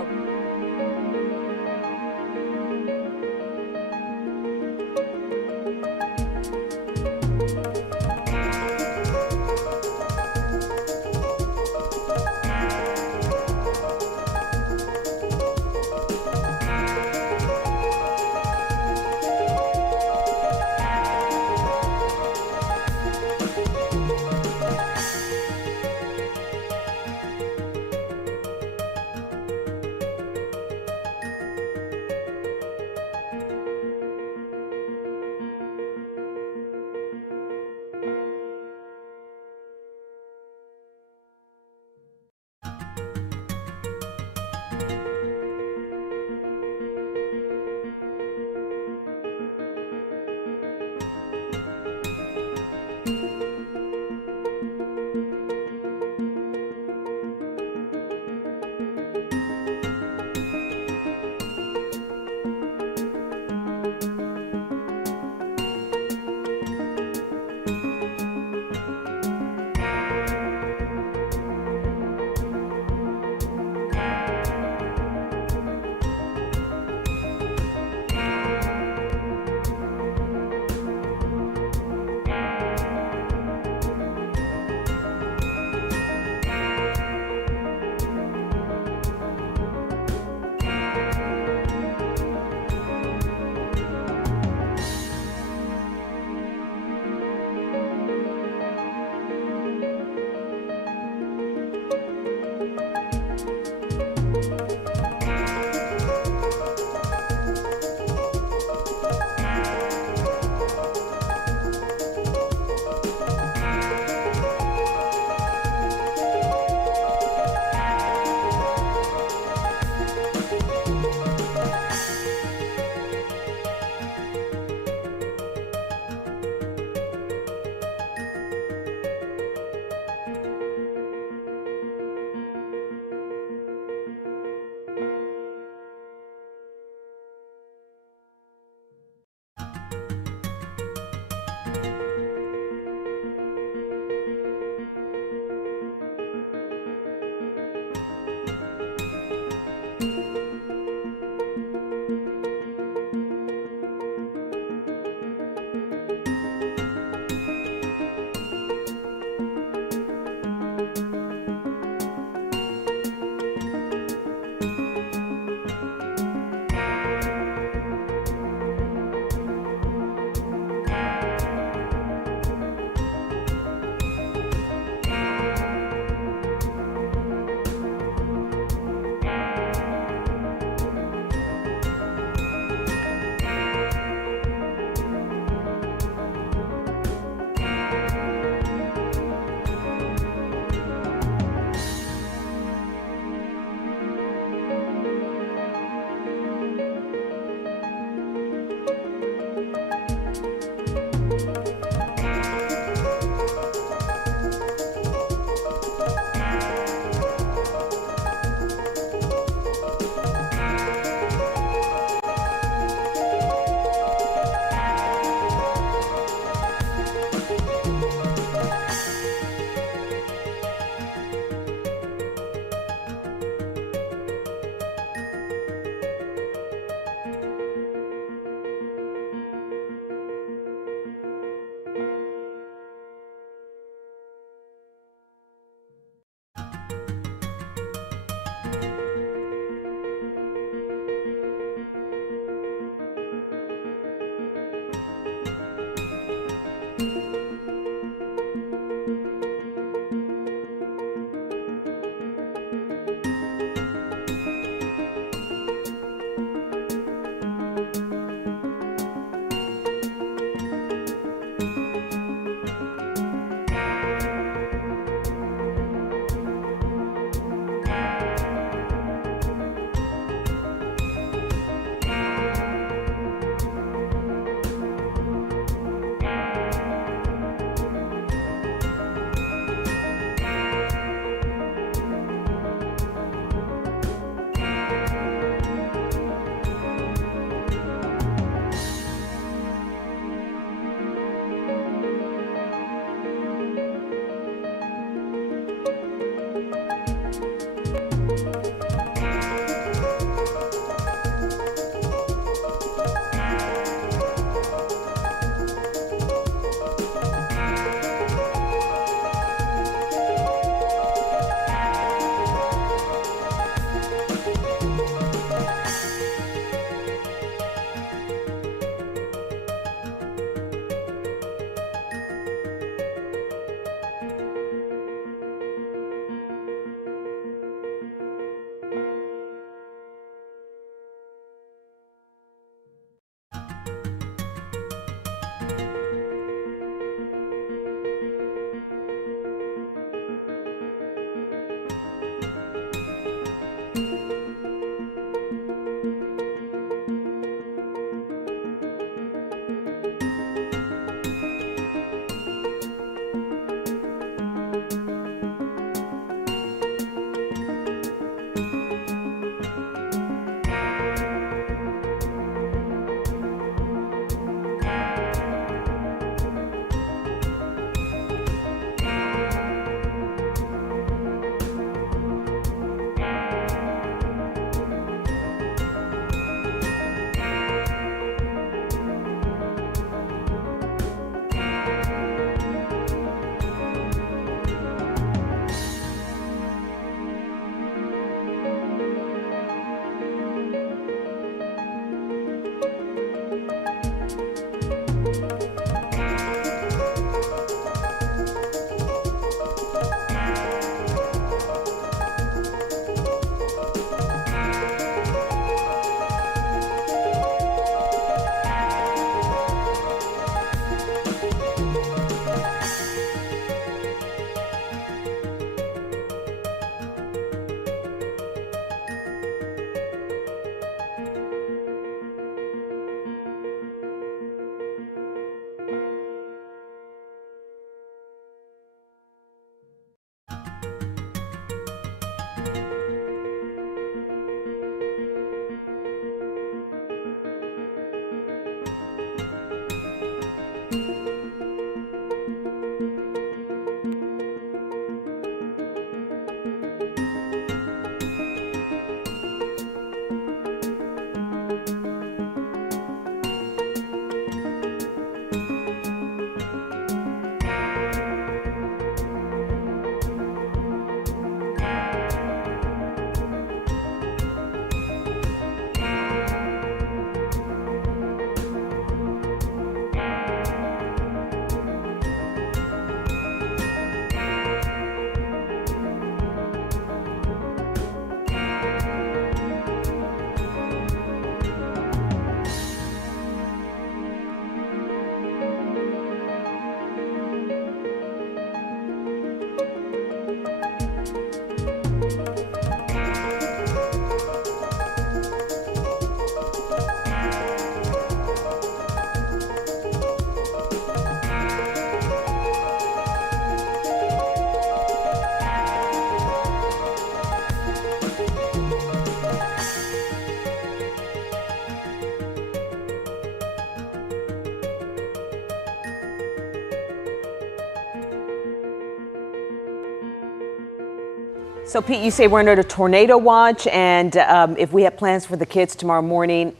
So, Pete, you say we're under a tornado watch, and if we have plans for the kids tomorrow morning,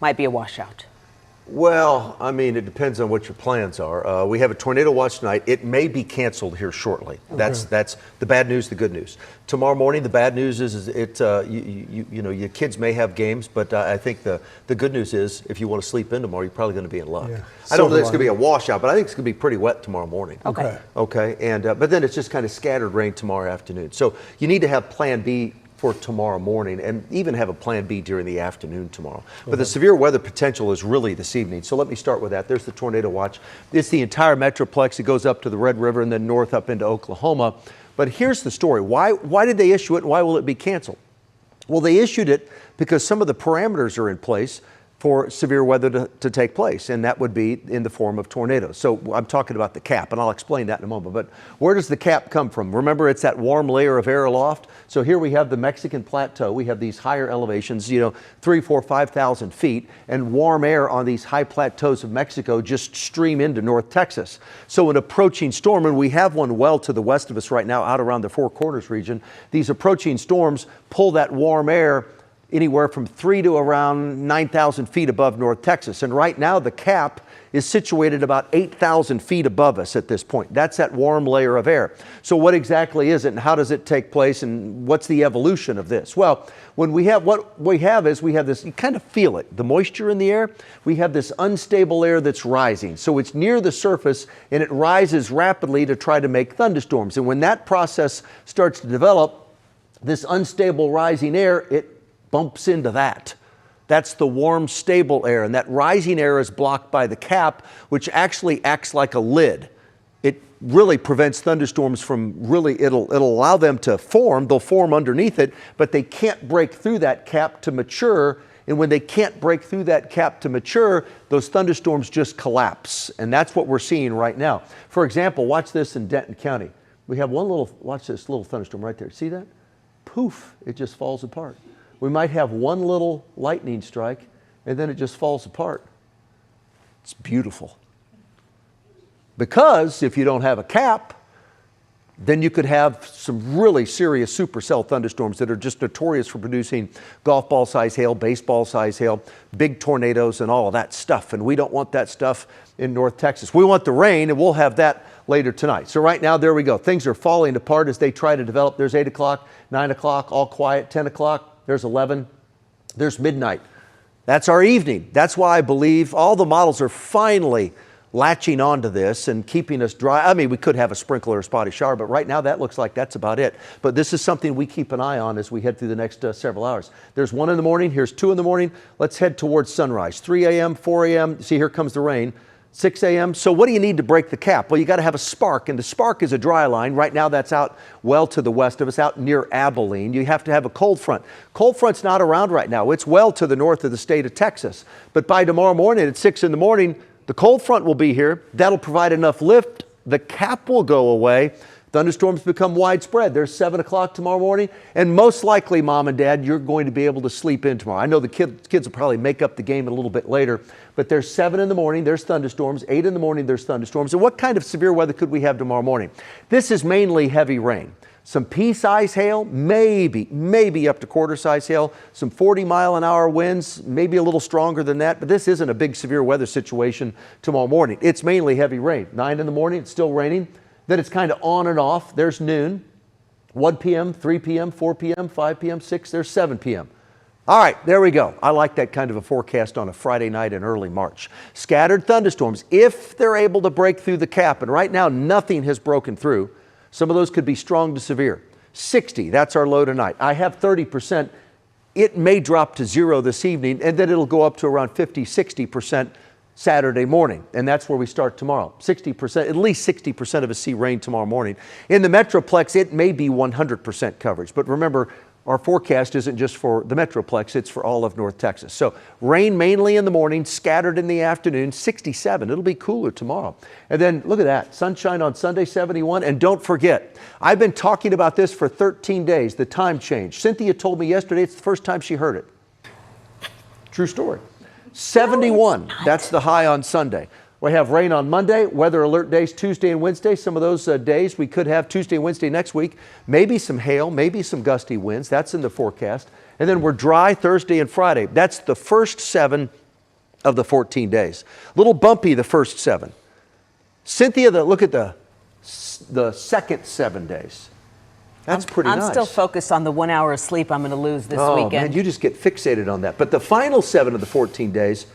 might be a washout. Well, I mean, it depends on what your plans are. We have a tornado watch tonight. It may be canceled here shortly. Okay. That's the bad news, the good news. Tomorrow morning, the bad news is you know, your kids may have games, but I think the good news is if you want to sleep in tomorrow, you're probably going to be in luck. Yeah. I don't think it's going to be a washout, but I think it's going to be pretty wet tomorrow morning. Okay. Okay, and but then it's just kind of scattered rain tomorrow afternoon. So you need to have Plan B for tomorrow morning, and even have a Plan B during the afternoon tomorrow. But the severe weather potential is really this evening. So let me start with that. There's the tornado watch. It's the entire Metroplex. It goes up to the Red River and then north up into Oklahoma. But here's the story. Why did they issue it, and why will it be canceled? Well, they issued it because some of the parameters are in place for severe weather to take place, and that would be in the form of tornadoes. So I'm talking about the cap, and I'll explain that in a moment. But where does the cap come from? Remember, it's that warm layer of air aloft. So here we have the Mexican plateau. We have these higher elevations, you know, 3,000, 4,000, 5,000 feet, and warm air on these high plateaus of Mexico just stream into North Texas. So an approaching storm, and we have one well to the west of us right now, out around the Four Corners region. These approaching storms pull that warm air anywhere from 3 to around 9,000 feet above North Texas. And right now the cap is situated about 8,000 feet above us at this point. That's that warm layer of air. So what exactly is it, and how does it take place, and what's the evolution of this? Well, what we have is this, you kind of feel it, the moisture in the air. We have this unstable air that's rising. So it's near the surface and it rises rapidly to try to make thunderstorms. And when that process starts to develop, this unstable rising air, it bumps into that. That's the warm, stable air, and that rising air is blocked by the cap, which actually acts like a lid. It really prevents thunderstorms from it'll allow them to form. They'll form underneath it, but they can't break through that cap to mature. And when they can't break through that cap to mature, those thunderstorms just collapse. And that's what we're seeing right now. For example, watch this in Denton County. We have watch this little thunderstorm right there. See that? Poof, it just falls apart. We might have one little lightning strike, and then it just falls apart. It's beautiful. Because if you don't have a cap, then you could have some really serious supercell thunderstorms that are just notorious for producing golf ball size hail, baseball size hail, big tornadoes, and all of that stuff. And we don't want that stuff in North Texas. We want the rain, and we'll have that later tonight. So right now, there we go. Things are falling apart as they try to develop. There's 8 o'clock, 9 o'clock, all quiet, 10 o'clock. There's 11, there's midnight. That's our evening. That's why I believe all the models are finally latching onto this and keeping us dry. I mean, we could have a sprinkle or a spotty shower, but right now that looks like that's about it. But this is something we keep an eye on as we head through the next several hours. There's 1 in the morning, here's 2 in the morning. Let's head towards sunrise. 3 a.m., 4 a.m., see, here comes the rain. 6 a.m. So what do you need to break the cap? Well, you got to have a spark, and the spark is a dry line. Right now that's out well to the west of us, out near Abilene. You have to have a cold front. Cold front's not around right now. It's well to the north of the state of Texas. But by tomorrow morning at 6 in the morning, the cold front will be here. That'll provide enough lift. The cap will go away. Thunderstorms become widespread. There's 7 o'clock tomorrow morning, and most likely, Mom and Dad, you're going to be able to sleep in tomorrow. I know the kids will probably make up the game a little bit later, but there's 7 in the morning, there's thunderstorms, 8 in the morning, there's thunderstorms. And what kind of severe weather could we have tomorrow morning? This is mainly heavy rain. Some pea-size hail, maybe up to quarter-size hail, some 40-mile-an-hour winds, maybe a little stronger than that, but this isn't a big severe weather situation tomorrow morning. It's mainly heavy rain. 9 in the morning, it's still raining. Then it's kind of on and off. There's noon, 1 p.m., 3 p.m., 4 p.m., 5 p.m., 6, there's 7 p.m. All right, there we go. I like that kind of a forecast on a Friday night in early March. Scattered thunderstorms, if they're able to break through the cap, and right now nothing has broken through. Some of those could be strong to severe. 60, that's our low tonight. I have 30%. It may drop to 0 this evening, and then it'll go up to around 50, 60% Saturday morning, and that's where we start tomorrow. 60%, at least 60% of us see rain tomorrow morning. In the Metroplex, it may be 100% coverage, but remember, our forecast isn't just for the Metroplex, it's for all of North Texas. So rain mainly in the morning, scattered in the afternoon, 67. It'll be cooler tomorrow. And then look at that, sunshine on Sunday, 71. And don't forget, I've been talking about this for 13 days, the time change. Cynthia told me yesterday it's the first time she heard it. True story. 71, that's the high on Sunday. We have rain on Monday, weather alert days Tuesday and Wednesday. Some of those days we could have Tuesday and Wednesday next week. Maybe some hail, maybe some gusty winds. That's in the forecast. And then we're dry Thursday and Friday. That's the first 7 of the 14 days. A little bumpy the first 7. Cynthia, look at the second 7 days. That's pretty nice. I'm still focused on the 1 hour of sleep I'm going to lose this weekend. Oh, man, you just get fixated on that. But the final 7 of the 14 days,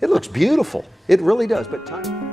it looks beautiful. It really does. But time.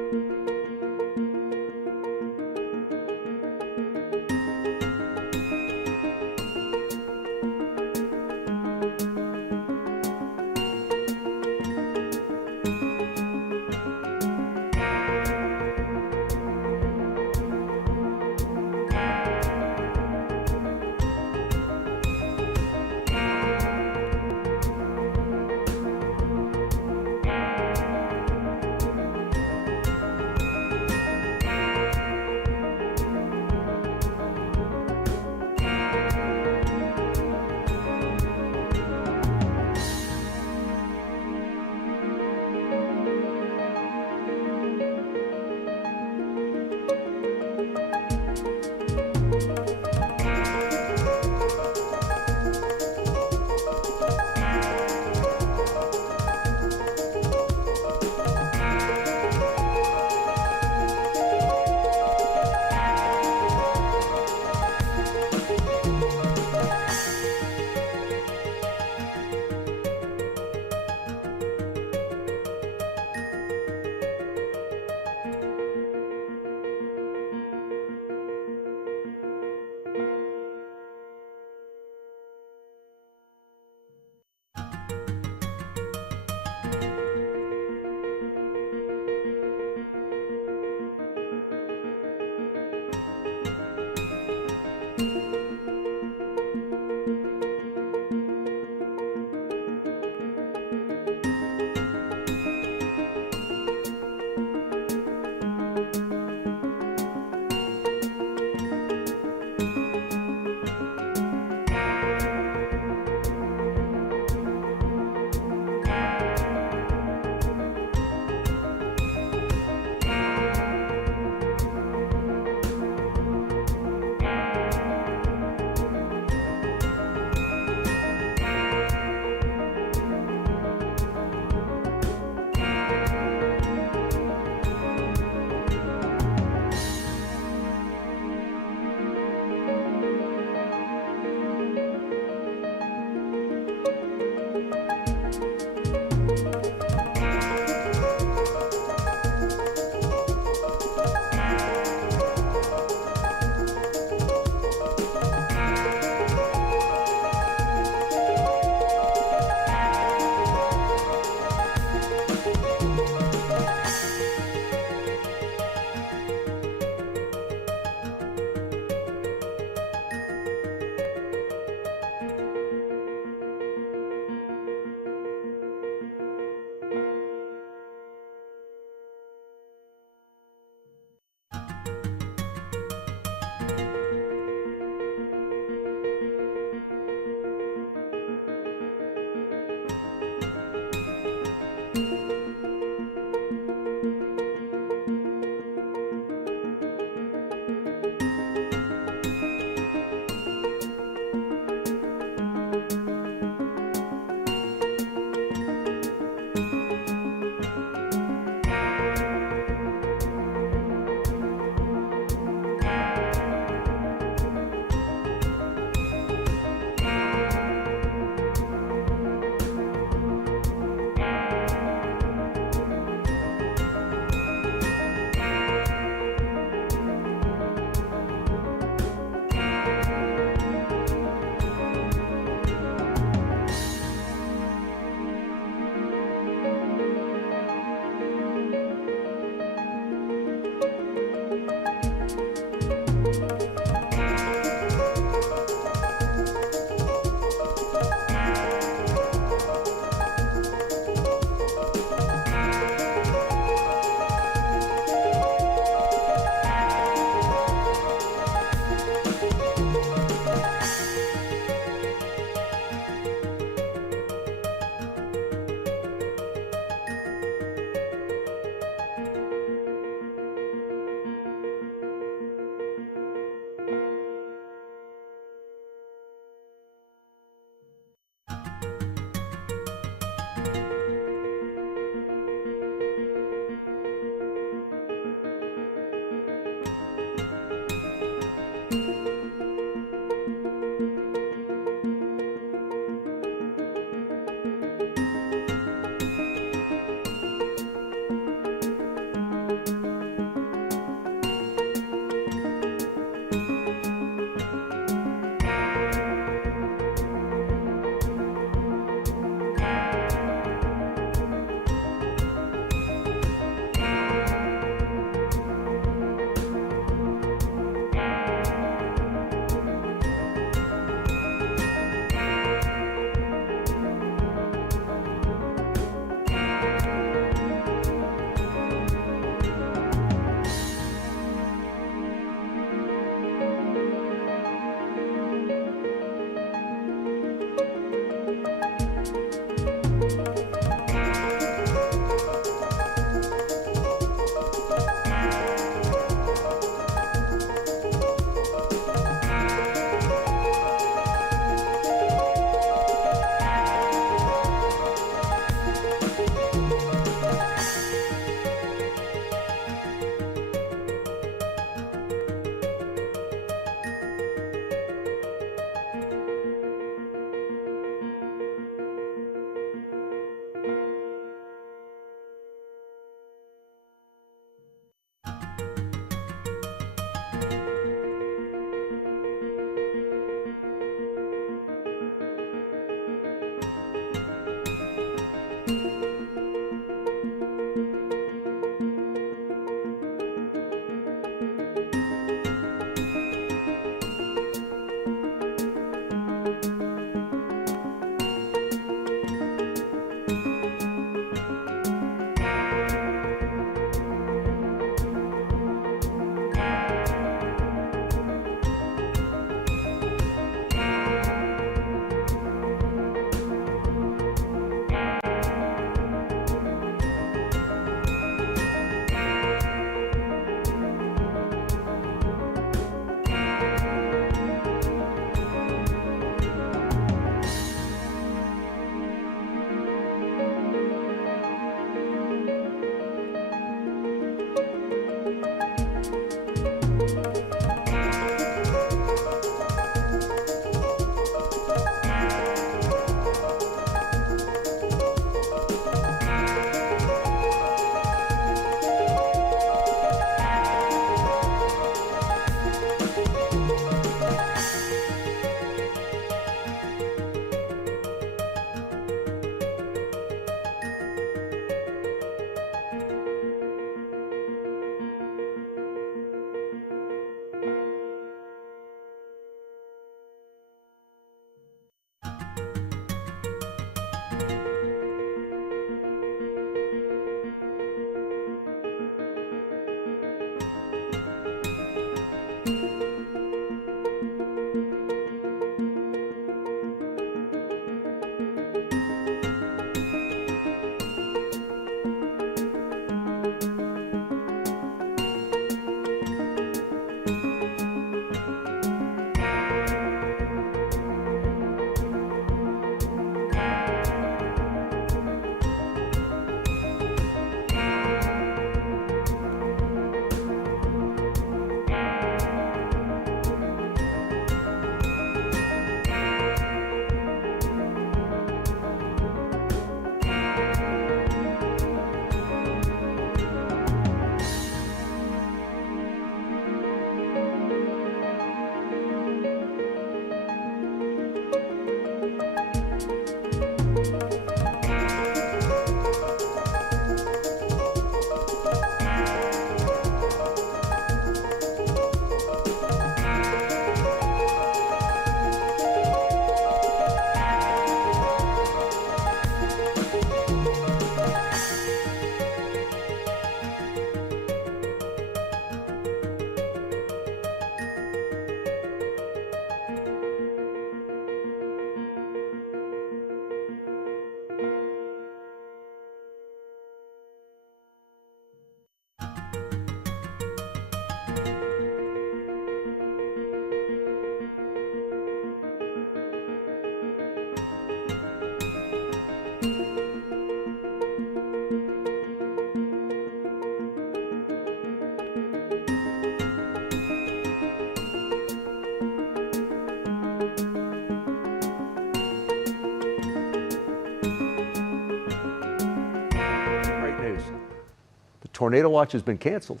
tornado watch has been canceled.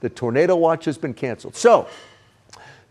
The tornado watch has been canceled. So,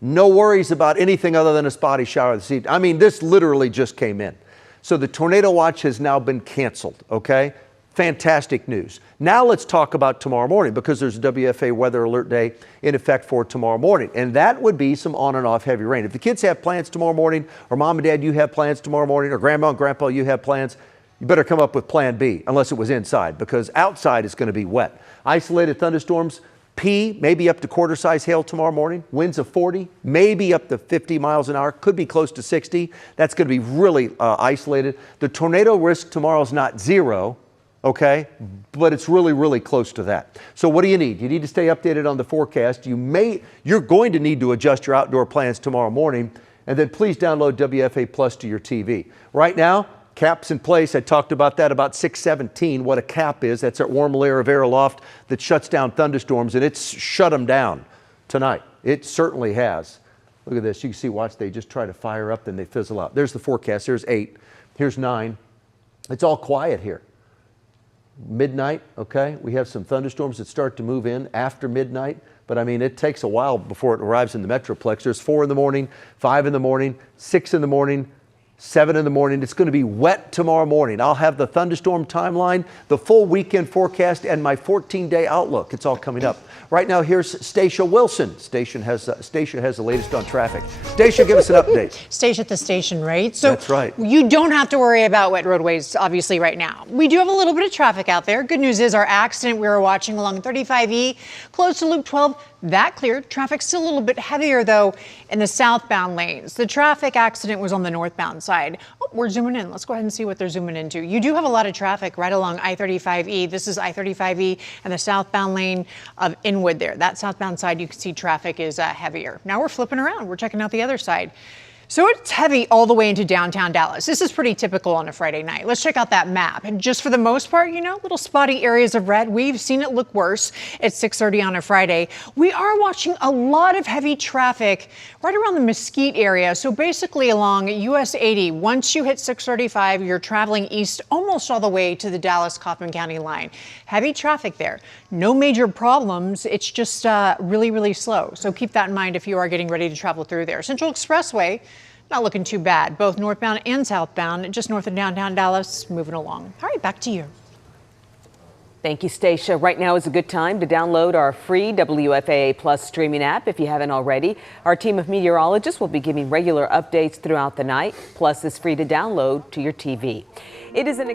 no worries about anything other than a spotty shower this evening. I mean, this literally just came in. So the tornado watch has now been canceled, okay? Fantastic news. Now let's talk about tomorrow morning, because there's a WFA weather alert day in effect for tomorrow morning. And that would be some on and off heavy rain. If the kids have plans tomorrow morning, or mom and dad, you have plans tomorrow morning, or grandma and grandpa, you have plans, you better come up with plan B, unless it was inside, because outside it's going to be wet. Isolated thunderstorms, P, maybe up to quarter-size hail tomorrow morning. Winds of 40, maybe up to 50 miles an hour. Could be close to 60. That's going to be really isolated. The tornado risk tomorrow is not zero, okay? But it's really, really close to that. So what do you need? You need to stay updated on the forecast. You're going to need to adjust your outdoor plans tomorrow morning. And then please download WFA Plus to your TV. Right now, cap's in place. I talked about that about 6:17, what a cap is. That's that warm layer of air aloft that shuts down thunderstorms, and it's shut them down tonight. It certainly has. Look at this. You can see, watch, they just try to fire up, then they fizzle out. There's the forecast. There's 8. Here's 9. It's all quiet here. Midnight, okay? We have some thunderstorms that start to move in after midnight, but I mean, it takes a while before it arrives in the Metroplex. There's 4 in the morning, 5 in the morning, 6 in the morning, 7 in the morning. It's going to be wet tomorrow morning. I'll have the thunderstorm timeline, the full weekend forecast, and my 14-day outlook. It's all coming up. Right now, here's Stacia Wilson. Stacia has the latest on traffic. Stacia, give us an update. Stacia at the station, right? So that's right. You don't have to worry about wet roadways, obviously, right now. We do have a little bit of traffic out there. Good news is our accident we were watching along 35E, close to Loop 12, that cleared. Traffic's still a little bit heavier, though, in the southbound lanes. The traffic accident was on the northbound side. Oh, we're zooming in. Let's go ahead and see what they're zooming into. You do have a lot of traffic right along I-35E. This is I-35E and the southbound lane of Inwood there. That southbound side, you can see traffic is heavier. Now we're flipping around. We're checking out the other side. So it's heavy all the way into downtown Dallas. This is pretty typical on a Friday night. Let's check out that map. And just for the most part, you know, little spotty areas of red. We've seen it look worse at 6:30 on a Friday. We are watching a lot of heavy traffic right around the Mesquite area. So basically along US 80, once you hit 635, you're traveling east almost all the way to the Dallas-Kaufman County line. Heavy traffic there. No major problems. It's just really, really slow. So keep that in mind if you are getting ready to travel through there. Central Expressway, not looking too bad, both northbound and southbound, just north of downtown Dallas, moving along. All right, back to you. Thank you, Stacia. Right now is a good time to download our free WFAA Plus streaming app if you haven't already. Our team of meteorologists will be giving regular updates throughout the night. Plus, it's free to download to your TV. It is an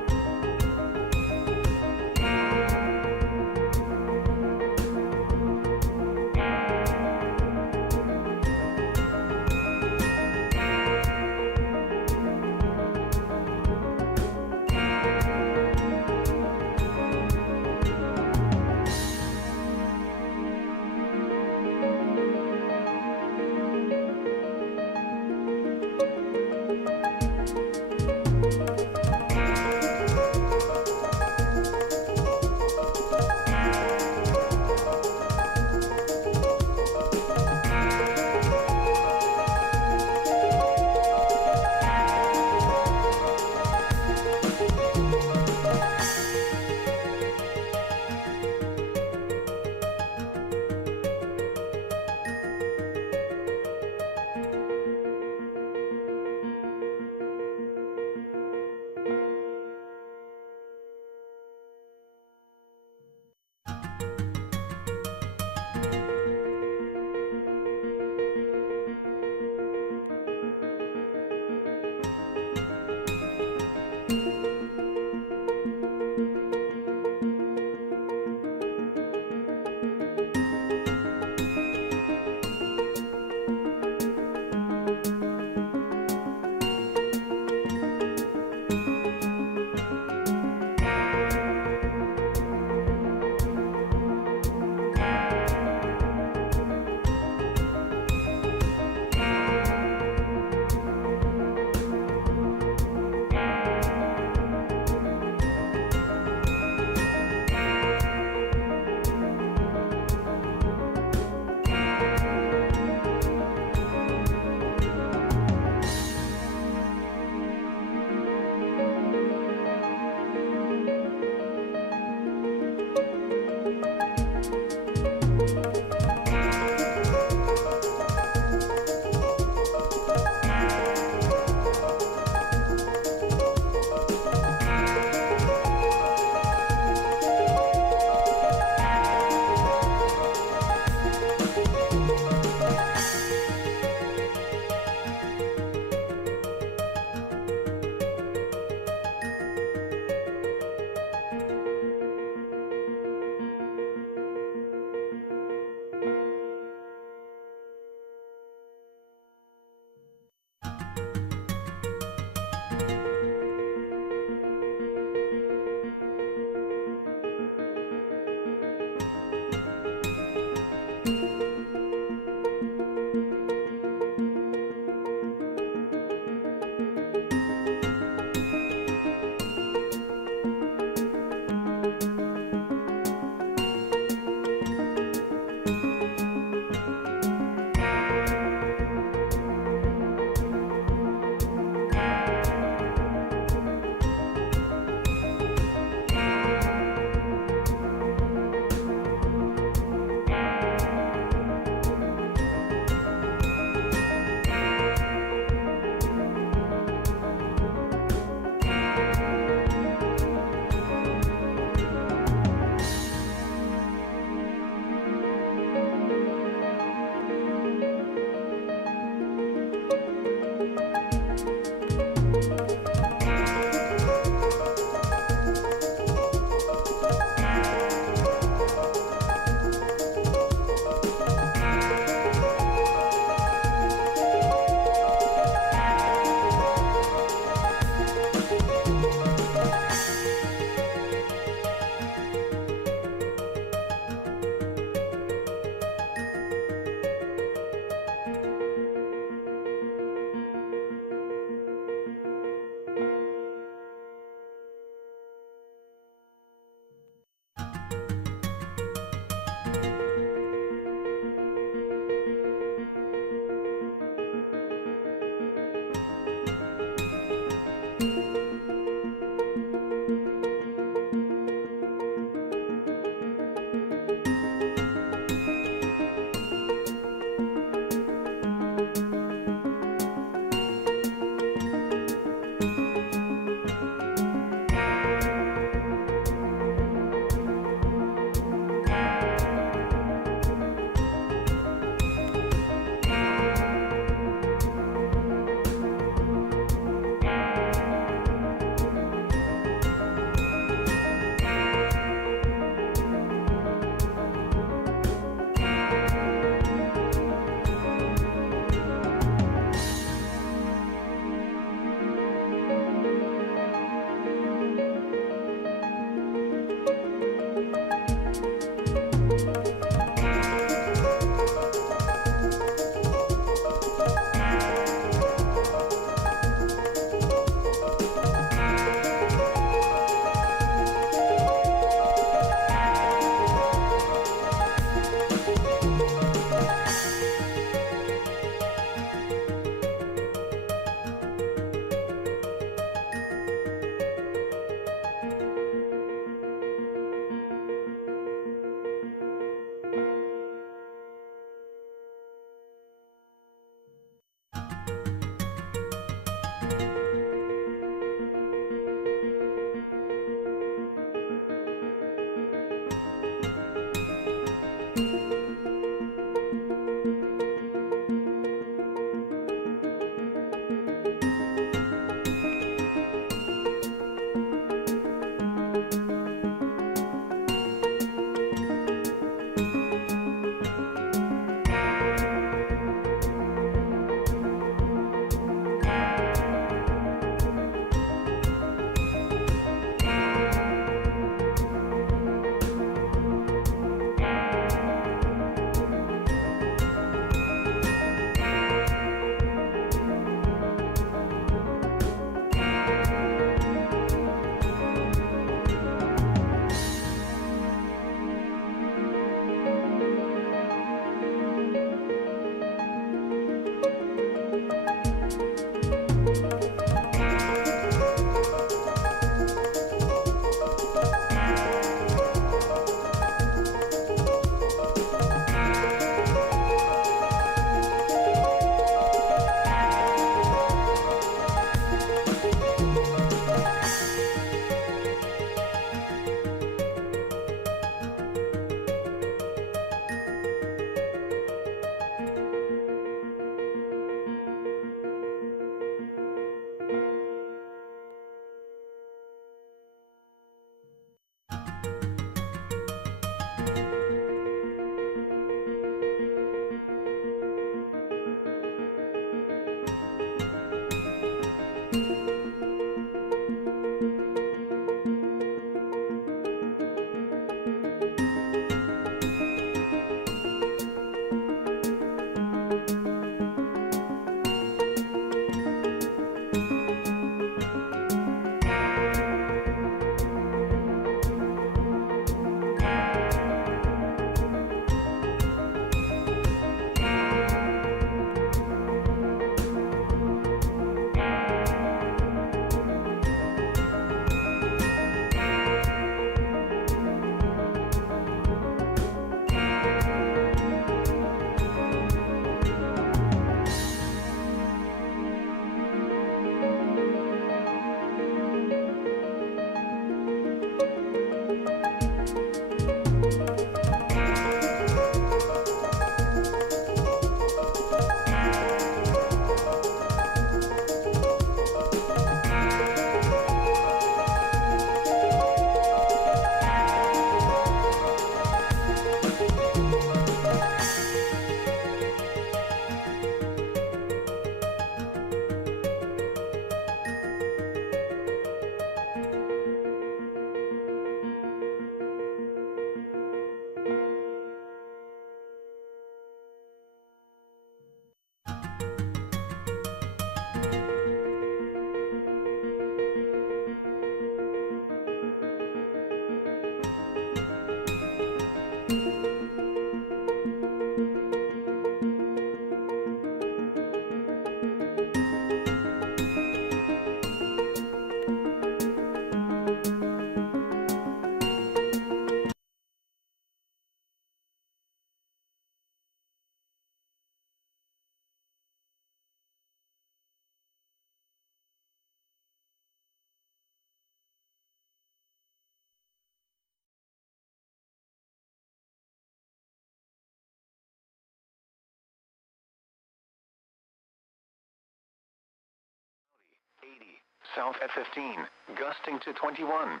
south at 15, gusting to 21.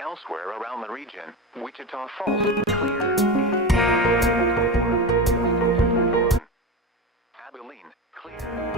Elsewhere around the region, Wichita Falls, clear. Abilene, clear.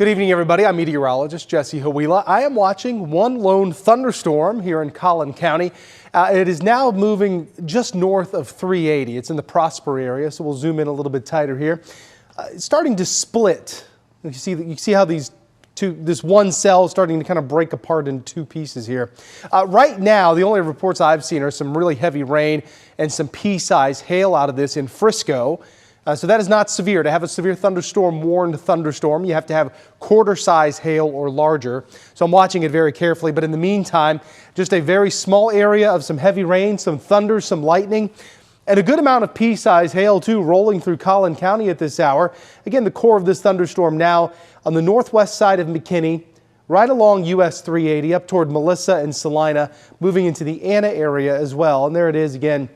Good evening, everybody. I'm meteorologist Jesse Hawila. I am watching one lone thunderstorm here in Collin County. It is now moving just north of 380. It's in the Prosper area, so we'll zoom in a little bit tighter here. It's starting to split. You see how this one cell is starting to kind of break apart into two pieces here. Right now, the only reports I've seen are some really heavy rain and some pea-sized hail out of this in Frisco. So that is not severe. To have a severe thunderstorm warned thunderstorm, you have to have quarter-size hail or larger. So I'm watching it very carefully. But in the meantime, just a very small area of some heavy rain, some thunder, some lightning, and a good amount of pea-sized hail, too, rolling through Collin County at this hour. Again, the core of this thunderstorm now on the northwest side of McKinney, right along US 380, up toward Melissa and Salina, moving into the Anna area as well. And there it is again.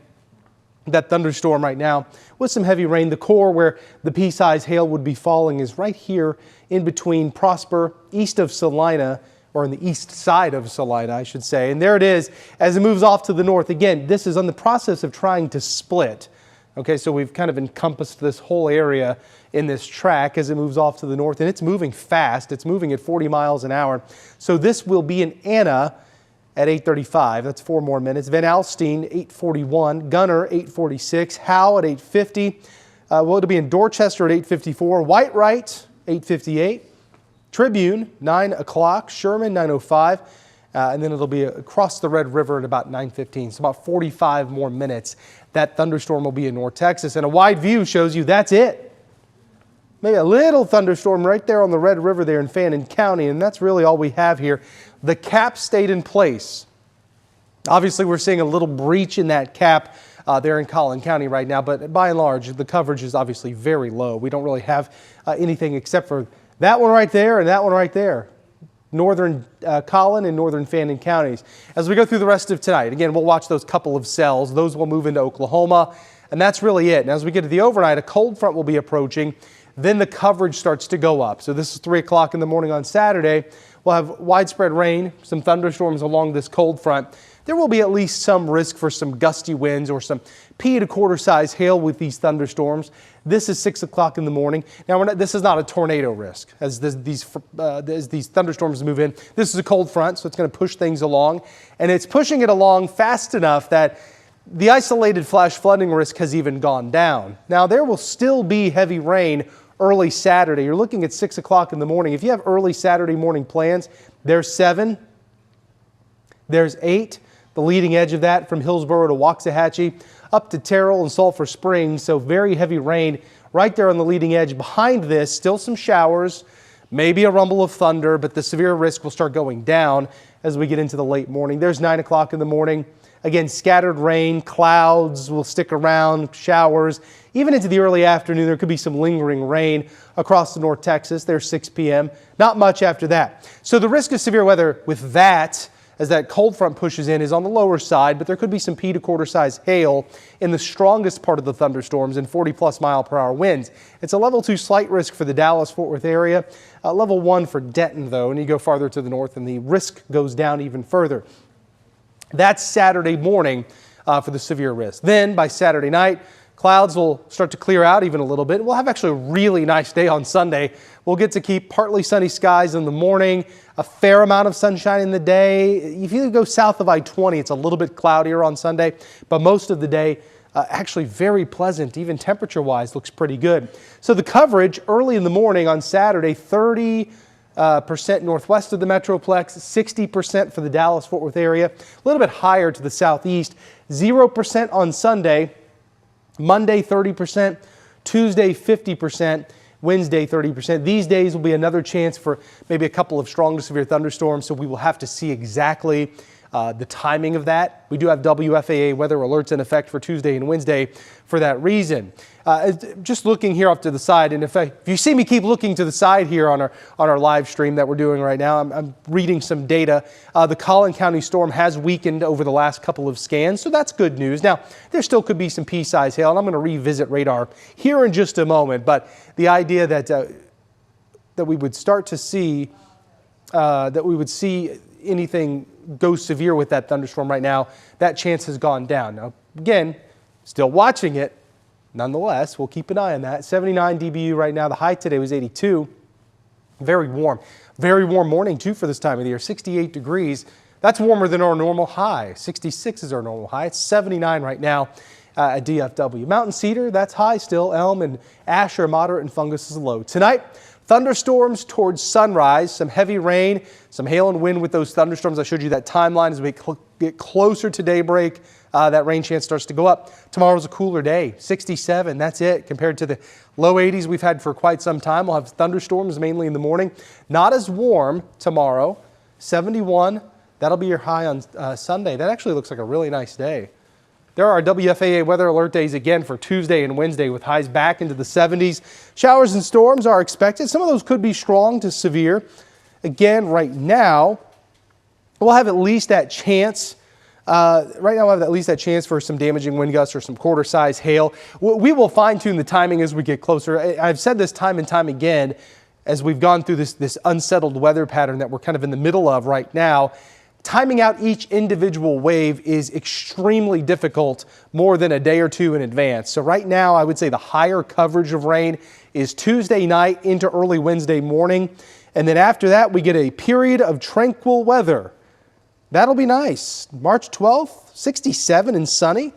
That thunderstorm right now with some heavy rain. The core where the pea-sized hail would be falling is right here in between Prosper, east of Salina, or on the east side of Salina, I should say. And there it is as it moves off to the north. Again, this is on the process of trying to split. Okay, so we've kind of encompassed this whole area in this track as it moves off to the north, and it's moving fast. It's moving at 40 miles an hour. So this will be in Anna at 8:35, that's 4 more minutes. Van Alstyne, 8:41. Gunner, 8:46. Howe at 8:50. It'll be in Dorchester at 8:54. Whitewright, 8:58. Tribune, 9 o'clock. Sherman, 9:05. And then it'll be across the Red River at about 9:15. So about 45 more minutes. That thunderstorm will be in North Texas. And a wide view shows you that's it. Maybe a little thunderstorm right there on the Red River there in Fannin County, and that's really all we have here. The cap stayed in place. Obviously, we're seeing a little breach in that cap there in Collin County right now, but by and large, the coverage is obviously very low. We don't really have anything except for that one right there and that one right there. Northern Collin and northern Fannin counties. As we go through the rest of tonight, again, we'll watch those couple of cells. Those will move into Oklahoma, and that's really it. And as we get to the overnight, a cold front will be approaching. Then the coverage starts to go up. So this is 3 o'clock in the morning on Saturday. We'll have widespread rain, some thunderstorms along this cold front. There will be at least some risk for some gusty winds or some pea to quarter size hail with these thunderstorms. This is 6 o'clock in the morning. Now, this is not a tornado risk as these thunderstorms move in. This is a cold front, so it's going to push things along. And it's pushing it along fast enough that the isolated flash flooding risk has even gone down. Now, there will still be heavy rain early Saturday. You're looking at 6 o'clock in the morning. If you have early Saturday morning plans, there's 7, there's 8, the leading edge of that from Hillsboro to Waxahachie up to Terrell and Sulphur Springs. So very heavy rain right there on the leading edge. Behind this, still some showers, maybe a rumble of thunder, but the severe risk will start going down as we get into the late morning. There's 9 o'clock in the morning. Again, scattered rain, clouds will stick around, showers. Even into the early afternoon, there could be some lingering rain across the North Texas. There's 6 p.m. Not much after that. So the risk of severe weather with that, as that cold front pushes in, is on the lower side, but there could be some pea to quarter size hail in the strongest part of the thunderstorms and 40+ mile/per-hour winds. It's a level 2 slight risk for the Dallas-Fort Worth area, level 1 for Denton, though, and you go farther to the north and the risk goes down even further. That's Saturday morning for the severe risk. Then by Saturday night, clouds will start to clear out even a little bit. We'll have actually a really nice day on Sunday. We'll get to keep partly sunny skies in the morning, a fair amount of sunshine in the day. If you go south of I-20, it's a little bit cloudier on Sunday, but most of the day actually very pleasant, even temperature-wise, looks pretty good. So the coverage early in the morning on Saturday, 30% northwest of the Metroplex, 60% for the Dallas-Fort Worth area, a little bit higher to the southeast, 0% on Sunday, Monday 30%, Tuesday 50%, Wednesday 30%. These days will be another chance for maybe a couple of strong to severe thunderstorms, so we will have to see exactly the timing of that. We do have WFAA weather alerts in effect for Tuesday and Wednesday for that reason. Just looking here off to the side, and if you see me keep looking to the side here on our live stream that we're doing right now, I'm reading some data. The Collin County storm has weakened over the last couple of scans, so that's good news. Now, there still could be some pea-sized hail, and I'm going to revisit radar here in just a moment, but the idea that we would start to see anything go severe with that thunderstorm right now, that chance has gone down. Now, again, still watching it. Nonetheless, we'll keep an eye on that. 79 dBU right now. The high today was 82. Very warm morning too for this time of the year. 68 degrees. That's warmer than our normal high. 66 is our normal high. It's 79 right now at DFW. Mountain Cedar, that's high still. Elm and ash are moderate and fungus is low. Tonight, thunderstorms towards sunrise, some heavy rain, some hail and wind with those thunderstorms. I showed you that timeline as we get closer to daybreak. That rain chance starts to go up. Tomorrow's a cooler day, 67. That's it compared to the low 80s we've had for quite some time. We'll have thunderstorms mainly in the morning. Not as warm tomorrow, 71. That'll be your high on Sunday. That actually looks like a really nice day. There are WFAA weather alert days again for Tuesday and Wednesday with highs back into the 70s. Showers and storms are expected. Some of those could be strong to severe. Again, right now, we'll have at least that chance. Right now, we'll have at least that chance for some damaging wind gusts or some quarter-size hail. We will fine-tune the timing as we get closer. I've said this time and time again as we've gone through this unsettled weather pattern that we're kind of in the middle of right now. Timing out each individual wave is extremely difficult more than a day or two in advance. So right now, I would say the higher coverage of rain is Tuesday night into early Wednesday morning. And then after that, we get a period of tranquil weather. That'll be nice. March 12th, 67 and sunny.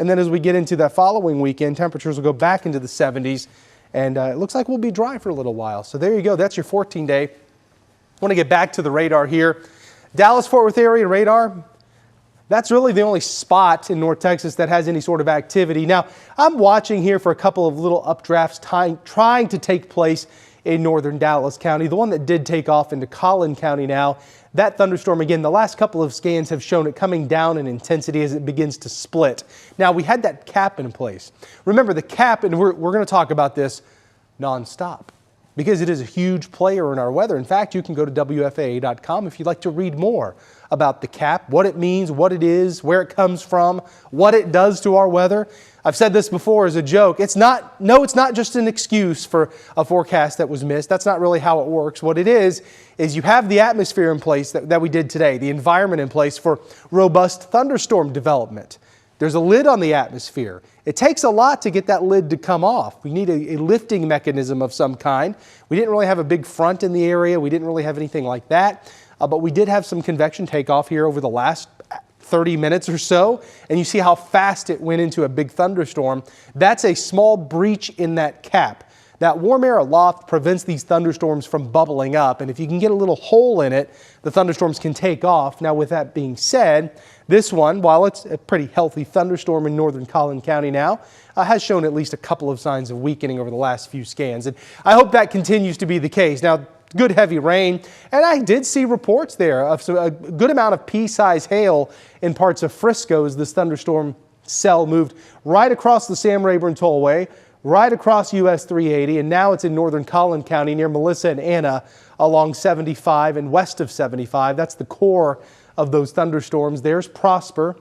And then as we get into that following weekend, temperatures will go back into the 70s. And it looks like we'll be dry for a little while. So there you go. That's your 14-day. I want to get back to the radar here. Dallas-Fort Worth area radar, that's really the only spot in North Texas that has any sort of activity. Now, I'm watching here for a couple of little updrafts trying to take place in northern Dallas County. The one that did take off into Collin County now, that thunderstorm, again, the last couple of scans have shown it coming down in intensity as it begins to split. Now, we had that cap in place. Remember, the cap, and we're going to talk about this nonstop, because it is a huge player in our weather. In fact, you can go to WFAA.com if you'd like to read more about the cap, what it means, what it is, where it comes from, what it does to our weather. I've said this before as a joke. It's not just an excuse for a forecast that was missed. That's not really how it works. What it is you have the atmosphere in place that we did today, the environment in place for robust thunderstorm development. There's a lid on the atmosphere. It takes a lot to get that lid to come off. We need a lifting mechanism of some kind. We didn't really have a big front in the area. We didn't really have anything like that. But we did have some convection take off here over the last 30 minutes or so. And you see how fast it went into a big thunderstorm. That's a small breach in that cap. That warm air aloft prevents these thunderstorms from bubbling up. And if you can get a little hole in it, the thunderstorms can take off. Now, with that being said, this one, while it's a pretty healthy thunderstorm in northern Collin County now, has shown at least a couple of signs of weakening over the last few scans. And I hope that continues to be the case. Now, good heavy rain, and I did see reports there of a good amount of pea-size hail in parts of Frisco as this thunderstorm cell moved right across the Sam Rayburn Tollway, right across US 380, and now it's in northern Collin County near Melissa and Anna along 75 and west of 75. That's the core of those thunderstorms. There's Prosper,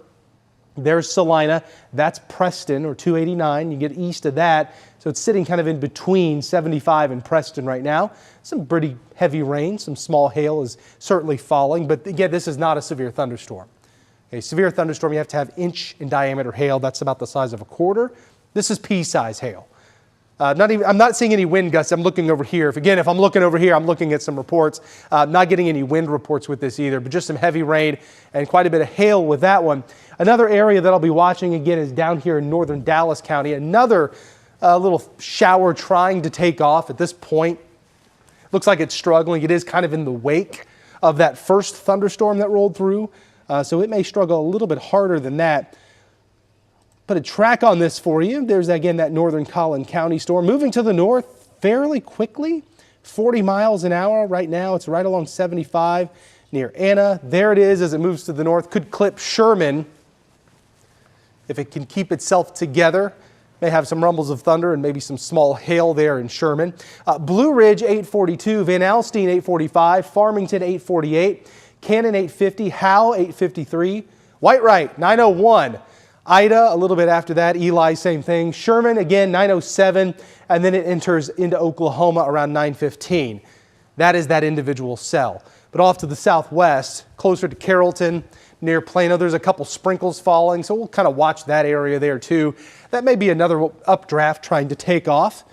there's Salina, that's Preston or 289. You get east of that, so it's sitting kind of in between 75 and Preston right now. Some pretty heavy rain, some small hail is certainly falling, but again, this is not a severe thunderstorm. A severe thunderstorm, you have to have inch in diameter hail. That's about the size of a quarter. This is pea-size hail. I'm not seeing any wind gusts. I'm looking over here. If I'm looking over here, I'm looking at some reports. Not getting any wind reports with this either, but just some heavy rain and quite a bit of hail with that one. Another area that I'll be watching again is down here in northern Dallas County. Another little shower trying to take off at this point. Looks like it's struggling. It is kind of in the wake of that first thunderstorm that rolled through. So it may struggle a little bit harder than that. Put a track on this for you. There's again that northern Collin County storm moving to the north fairly quickly, 40 miles an hour right now. It's right along 75 near Anna. There it is as it moves to the north. Could clip Sherman if it can keep itself together. May have some rumbles of thunder and maybe some small hail there in Sherman. Blue Ridge 842, Van Alstyne 845, Farmington 848, Cannon 850, Howe 853, Whitewright 901. Ida, a little bit after that. Eli, same thing. Sherman, again, 907, and then it enters into Oklahoma around 915. That is that individual cell. But off to the southwest, closer to Carrollton, near Plano, there's a couple sprinkles falling, so we'll kind of watch that area there too. That may be another updraft trying to take off.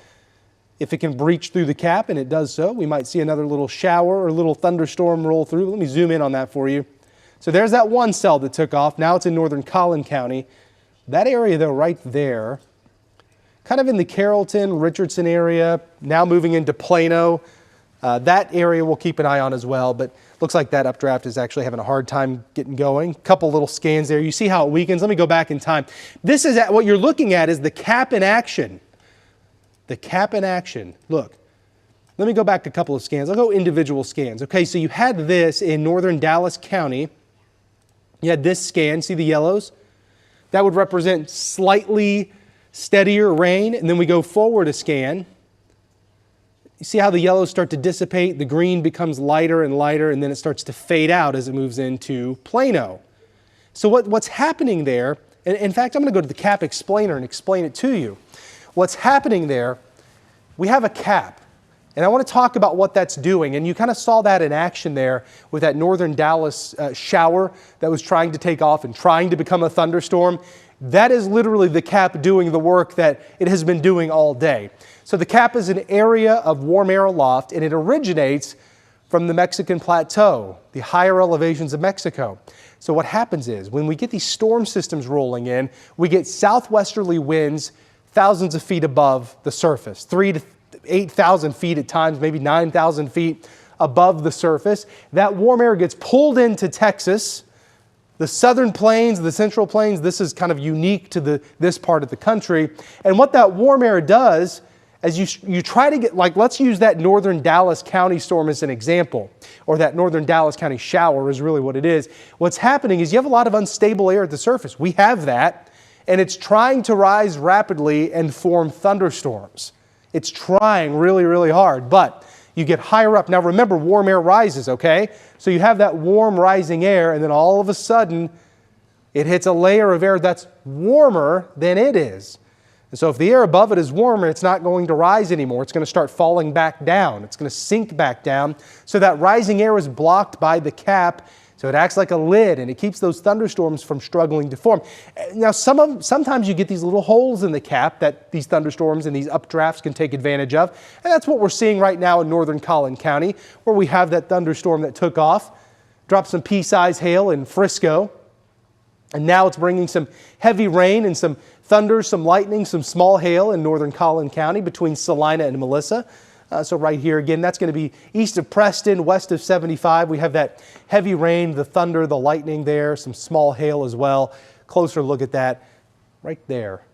If it can breach through the cap, and it does so, we might see another little shower or little thunderstorm roll through. Let me zoom in on that for you. So there's that one cell that took off. Now it's in northern Collin County. That area, though, right there, kind of in the Carrollton, Richardson area, now moving into Plano. That area we'll keep an eye on as well, but looks like that updraft is actually having a hard time getting going. Couple little scans there. You see how it weakens. Let me go back in time. This is what you're looking at is the cap in action. The cap in action. Look, let me go back a couple of scans. I'll go individual scans. Okay, so you had this in northern Dallas County. You had this scan. See the yellows? That would represent slightly steadier rain. And then we go forward a scan. You see how the yellows start to dissipate? The green becomes lighter and lighter, and then it starts to fade out as it moves into Plano. So what's happening there, and in fact, I'm going to go to the cap explainer and explain it to you. What's happening there, we have a cap, and I want to talk about what that's doing. And you kind of saw that in action there with that northern Dallas shower that was trying to take off and trying to become a thunderstorm. That is literally the cap doing the work that it has been doing all day. So the cap is an area of warm air aloft, and it originates from the Mexican plateau, the higher elevations of Mexico. So what happens is when we get these storm systems rolling in, we get southwesterly winds thousands of feet above the surface, 3,000 to 8,000 feet at times, maybe 9,000 feet above the surface. That warm air gets pulled into Texas. The southern plains, the central plains, this is kind of unique to this part of the country. And what that warm air does, as you try to get, like, let's use that northern Dallas County storm as an example, or that northern Dallas County shower is really what it is. What's happening is you have a lot of unstable air at the surface. We have that, and it's trying to rise rapidly and form thunderstorms. It's trying really, really hard, but you get higher up. Now remember, warm air rises, okay? So you have that warm rising air, and then all of a sudden, it hits a layer of air that's warmer than it is. And so if the air above it is warmer, it's not going to rise anymore. It's going to start falling back down. It's going to sink back down. So that rising air is blocked by the cap. So it acts like a lid, and it keeps those thunderstorms from struggling to form. Now, sometimes you get these little holes in the cap that these thunderstorms and these updrafts can take advantage of. And that's what we're seeing right now in northern Collin County, where we have that thunderstorm that took off, dropped some pea-sized hail in Frisco. And now it's bringing some heavy rain and some thunder, some lightning, some small hail in northern Collin County between Salina and Melissa. So right here, again, that's going to be east of Preston, west of 75. We have that heavy rain, the thunder, the lightning there, some small hail as well. Closer look at that right there.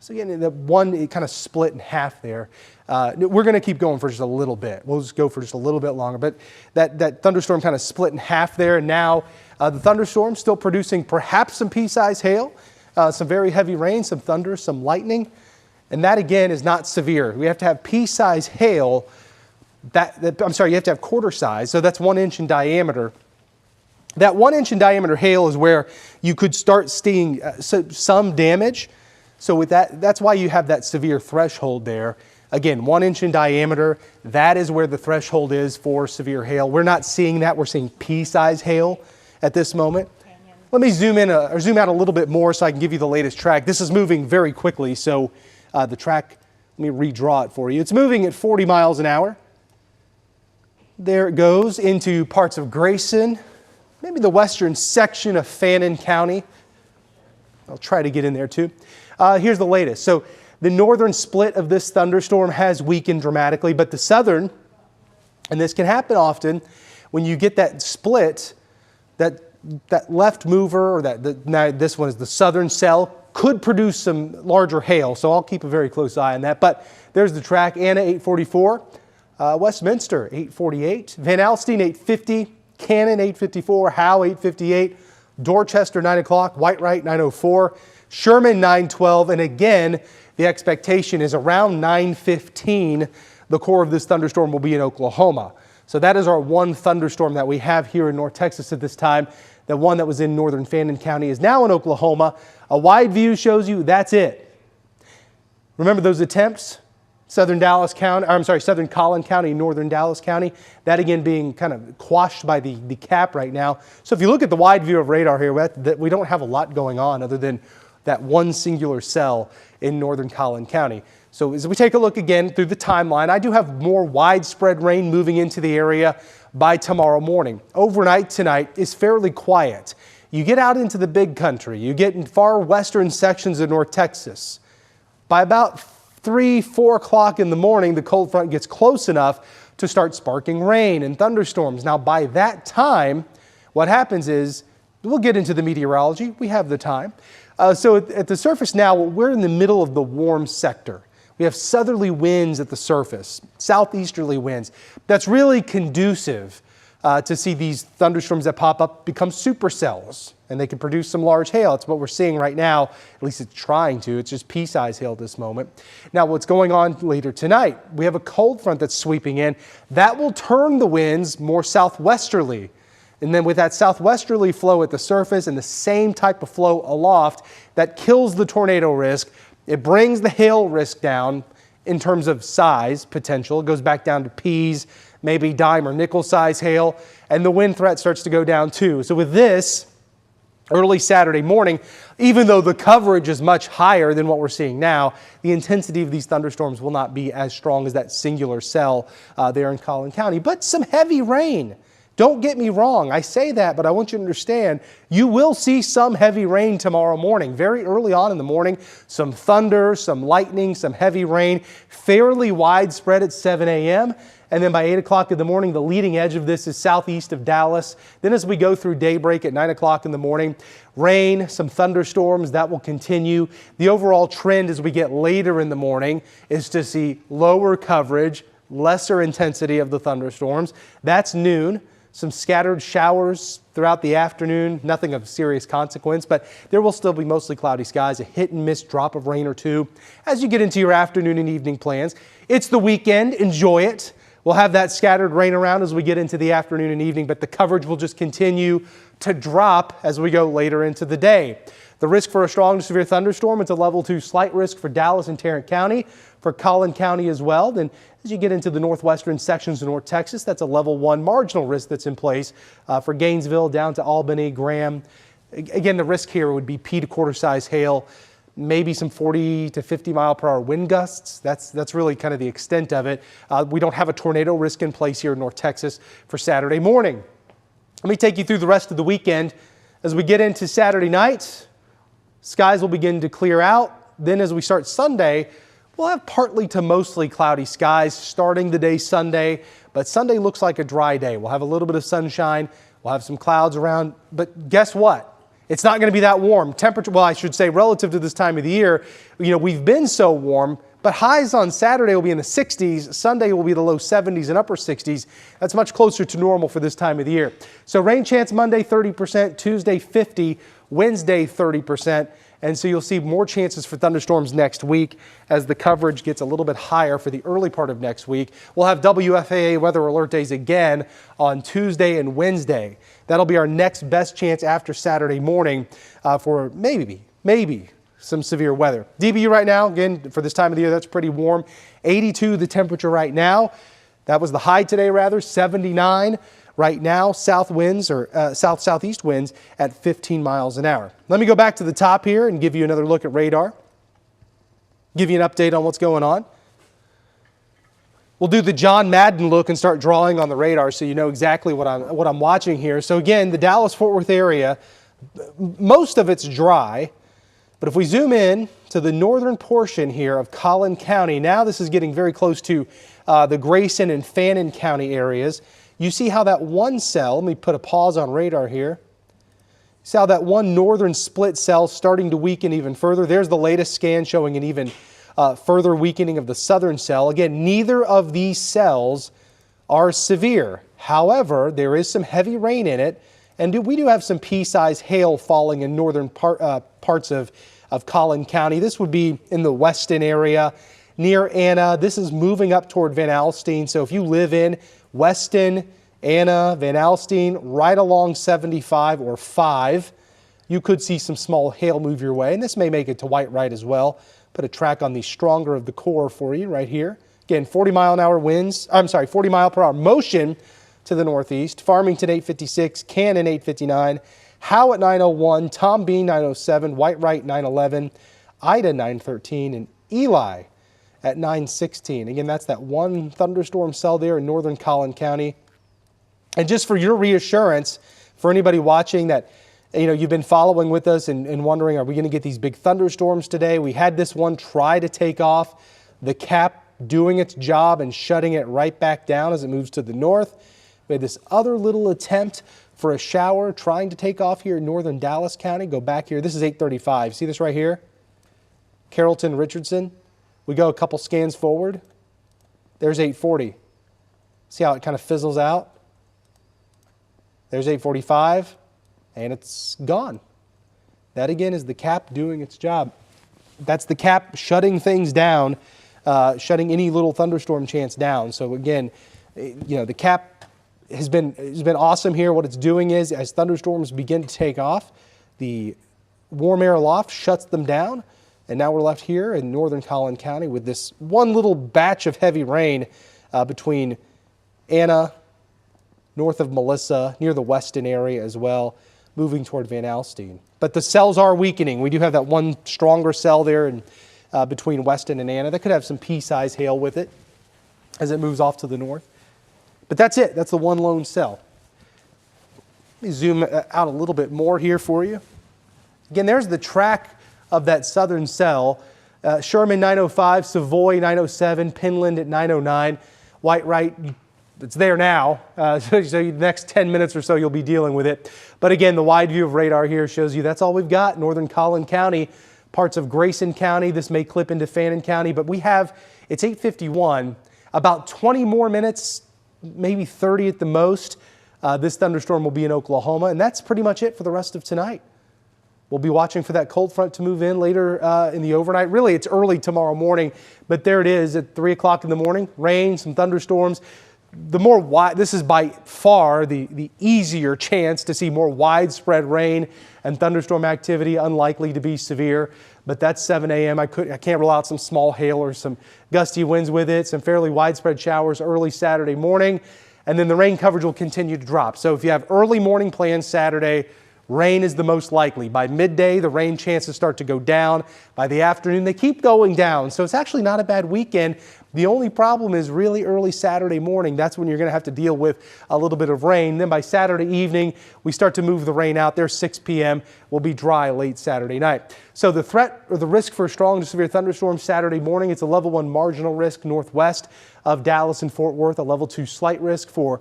So again, the one, it kind of split in half there. We're going to keep going for just a little bit. We'll just go for just a little bit longer. But that thunderstorm kind of split in half there. And now the thunderstorm still producing perhaps some pea-sized hail, some very heavy rain, some thunder, some lightning. And that, again, is not severe. We have to have pea-sized hail. You have to have quarter size, so that's 1 inch in diameter. That 1 inch in diameter hail is where you could start seeing some damage. So with that, that's why you have that severe threshold there. Again, 1 inch in diameter, that is where the threshold is for severe hail. We're not seeing that. We're seeing pea-sized hail at this moment. Let me zoom in or zoom out a little bit more so I can give you the latest track. This is moving very quickly, so the track, let me redraw it for you. It's moving at 40 miles an hour. There it goes into parts of Grayson, maybe the western section of Fannin County. I'll try to get in there too. Here's the latest. So the northern split of this thunderstorm has weakened dramatically, but the southern, and this can happen often, when you get that split, that left mover, or now this one is the southern cell, could produce some larger hail, so I'll keep a very close eye on that. But there's the track. Anna, 844. Westminster, 848. Van Alstyne, 850. Cannon, 854. Howe, 858. Dorchester, 9 o'clock. Whitewright, 904. Sherman, 912. And again, the expectation is around 9:15, the core of this thunderstorm will be in Oklahoma. So that is our one thunderstorm that we have here in North Texas at this time. The one that was in northern Fannin County is now in Oklahoma. A wide view shows you that's it. Remember those attempts? Southern Collin County, northern Dallas County. That again being kind of quashed by the cap right now. So if you look at the wide view of radar here, we don't have a lot going on other than that one singular cell in northern Collin County. So as we take a look again through the timeline, I do have more widespread rain moving into the area by tomorrow morning. Overnight tonight is fairly quiet. You get out into the big country, you get in far western sections of North Texas. By about 3, 4 o'clock in the morning, the cold front gets close enough to start sparking rain and thunderstorms. Now by that time, what happens is, we'll get into the meteorology, we have the time. So at the surface now, we're in the middle of the warm sector. We have southerly winds at the surface, southeasterly winds. That's really conducive to see these thunderstorms that pop up become supercells, and they can produce some large hail. It's what we're seeing right now. At least it's trying to. It's just pea-sized hail at this moment. Now, what's going on later tonight? We have a cold front that's sweeping in. That will turn the winds more southwesterly. And then with that southwesterly flow at the surface and the same type of flow aloft, that kills the tornado risk. It brings the hail risk down in terms of size potential. It goes back down to peas, maybe dime or nickel size hail, and the wind threat starts to go down too. So with this, early Saturday morning, even though the coverage is much higher than what we're seeing now, the intensity of these thunderstorms will not be as strong as that singular cell there in Collin County, but some heavy rain. Don't get me wrong, I say that, but I want you to understand, you will see some heavy rain tomorrow morning. Very early on in the morning, some thunder, some lightning, some heavy rain, fairly widespread at 7 a.m. And then by 8 o'clock in the morning, the leading edge of this is southeast of Dallas. Then as we go through daybreak at 9 o'clock in the morning, rain, some thunderstorms, that will continue. The overall trend as we get later in the morning is to see lower coverage, lesser intensity of the thunderstorms. That's noon. Some scattered showers throughout the afternoon, nothing of serious consequence, but there will still be mostly cloudy skies, a hit and miss drop of rain or two as you get into your afternoon and evening plans. It's the weekend, enjoy it. We'll have that scattered rain around as we get into the afternoon and evening, but the coverage will just continue to drop as we go later into the day. The risk for a strong to severe thunderstorm, it's a level 2 slight risk for Dallas and Tarrant County, for Collin County as well. Then as you get into the northwestern sections of North Texas, that's a level 1 marginal risk that's in place for Gainesville down to Albany, Graham. Again, the risk here would be pea to quarter size hail, maybe some 40 to 50 mile per hour wind gusts. That's really kind of the extent of it. We don't have a tornado risk in place here in North Texas for Saturday morning. Let me take you through the rest of the weekend. As we get into Saturday night, skies will begin to clear out. Then as we start Sunday, we'll have partly to mostly cloudy skies starting the day Sunday, but Sunday looks like a dry day. We'll have a little bit of sunshine. We'll have some clouds around, but guess what? It's not going to be that warm. Temperature, well, I should say relative to this time of the year, we've been so warm, but highs on Saturday will be in the 60s. Sunday will be the low 70s and upper 60s. That's much closer to normal for this time of the year. So rain chance Monday, 30%, Tuesday, 50%, Wednesday, 30%. And so you'll see more chances for thunderstorms next week as the coverage gets a little bit higher for the early part of next week. We'll have WFAA weather alert days again on Tuesday and Wednesday. That'll be our next best chance after Saturday morning for maybe some severe weather. DBU right now, again, for this time of the year, that's pretty warm. 82 the temperature right now. That was the high today, rather, 79. Right now, south winds or southeast winds at 15 miles an hour. Let me go back to the top here and give you another look at radar. Give you an update on what's going on. We'll do the John Madden look and start drawing on the radar so you know exactly what I'm watching here. So again, the Dallas-Fort Worth area, most of it's dry. But if we zoom in to the northern portion here of Collin County, now this is getting very close to the Grayson and Fannin County areas. You see how that one cell, let me put a pause on radar here. See how that one northern split cell starting to weaken even further. There's the latest scan showing an even further weakening of the southern cell. Again, neither of these cells are severe. However, there is some heavy rain in it, and we do have some pea-sized hail falling in northern parts of Collin County. This would be in the Weston area near Anna. This is moving up toward Van Alstyne. So if you live in Weston, Anna, Van Alstyne, right along 75 or 5, you could see some small hail move your way. And this may make it to Whitewright as well. Put a track on the stronger of the core for you right here. Again, 40 mile per hour motion to the northeast. Farmington 856, Cannon 859, Howe at 901, Tom Bean 907, Whitewright 911, Ida 913, and Eli at 9:16. Again, that's that one thunderstorm cell there in northern Collin County. And just for your reassurance, for anybody watching that, you've been following with us and wondering, are we going to get these big thunderstorms today? We had this one try to take off, the cap doing its job and shutting it right back down as it moves to the north. We had this other little attempt for a shower trying to take off here in northern Dallas County. Go back here. This is 8:35. See this right here? Carrollton, Richardson. We go a couple scans forward. There's 8:40. See how it kind of fizzles out? There's 8:45, and it's gone. That again is the cap doing its job. That's the cap shutting things down, shutting any little thunderstorm chance down. So again, the cap has been awesome here. What it's doing is, as thunderstorms begin to take off, the warm air aloft shuts them down. And now we're left here in northern Collin County with this one little batch of heavy rain between Anna, north of Melissa, near the Weston area as well, moving toward Van Alstyne. But the cells are weakening. We do have that one stronger cell there in, between Weston and Anna that could have some pea-sized hail with it as it moves off to the north. But that's it. That's the one lone cell. Let me zoom out a little bit more here for you. Again, there's the track of that southern cell. Sherman 905, Savoy 907, Pinland at 909, Whitewright, it's there now. So the next 10 minutes or so you'll be dealing with it. But again, the wide view of radar here shows you that's all we've got. Northern Collin County, parts of Grayson County. This may clip into Fannin County, but it's 8:51, about 20 more minutes, maybe 30 at the most. This thunderstorm will be in Oklahoma, and that's pretty much it for the rest of tonight. We'll be watching for that cold front to move in later in the overnight. Really, it's early tomorrow morning, but there it is at 3 o'clock in the morning. Rain, some thunderstorms. This is by far the easier chance to see more widespread rain and thunderstorm activity, unlikely to be severe. But that's 7 a.m. I can't rule out some small hail or some gusty winds with it. Some fairly widespread showers early Saturday morning. And then the rain coverage will continue to drop. So if you have early morning plans Saturday, rain is the most likely. By midday, the rain chances start to go down. By the afternoon, they keep going down. So it's actually not a bad weekend. The only problem is really early Saturday morning. That's when you're going to have to deal with a little bit of rain. Then by Saturday evening, we start to move the rain out there. 6 p.m. will be dry late Saturday night. So the threat or the risk for a strong to severe thunderstorm Saturday morning, it's a level 1 marginal risk northwest of Dallas and Fort Worth, a level 2 slight risk for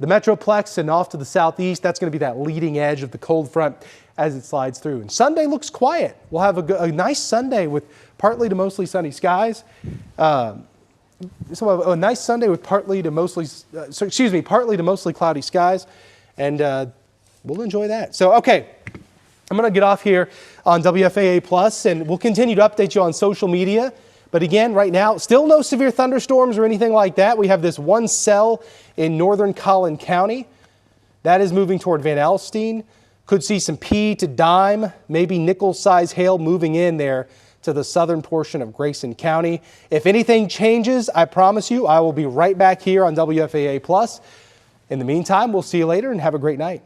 the Metroplex, and off to the southeast. That's going to be that leading edge of the cold front as it slides through. And Sunday looks quiet. We'll have a nice Sunday with partly to mostly sunny skies. So a nice Sunday with partly to mostly cloudy skies, and we'll enjoy that. So, okay, I'm going to get off here on WFAA Plus, and we'll continue to update you on social media. But again, right now, still no severe thunderstorms or anything like that. We have this one cell in northern Collin County. That is moving toward Van Alstyne. Could see some pea to dime, maybe nickel-sized hail moving in there to the southern portion of Grayson County. If anything changes, I promise you, I will be right back here on WFAA Plus. In the meantime, we'll see you later and have a great night.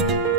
you.